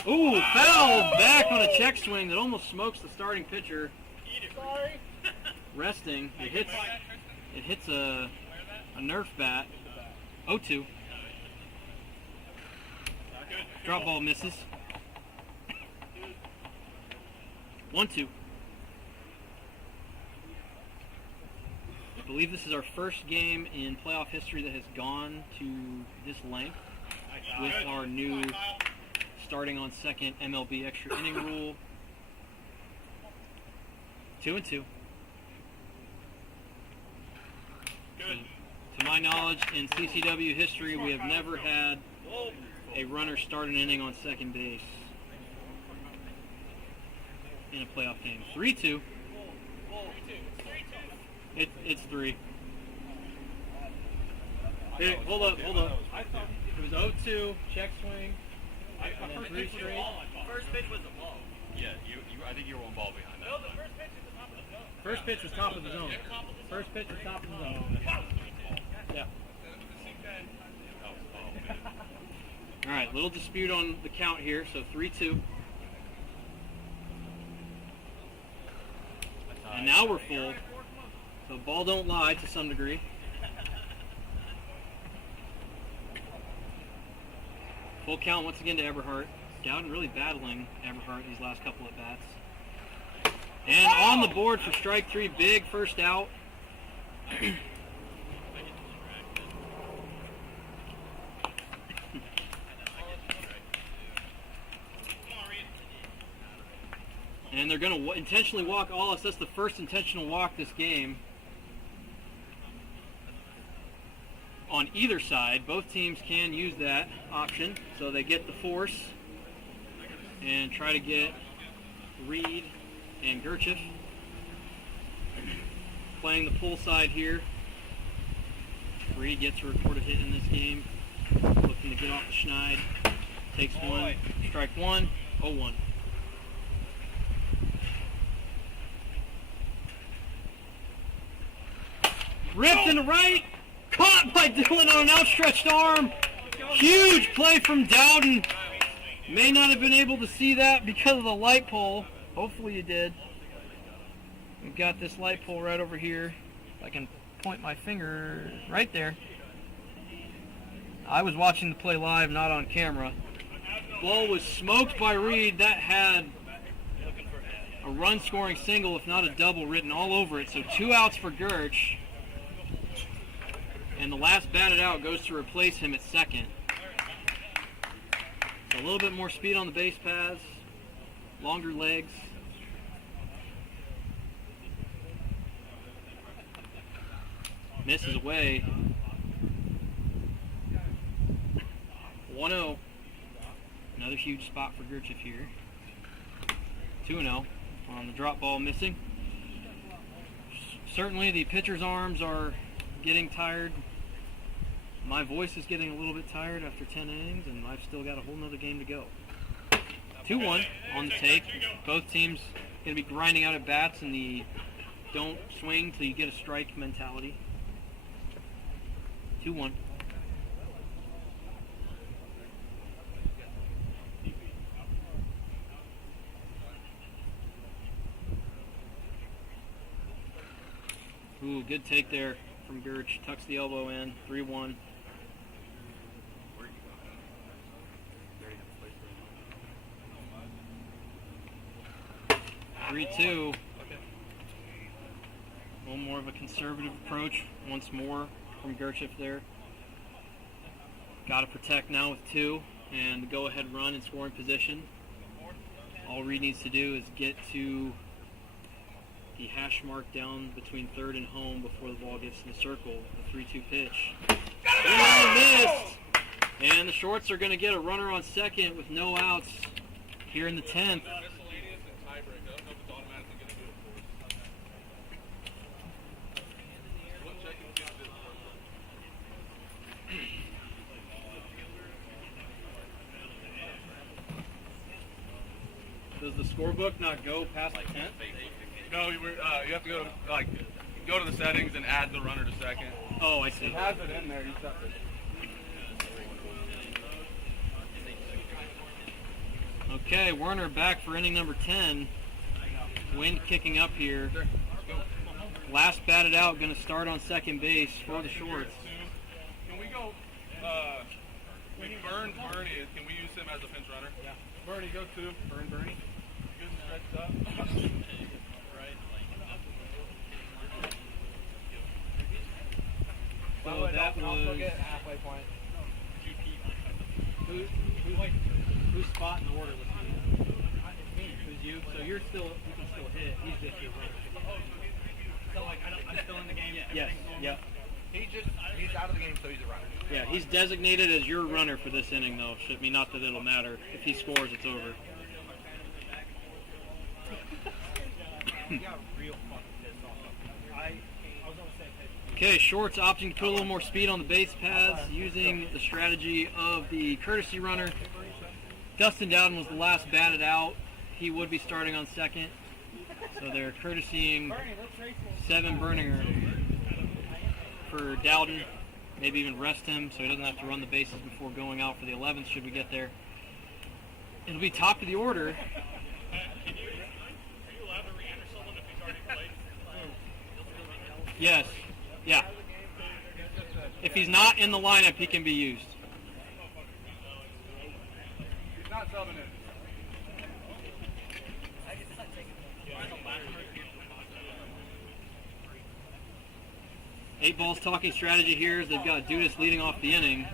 Ooh, foul back on a check swing that almost smokes the starting pitcher. Resting. It hits a Nerf bat. 0-2. Drop ball misses. 1-2. I believe this is our first game in playoff history that has gone to this length with our new starting on second MLB extra inning rule. 2-2. To my knowledge, in CCW history, we have never had a runner start an inning on second base in a playoff game. 3-2. It's 3. Hey, hold up. It was 0-2, check swing, and then 3 straight. First pitch was a ball. Yeah, I think you were one ball behind that. No, the first pitch is the top of the zone. First pitch was top of the zone. First pitch was top of the zone. Yeah. All right, little dispute on the count here, so 3-2. And now we're full. So ball don't lie to some degree. Full count once again to Eberhardt. Dowden really battling Eberhardt these last couple of bats. And on the board for strike 3, big first out. And they're going to intentionally walk Ollis. That's the first intentional walk this game. On either side, both teams can use that option. So they get the force and try to get Reed and Gerchif. Playing the pull side here. Reed gets a recorded hit in this game. Looking to get off the schneid. Takes one. Strike 1. 0-1. Ripped into right. Caught by Dylan on an outstretched arm. Huge play from Dowden. May not have been able to see that because of the light pole. Hopefully you did. We've got this light pole right over here. If I can point my finger right there. I was watching the play live, not on camera. Ball was smoked by Reed. That had a run-scoring single, if not a double, written all over it. So 2 outs for Gerch. And the last batted out goes to replace him at second. So a little bit more speed on the base paths, longer legs. Misses away. 1-0. Another huge spot for Gerchif here. 2-0 on the drop ball missing. Certainly the pitcher's arms are getting tired. My voice is getting a little bit tired after 10 innings, and I've still got a whole nother game to go. 2-1 on the take. Both teams going to be grinding out at bats in the don't swing till you get a strike mentality. 2-1. Ooh, good take there from Gertch. Tucks the elbow in. 3-1. 3-2. A little more of a conservative approach once more from Gertch there. Got to protect now with 2 and go ahead run in scoring position. All Reed needs to do is get to the hash mark down between third and home before the ball gets in the circle. The 3-2 pitch. Missed! And the Shorts are going to get a runner on second with no outs here in the 10th. Does the scorebook not go past the 10th? No, you have to go to the settings and add the runner to second. Oh, I see. It has it in there. You just have to. Okay, Werner back for inning number 10. Wind kicking up here. Last batted out, going to start on second base for the Shorts. Can we go? Burn Bernie. Can we use him as a pinch runner? Yeah. Bernie, go 2. Burn Bernie. Good and stretched up. So that was halfway point. whose spot in the order was he? It's me. It was you. So you can still hit. He's just your runner. So like I'm still in the game. Yes. Yep. He's out of the game, so he's a runner. Yeah, he's designated as your runner for this inning, though. I mean, not that it'll matter. If he scores, it's over. He got real fucking pissed off. I was on the same page. Okay, Shorts opting to put a little more speed on the base paths using the strategy of the courtesy runner. Dustin Dowden was the last batted out. He would be starting on second. So they're courtesying 7 Berninger for Dowden. Maybe even rest him so he doesn't have to run the bases before going out for the 11th should we get there. It'll be top of the order. Yes. Yeah. If he's not in the lineup, he can be used. He's not subbing it. Eight Ball's talking strategy here is they've got Dudas leading off the inning.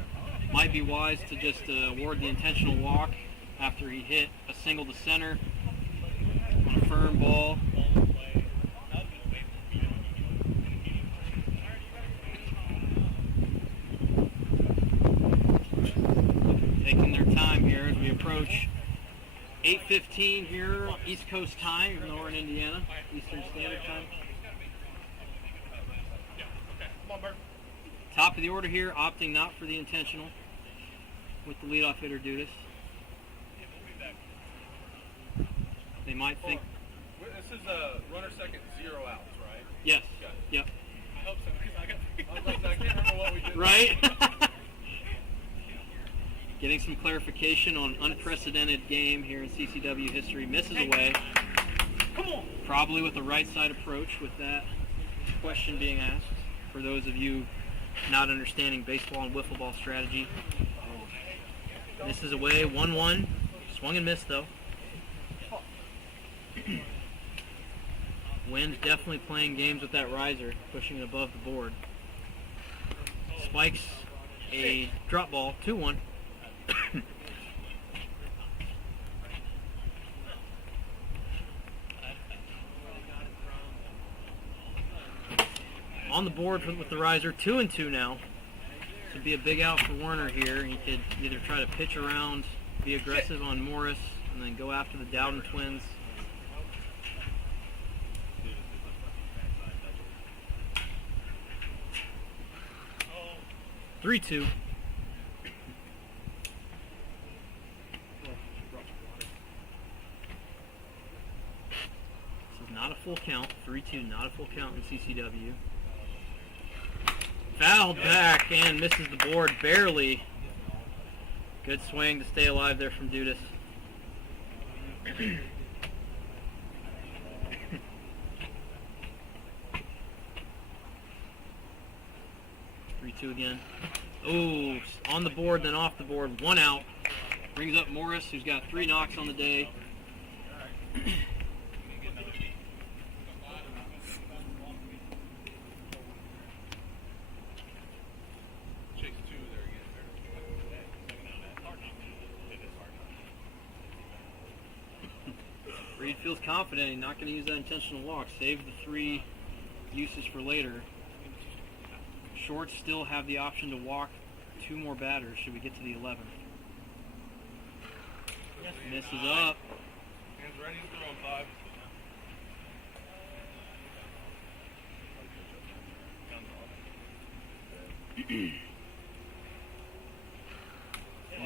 Might be wise to just award the intentional walk after he hit a single to center on a firm ball. Taking their time here as we approach 8:15 here, East Coast time, even though we're in Indiana, Eastern Standard Time. Top of the order here, opting not for the intentional with the leadoff hitter Dudas. They might think. This is a runner second, 0 outs, right? Yes. Okay. Yep. I hope so because I can't remember what we did. Right? Getting some clarification on unprecedented game here in CCW history. Misses away. Come on. Probably with a right side approach with that question being asked. For those of you not understanding baseball and wiffle ball strategy. Misses away, 1-1. Swung and missed though. Wind definitely playing games with that riser, pushing it above the board. Spikes a drop ball, 2-1. On the board with the riser, 2-2 now. This would be a big out for Werner here. He could either try to pitch around, be aggressive on Morris, and then go after the Dowden twins. 3-2. This is not a full count. 3-2, not a full count in CCW. Fouled back and misses the board barely. Good swing to stay alive there from Dudas. 3-2 again. Oh, on the board, then off the board. 1 out. Brings up Morris, who's got 3 knocks on the day. Reed feels confident. He's not going to use that intentional walk. Save the 3 uses for later. Shorts still have the option to walk 2 more batters should we get to the 11th. Misses up. Hands ready to throw on 5.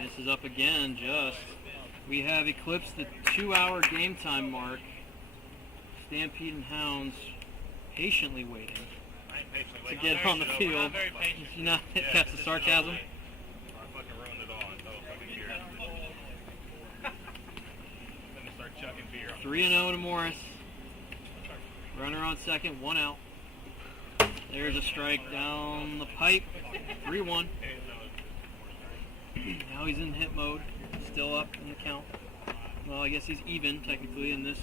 Misses up again, just. We have eclipsed the 2-hour game time mark. Stampede and Hounds patiently waiting to get on the field. Did you not catch the sarcasm? I fucking ruined it all. I thought fucking beer. I'm gonna start chucking beer. 3-0 to Morris. Runner on second, 1 out. There's a strike down the pipe. 3-1. Now he's in hit mode. Still up in the count. Well, I guess he's even technically in this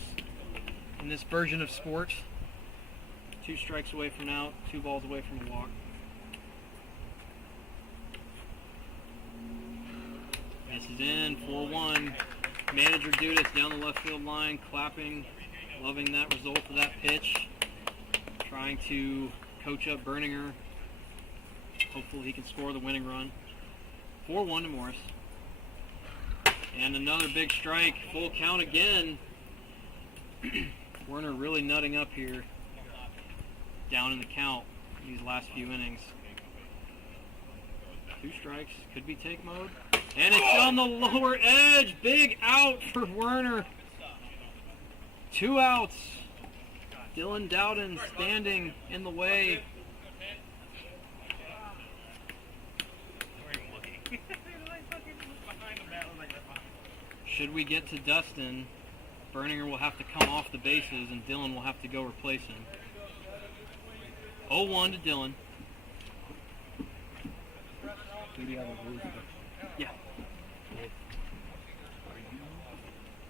version of sports. 2 strikes away from out, 2 balls away from a walk. This is in, 4-1. Manager Dudas down the left field line, clapping, loving that result of that pitch. Trying to coach up Berninger. Hopefully he can score the winning run. 4-1 to Morris. And another big strike, full count again. Werner really nutting up here. Down in the count these last few innings. 2 strikes, could be take mode. And it's on the lower edge. Big out for Werner. 2 outs. Dylan Dowden standing in the way. Should we get to Dustin, Berninger will have to come off the bases and Dylan will have to go replace him. 0-1 to Dylan. Do you have a rules? Yeah. Are you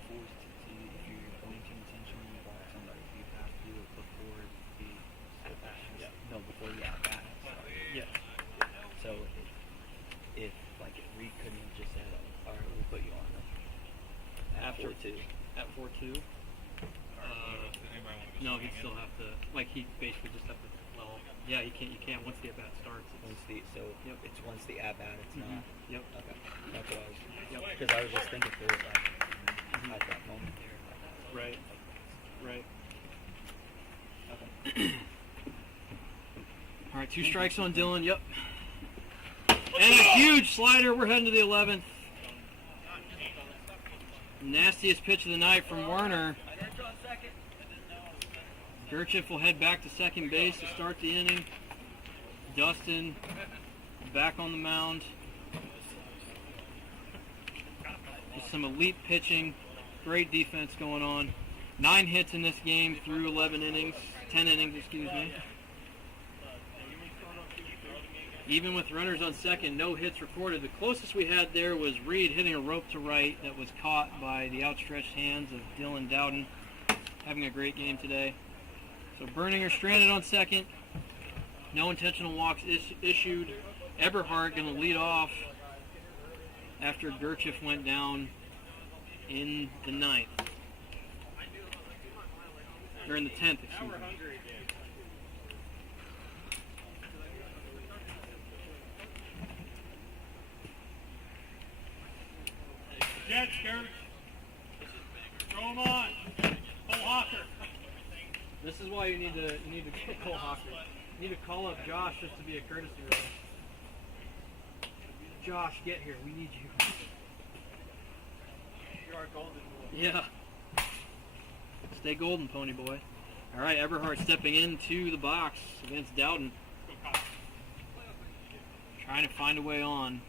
forced to, if you're going to intentionally walk somebody, you have to do it before the at-bat? No, before the at-bat. Yeah. So if like Reed couldn't have just said, all right, we'll put you on After 4-2. At 4-2. No, he'd still have to. Like he basically just have to. Well, yeah, you can't once the at bat starts. Yep. It's once the at bat, it's not. Yep. Okay. That's what I was. Because I was just thinking through it like at that moment there. Right. Right. Okay. All right, 2 strikes on Dylan. Yep. And a huge slider. We're heading to the 11th. Nastiest pitch of the night from Werner. Gerchif will head back to second base to start the inning. Dustin back on the mound. With some elite pitching. Great defense going on. 9 hits in this game through 11 innings. 10 innings, excuse me. Even with runners on second, no hits recorded. The closest we had there was Reed hitting a rope to right that was caught by the outstretched hands of Dylan Dowden. Having a great game today. So Berninger stranded on second. No intentional walks issued. Eberhardt going to lead off after Gerchif went down in the 9th. Or in the 10th, excuse me. Jets, Gertz. Throw him on. Cole Hawker. This is why you need to get Cole Hawker. You need to call up Josh just to be a courtesy roll. Josh, get here. We need you. You're our golden boy. Yeah. Stay golden, pony boy. All right, Eberhardt stepping into the box against Dowden. Trying to find a way on.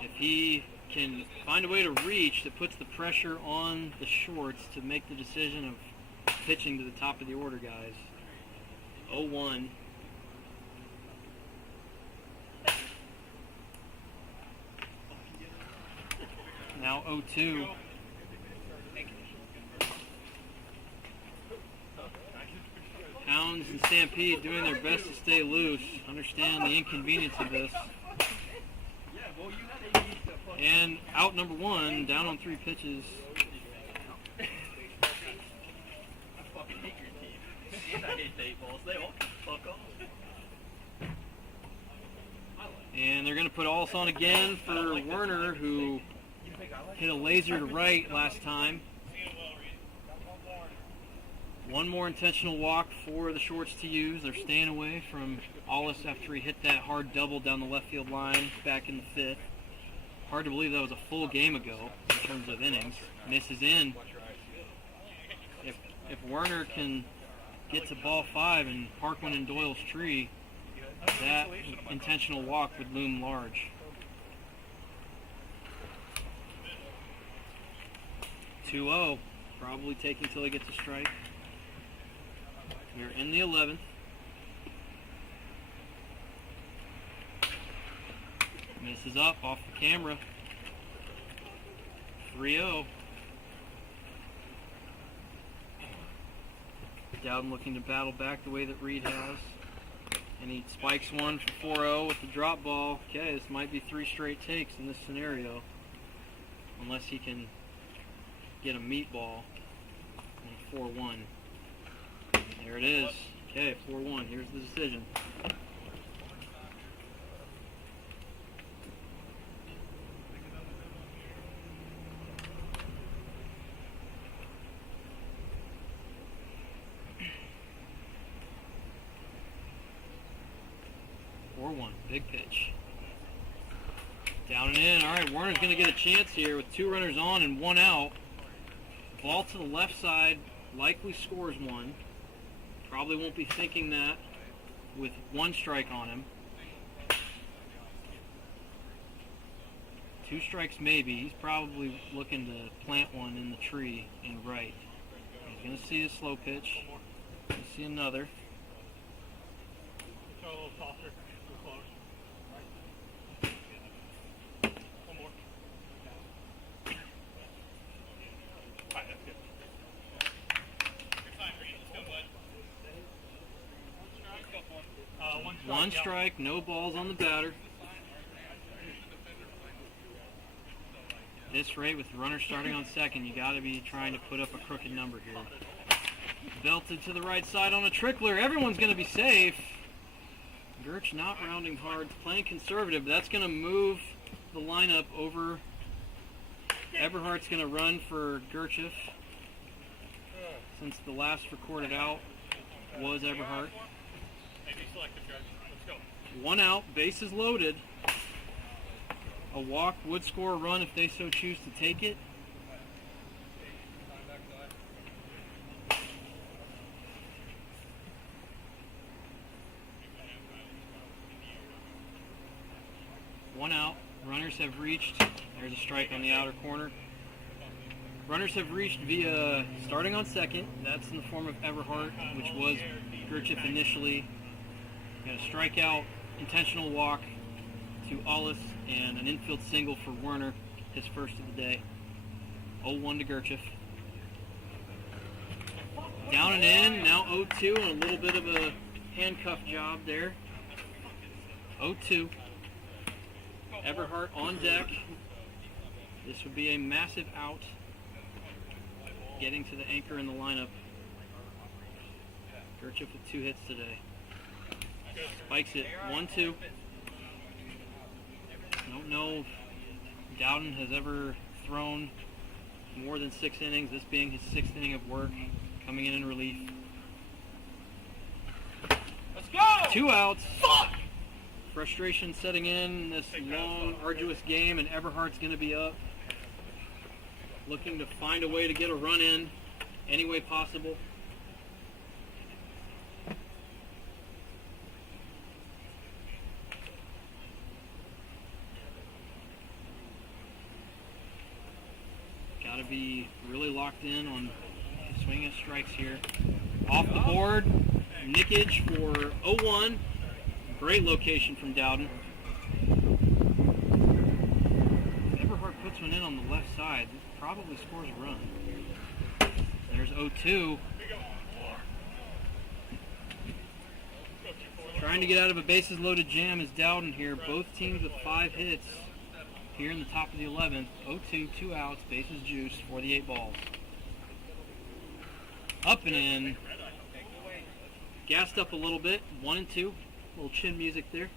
If he can find a way to reach that puts the pressure on the shorts to make the decision of pitching to the top of the order, guys. 0-1. Now 0-2. Hounds and Stampede doing their best to stay loose. Understand the inconvenience of this. And out number 1, down on 3 pitches. I fucking hate your team. And I hate the 8 balls. They all can fuck off. And they're going to put Allis on again for Werner, who hit a laser to right last time. One more intentional walk for the shorts to use. They're staying away from Allis after he hit that hard double down the left field line back in the 5th. Hard to believe that was a full game ago in terms of innings. Misses in. If Werner can get to ball 5 and park one in Doyle's tree, that intentional walk would loom large. 2-0. Probably taking until he gets a strike. We're in the 11th. Misses up off the camera. 3-0. Dowden looking to battle back the way that Reed has. And he spikes one for 4-0 with the drop ball. Okay, this might be 3 straight takes in this scenario. Unless he can get a meatball. And 4-1. There it is. Okay, 4-1. Here's the decision. Big pitch. Down and in. All right, Werner's going to get a chance here with 2 runners on and 1 out. Ball to the left side. Likely scores 1. Probably won't be thinking that with 1 strike on him. 2 strikes maybe. He's probably looking to plant one in the tree in right. He's going to see a slow pitch. He'll see another. Throw a little softer. One strike, no balls on the batter. This rate with the runner starting on second, you got to be trying to put up a crooked number here. Belted to the right side on a trickler. Everyone's going to be safe. Gertz not rounding hard, playing conservative. That's going to move the lineup over. Eberhardt's going to run for Gertz, since the last recorded out was Eberhardt. Let's go. 1 out, bases loaded. A walk would score a run if they so choose to take it. One out. Runners have reached. There's a strike on the outer corner. Runners have reached via starting on second. That's in the form of Eberhardt, which was Gertz initially. Got a strikeout, intentional walk to Allis, and an infield single for Werner, his first of the day. 0-1 to Gertz. Down and in, now 0-2, and a little bit of a handcuff job there. 0-2. Eberhardt on deck. This would be a massive out. Getting to the anchor in the lineup. Gertz with 2 hits today. Spikes it 1-2. Don't know if Dowden has ever thrown more than 6 innings, this being his 6th inning of work, coming in relief. Let's go! 2 outs. Frustration setting in this long, arduous game, and Everhart's going to be up, looking to find a way to get a run in any way possible. Got to be really locked in on swinging at strikes here. Off the board, nickage for 0-1. Great location from Dowden. If Everhart puts one in on the left side, probably scores a run. There's 0-2. Trying to get out of a bases loaded jam is Dowden here. Both teams with 5 hits here in the top of the 11th. 0-2, 2 outs, bases juiced for the 8 balls. Up and in. Gassed up a little bit. 1-2. Little chin music there.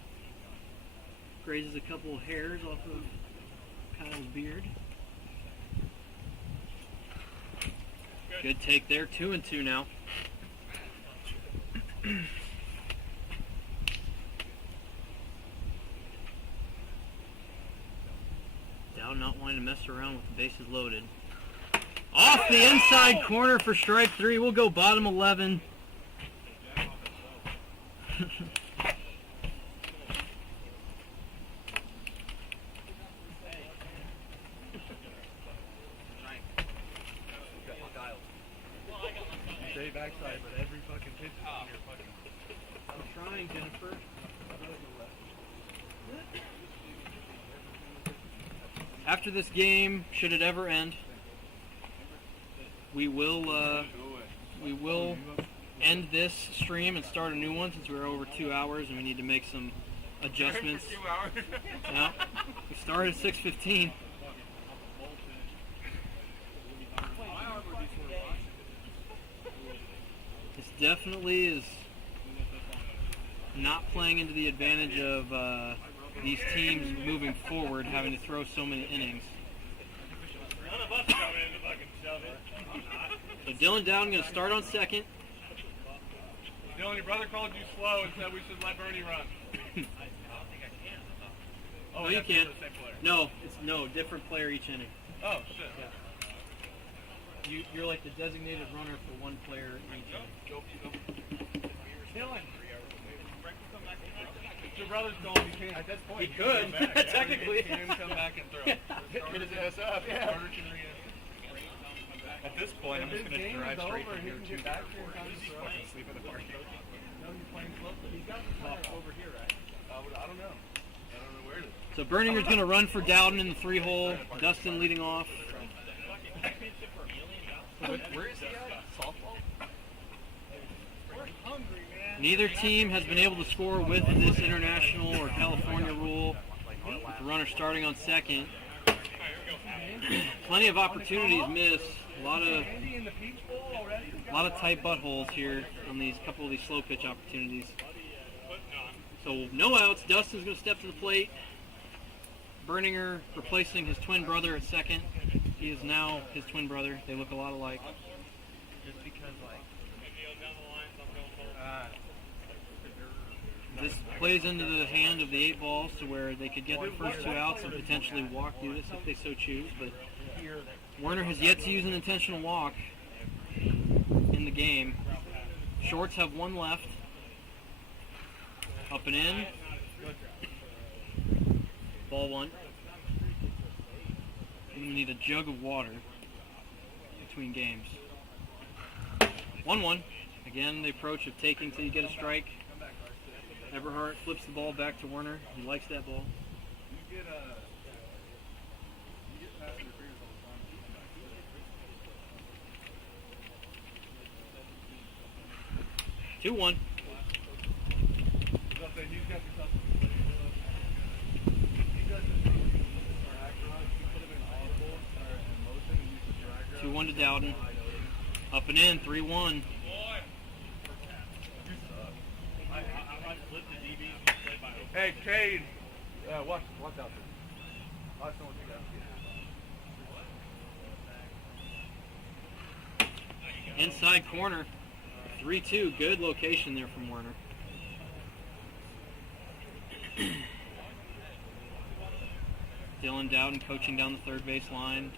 Grazes a couple of hairs off of Kyle's beard. Good take there. 2-2 now. Down not wanting to mess around with the bases loaded. Off the inside corner for strike 3. We'll go bottom 11. Say backside, but every fucking pitch is on your fucking. I'm trying, Jennifer. After this game, should it ever end, we will end this stream and start a new one since we're over 2 hours and we need to make some adjustments. 2 hours. Yeah, we started at 6:15. This definitely is not playing into the advantage of these teams moving forward, having to throw so many innings. None of us come in to fucking shove it. So Dylan Dowden going to start on second. Dylan, your brother called you slow and said we should let Bernie run. Oh, you that's can't. the same player. No, it's different player each inning. Oh, shit. You're like the designated runner for one player each inning. Dylan. Your brother's going, he can't. At this point, He could, can come back. technically. He can come back and throw. Get his ass up. Yeah. Carter can At this point, I'm just going to drive straight from here to the back airport. here and Just fucking sleep in the parking lot. No, he's playing close, but he's got the player over here, right? I don't know. I don't know where it is. So Berninger's going to run for Dowden in the 3-hole. Dustin leading off. Where is he at? Softball? Neither team has been able to score with this international or California rule. With the runner starting on second. Plenty of opportunities missed. A lot of tight buttholes here on these couple of these slow pitch opportunities. So no outs. Dustin's going to step to the plate. Berninger replacing his twin brother at second. He is now his twin brother. They look a lot alike. Just because, This plays into the hand of the 8 balls to where they could get the first 2 outs and potentially walk through this if they so choose. But Werner has yet to use an intentional walk in the game. Shorts have 1 left. Up and in. Ball 1. I'm going to need a jug of water between games. 1-1. Again, the approach of taking till you get a strike. Everhart flips the ball back to Werner. He likes that ball. you get past your fingers all the time. 2-1. He's got the custom play. He does this thing, he put him in audible or in motion and use the drag route. 2-1 to Dowden. Up and in, 3-1. Hey, Cade. Watch out there. Watch someone take that. Inside corner. 3-2. Good location there from Werner. Dylan Dowden coaching down the third base line.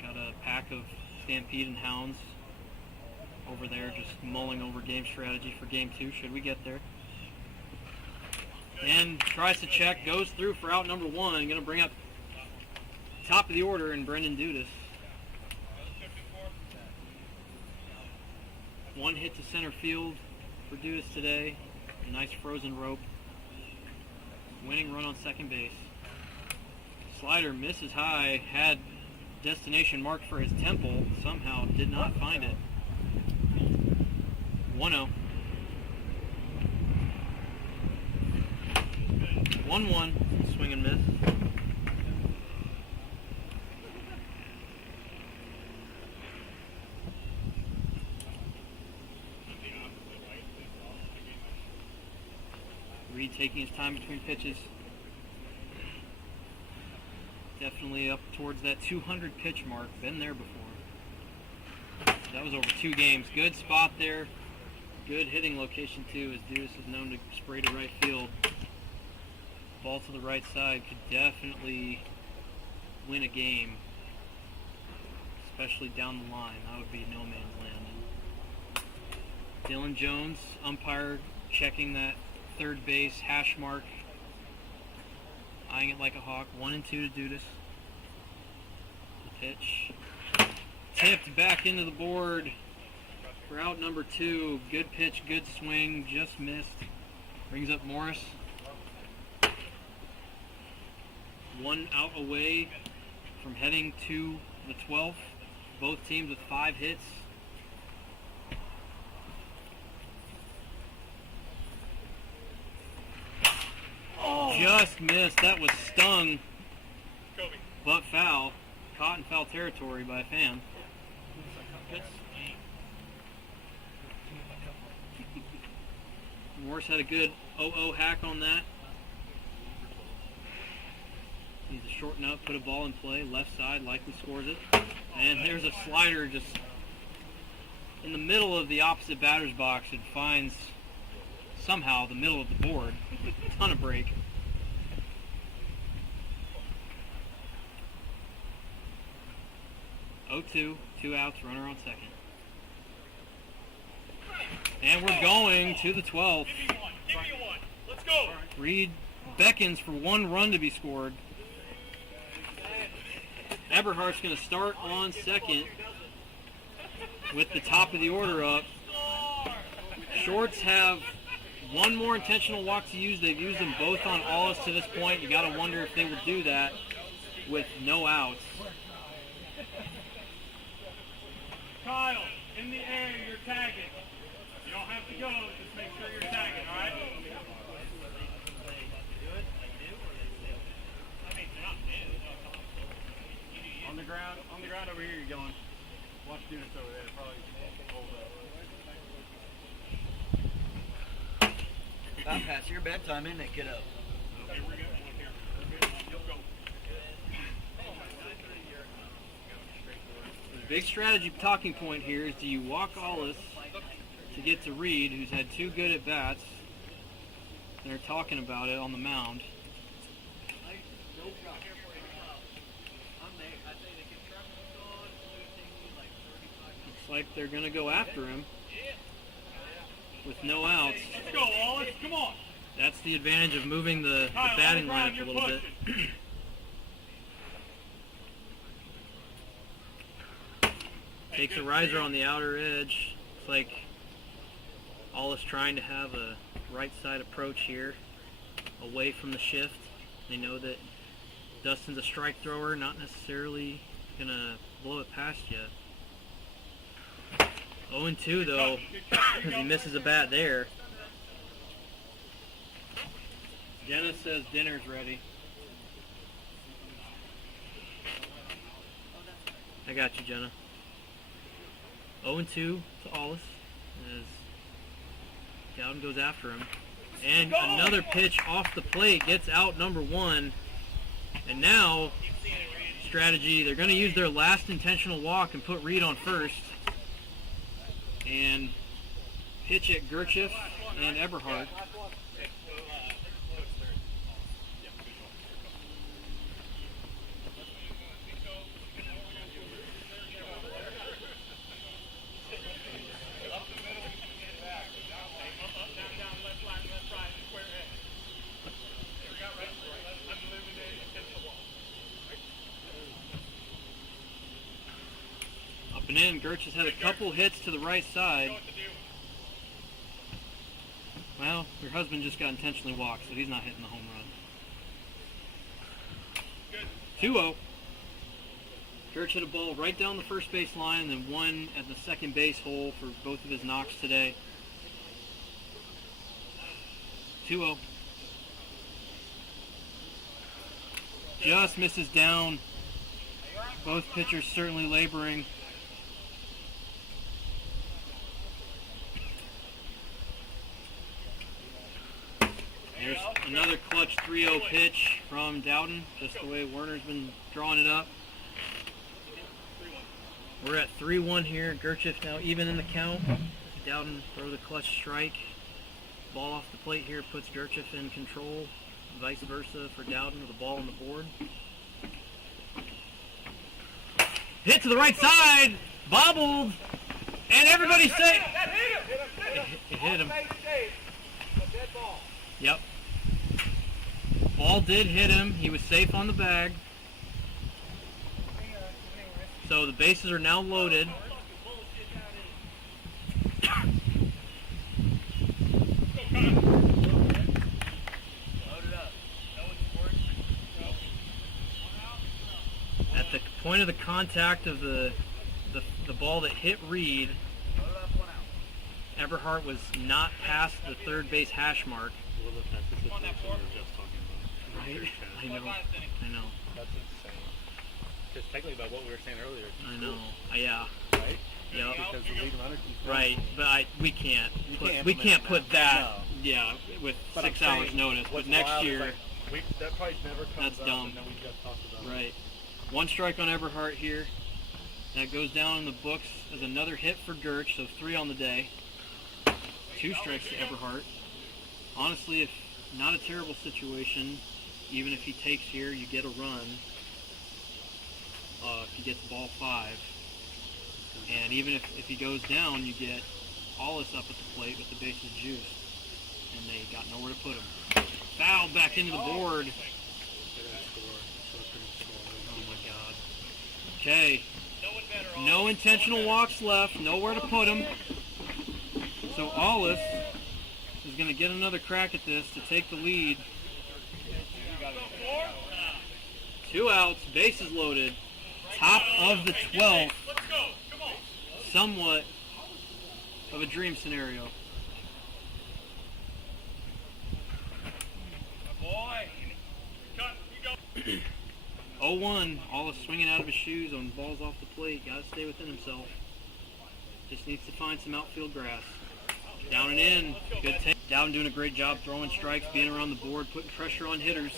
Got a pack of Stampede and Hounds over there just mulling over game strategy for game 2 should we get there. And tries to check, goes through for out number 1. Going to bring up top of the order in Brendan Dudas. 1 hit to center field for Dudas today. A nice frozen rope. Winning run on second base. Slider misses high, had destination marked for his temple, somehow did not find it. 1-0. 1-1, swing and miss. Reed taking his time between pitches. Definitely up towards that 200 pitch mark. Been there before. That was over 2 games. Good spot there. Good hitting location too, as Dudas is known to spray to right field. Ball to the right side could definitely win a game, especially down the line. That would be no man's land. Dylan Jones, umpire, checking that third base hash mark, eyeing it like a hawk. 1-2 to Dudas. The pitch tipped back into the board for out number 2. Good pitch, good swing, just missed. Brings up Morris. 1 out away from heading to the 12th. Both teams with 5 hits. Just missed. That was stung, but foul. Caught in foul territory by a fan. Morris had a good 0-0 hack on that. Needs to shorten up, put a ball in play. Left side, likely scores it. And there's a slider just in the middle of the opposite batter's box. It finds somehow the middle of the board. Ton of break. Oh-2, 2 outs, runner on second. And we're going to the 12th. Give me one. Let's go. Reed beckons for 1 run to be scored. Eberhardt's going to start on second with the top of the order up. Shorts have 1 more intentional walk to use. They've used them both on Allis to this point. You got to wonder if they would do that with no outs. Kyle, in the air, you're tagging. You don't have to go, just make sure you're tagging, all right? On the ground over here you're going. Watch Dudas over there. Probably hold up. About past your bedtime, isn't it, kiddo? Okay, we're good. You'll go. The big strategy talking point here is, do you walk Allis to get to Reed, who's had 2 good at-bats? They're talking about it on the mound. Looks like they're going to go after him with no outs. Let's go, Wallace. Come on. That's the advantage of moving the Kyle, batting on the ground, lineup a you're little bit. Takes a riser on the outer edge. It's like Allis trying to have a right side approach here, away from the shift. They know that Dustin's a strike thrower, not necessarily going to blow it past you. 0-2 though, because he misses a bat there. Jenna says dinner's ready. I got you, Jenna. 0-2 to Allis as Dowden goes after him. And another pitch off the plate gets out number 1. And now, strategy, they're going to use their last intentional walk and put Reed on first. And pitch at Gerchef and Eberhardt. Looking in, Gertz has had a couple hits to the right side. Well, your husband just got intentionally walked, so he's not hitting the home run. 2-0. Gertz hit a ball right down the first base line and then one at the second base hole for both of his knocks today. 2-0. Just misses down. Both pitchers certainly laboring. There's another clutch 3-0 pitch from Dowden, just the way Werner's been drawing it up. We're at 3-1 here. Gertz now even in the count. Dowden throw the clutch strike. Ball off the plate here puts Gertz in control. Vice versa for Dowden with the ball on the board. Hit to the right side, bobbled, and everybody say it hit him. Yep. Ball did hit him. He was safe on the bag. So the bases are now loaded. At the point of the contact of the ball that hit Reed, Eberhardt was not past the third base hash mark. What about that situation we were just talking about? Right? I know. That's insane. Because technically about what we were saying earlier. I know. Yeah. Right? Yep. Because the lead runner keeps Right, but we can't. can't We can't implement put that. that. Yeah, with But 6 I'm hours saying, notice. But what's next wild is, year, like, that probably never comes That's up, dumb. and then we just talked about it. right. 1 strike on Eberhardt here. That goes down in the books as another hit for Gertz, so 3 on the day. 2 strikes to Eberhardt. Honestly, if not a terrible situation, even if he takes here, you get a run. If he gets ball 5. And even if he goes down, you get Hollis up at the plate with the bases juiced. And they got nowhere to put him. Foul back into the board. Oh my God. Okay. No intentional walks left. Nowhere to put him. So Hollis is going to get another crack at this to take the lead. 2 outs. Bases loaded. Top of the 12th. Somewhat of a dream scenario. 0-1. Hollis swinging out of his shoes on balls off the plate. Got to stay within himself. Just needs to find some outfield grass. Down and in. Good take. Dowden doing a great job throwing strikes, being around the board, putting pressure on hitters.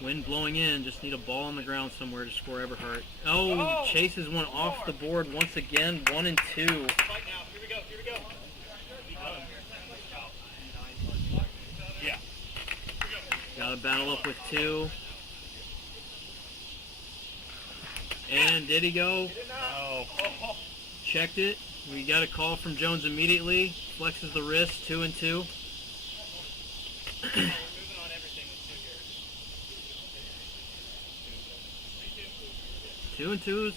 Wind blowing in. Just need a ball on the ground somewhere to score Eberhardt. Oh, chases one off the board once again. 1-2. Got to battle up with 2. And did he go? No. Checked it. We got a call from Jones immediately. Flexes the wrist. 2-2. 2-2's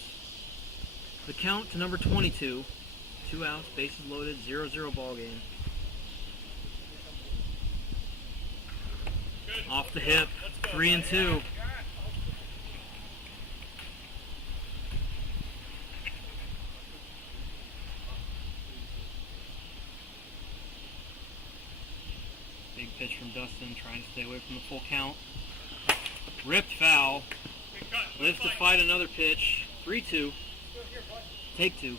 the count to number 22. 2 outs, bases loaded, 0-0 ball game. Off the hip, 3-2. Big pitch from Dustin, trying to stay away from the full count. Ripped foul. Lives to fight another pitch. 3-2. Take 2.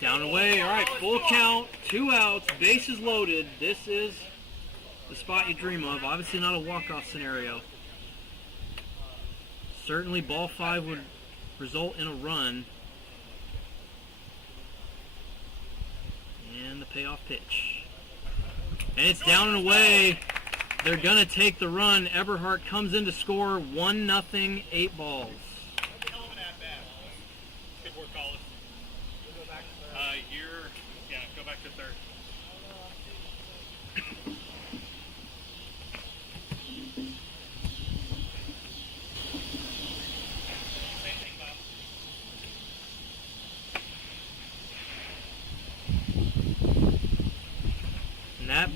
Down and away. All right, full count. 2 outs. Bases loaded. This is the spot you dream of. Obviously not a walk-off scenario. Certainly ball 5 would result in a run. And the payoff pitch. And it's down and away. They're going to take the run. Eberhardt comes in to score 1-0, 8 balls.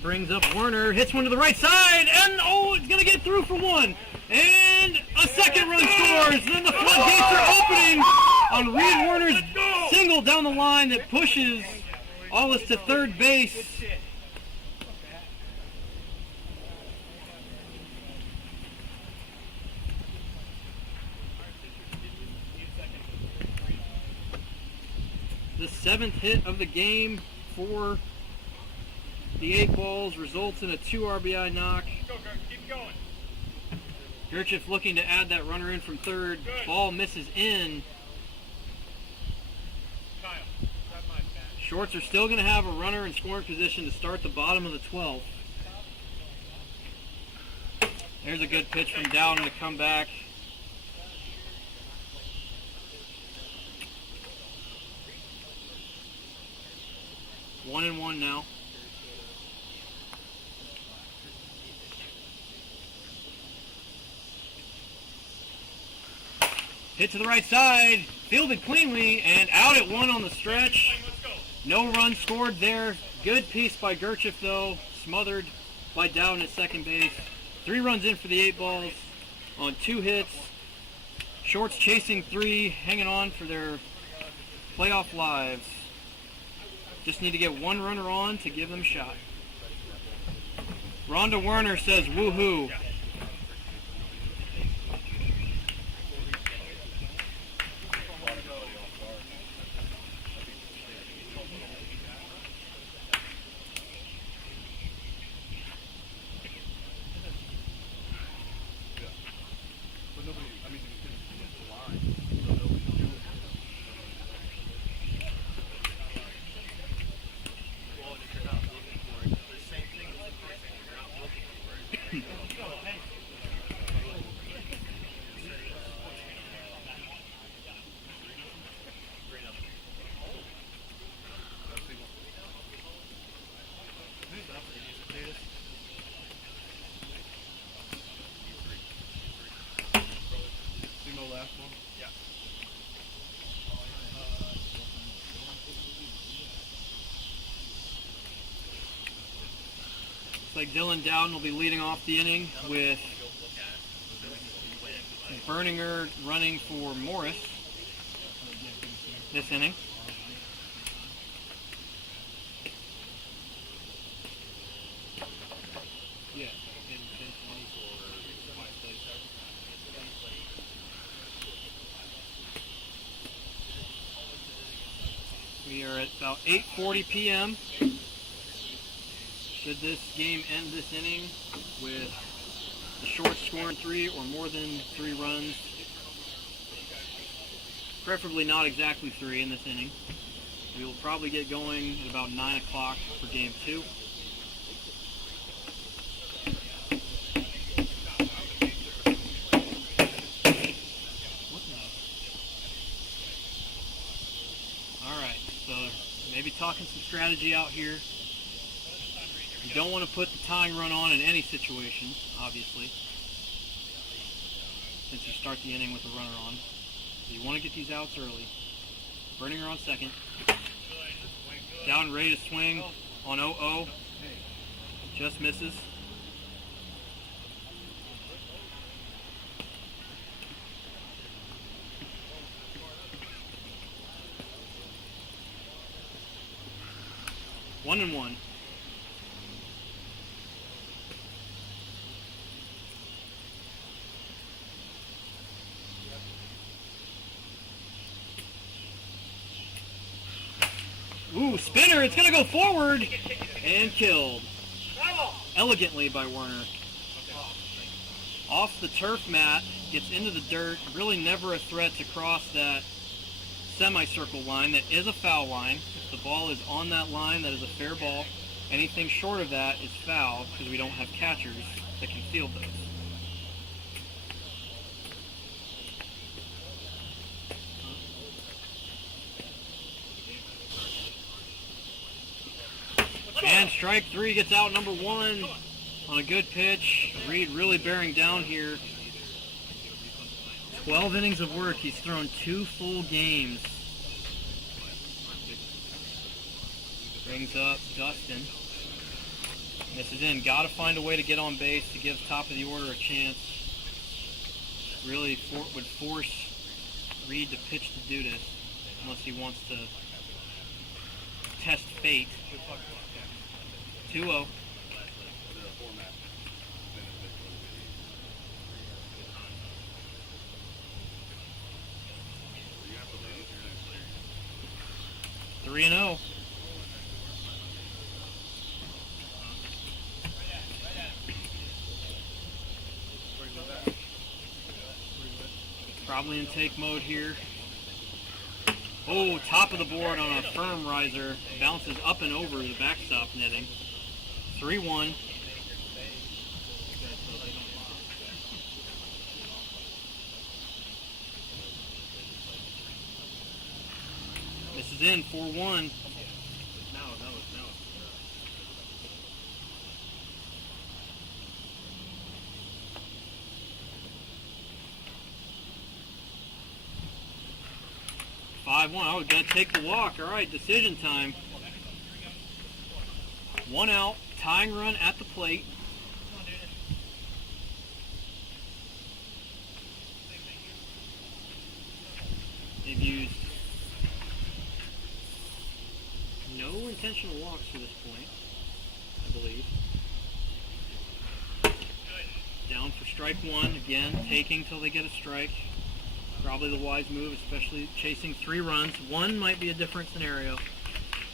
brings up Werner, hits one to the right side, and oh, it's going to get through for one. And a second run scores. Then the floodgates are opening on Reed Werner's single down the line that pushes Allis to third base. The 7th hit of the game for the 8 balls results in a 2 RBI knock. Go, keep going. Gerchif looking to add that runner in from third. Ball misses in. Kyle, grab my bat. Shorts are still going to have a runner in scoring position to start the bottom of the 12th. There's a good pitch from Dowden to come back. One and one now. Hit to the right side, fielded cleanly, and out at one on the stretch. No run scored there. Good piece by Gerchif though, smothered by Dowden at second base. 3 runs in for the 8 balls on 2 hits. Shorts chasing 3, hanging on for their playoff lives. Just need to get 1 runner on to give them a shot. Rhonda Werner says woohoo. Looks like Dylan Dowden will be leading off the inning with Berninger running for Morris this inning. We are at about 8:40 p.m. Should this game end this inning with the Shorts scoring 3 or more than 3 runs, preferably not exactly 3 in this inning, we will probably get going at about 9 o'clock for game 2. Alright, so maybe talking some strategy out here. You don't want to put the tying run on in any situation, obviously, since you start the inning with a runner on. So you want to get these outs early. Berninger on second. Down ready to swing on 0-0. Just misses. One and one. Ooh, spinner, it's going to go forward, and killed. Elegantly by Werner. Off the turf mat, gets into the dirt, really never a threat to cross that semicircle line. That is a foul line. If the ball is on that line, that is a fair ball. Anything short of that is foul, because we don't have catchers that can field those. And strike 3 gets out number 1 on a good pitch. Reed really bearing down here. 12 innings of work. He's thrown 2 full games. Brings up Dustin. Misses in. Got to find a way to get on base to give top of the order a chance. Really would force Reed to pitch to Dudas unless he wants to test fate. 2-0. Three and 0. Probably in take mode here. Oh, top of the board on a firm riser. Bounces up and over the backstop netting. 3-1. This is in, 4-1. 5-1. Oh, we're going to take the walk. All right, decision time. 1 out, tying run at the plate. They've used no intentional walks to this point, I believe. Down for strike one. Again, taking till they get a strike. Probably the wise move, especially chasing 3 runs. One might be a different scenario,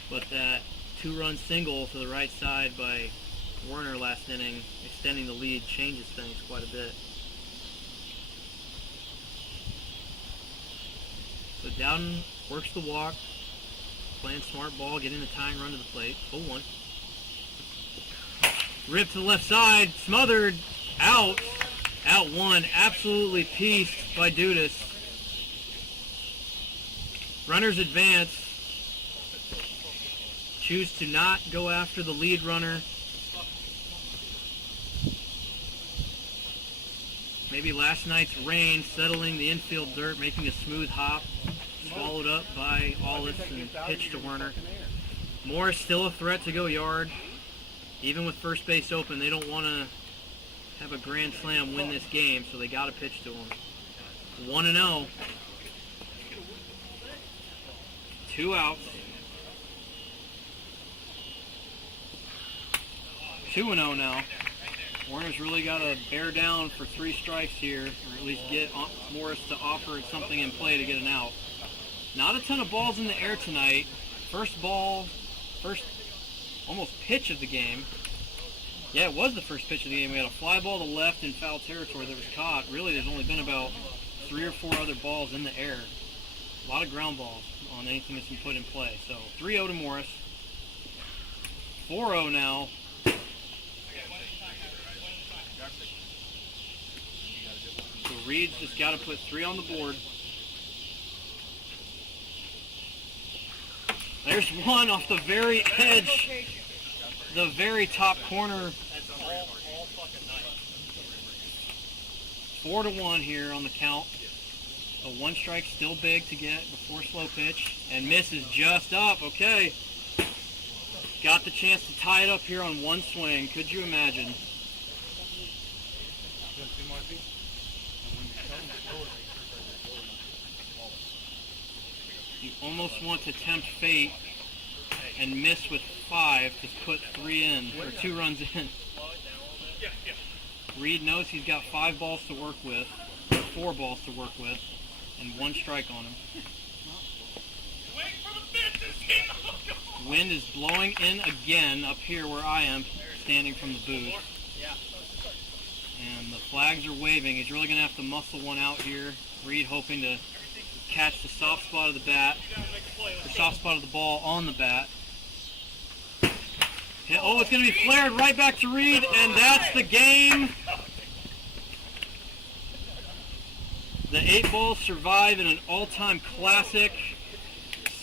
but that 2-run single to the right side by Werner last inning, extending the lead, changes things quite a bit. So Dowden works the walk, playing smart ball, getting the tying run to the plate. 0-1. Ripped to the left side, smothered, out. Out 1, absolutely pieced by Dudas. Runners advance. Choose to not go after the lead runner. Maybe last night's rain settling the infield dirt, making a smooth hop. Swallowed up by Aulis and pitched to Werner. Morris still a threat to go yard. Even with first base open, they don't want to have a grand slam win this game, so they got to pitch to him. 1-0. 2 outs. 2-0 now. Warner's really got to bear down for 3 strikes here, or at least get Morris to offer something in play to get an out. Not a ton of balls in the air tonight. First almost pitch of the game. Yeah, it was the first pitch of the game. We had a fly ball to left in foul territory that was caught. Really, there's only been about 3 or 4 other balls in the air. A lot of ground balls on anything that's been put in play. So 3-0 to Morris. 4-0 now. So Reed's just got to put 3 on the board. There's one off the very edge, the very top corner. 4-1 here on the count. A 1 strike still big to get before slow pitch, and misses just up. Okay, got the chance to tie it up here on 1 swing. Could you imagine? You almost want to tempt fate and miss with 5 to put 3 in, or 2 runs in. Reed knows he's got 5 balls to work with, or 4 balls to work with, and 1 strike on him. Wind is blowing in again up here where I am, standing from the booth. And the flags are waving. He's really going to have to muscle one out here. Reed hoping to catch the soft spot of the bat, the soft spot of the ball on the bat. Oh, it's going to be flared right back to Reed, and that's the game. The 8 balls survive in an all-time classic.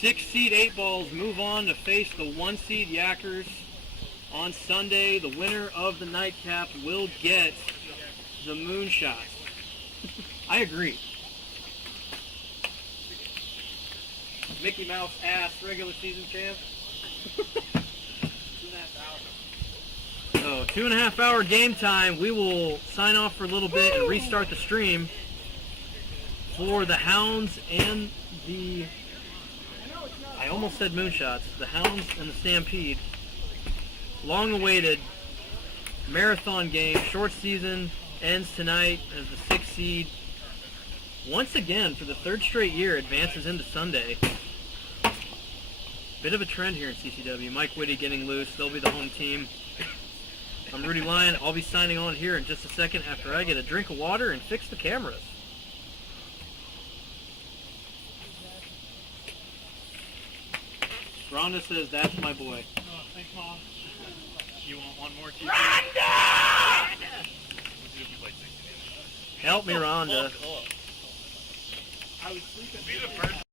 6-seed 8 balls move on to face the 1-seed Yackers on Sunday. The winner of the nightcap will get the moonshots. I agree. Mickey Mouse ass regular season champ. So 2.5 hour game time. We will sign off for a little bit and restart the stream for the Hounds and the, I almost said Moonshots, the Hounds and the Stampede. Long awaited marathon game, short season, ends tonight as the 6th seed. Once again, for the 3rd straight year, advances into Sunday. Bit of a trend here in CCW. Mike Whitty getting loose. They'll be the home team. I'm Rudy Lyon. I'll be signing on here in just a second after I get a drink of water and fix the cameras. Rhonda says, that's my boy. Oh, thanks, Mom. You want one more TV? Rhonda! We'll do it for like 60 minutes. Help me, Rhonda. I was sleeping. Be the first.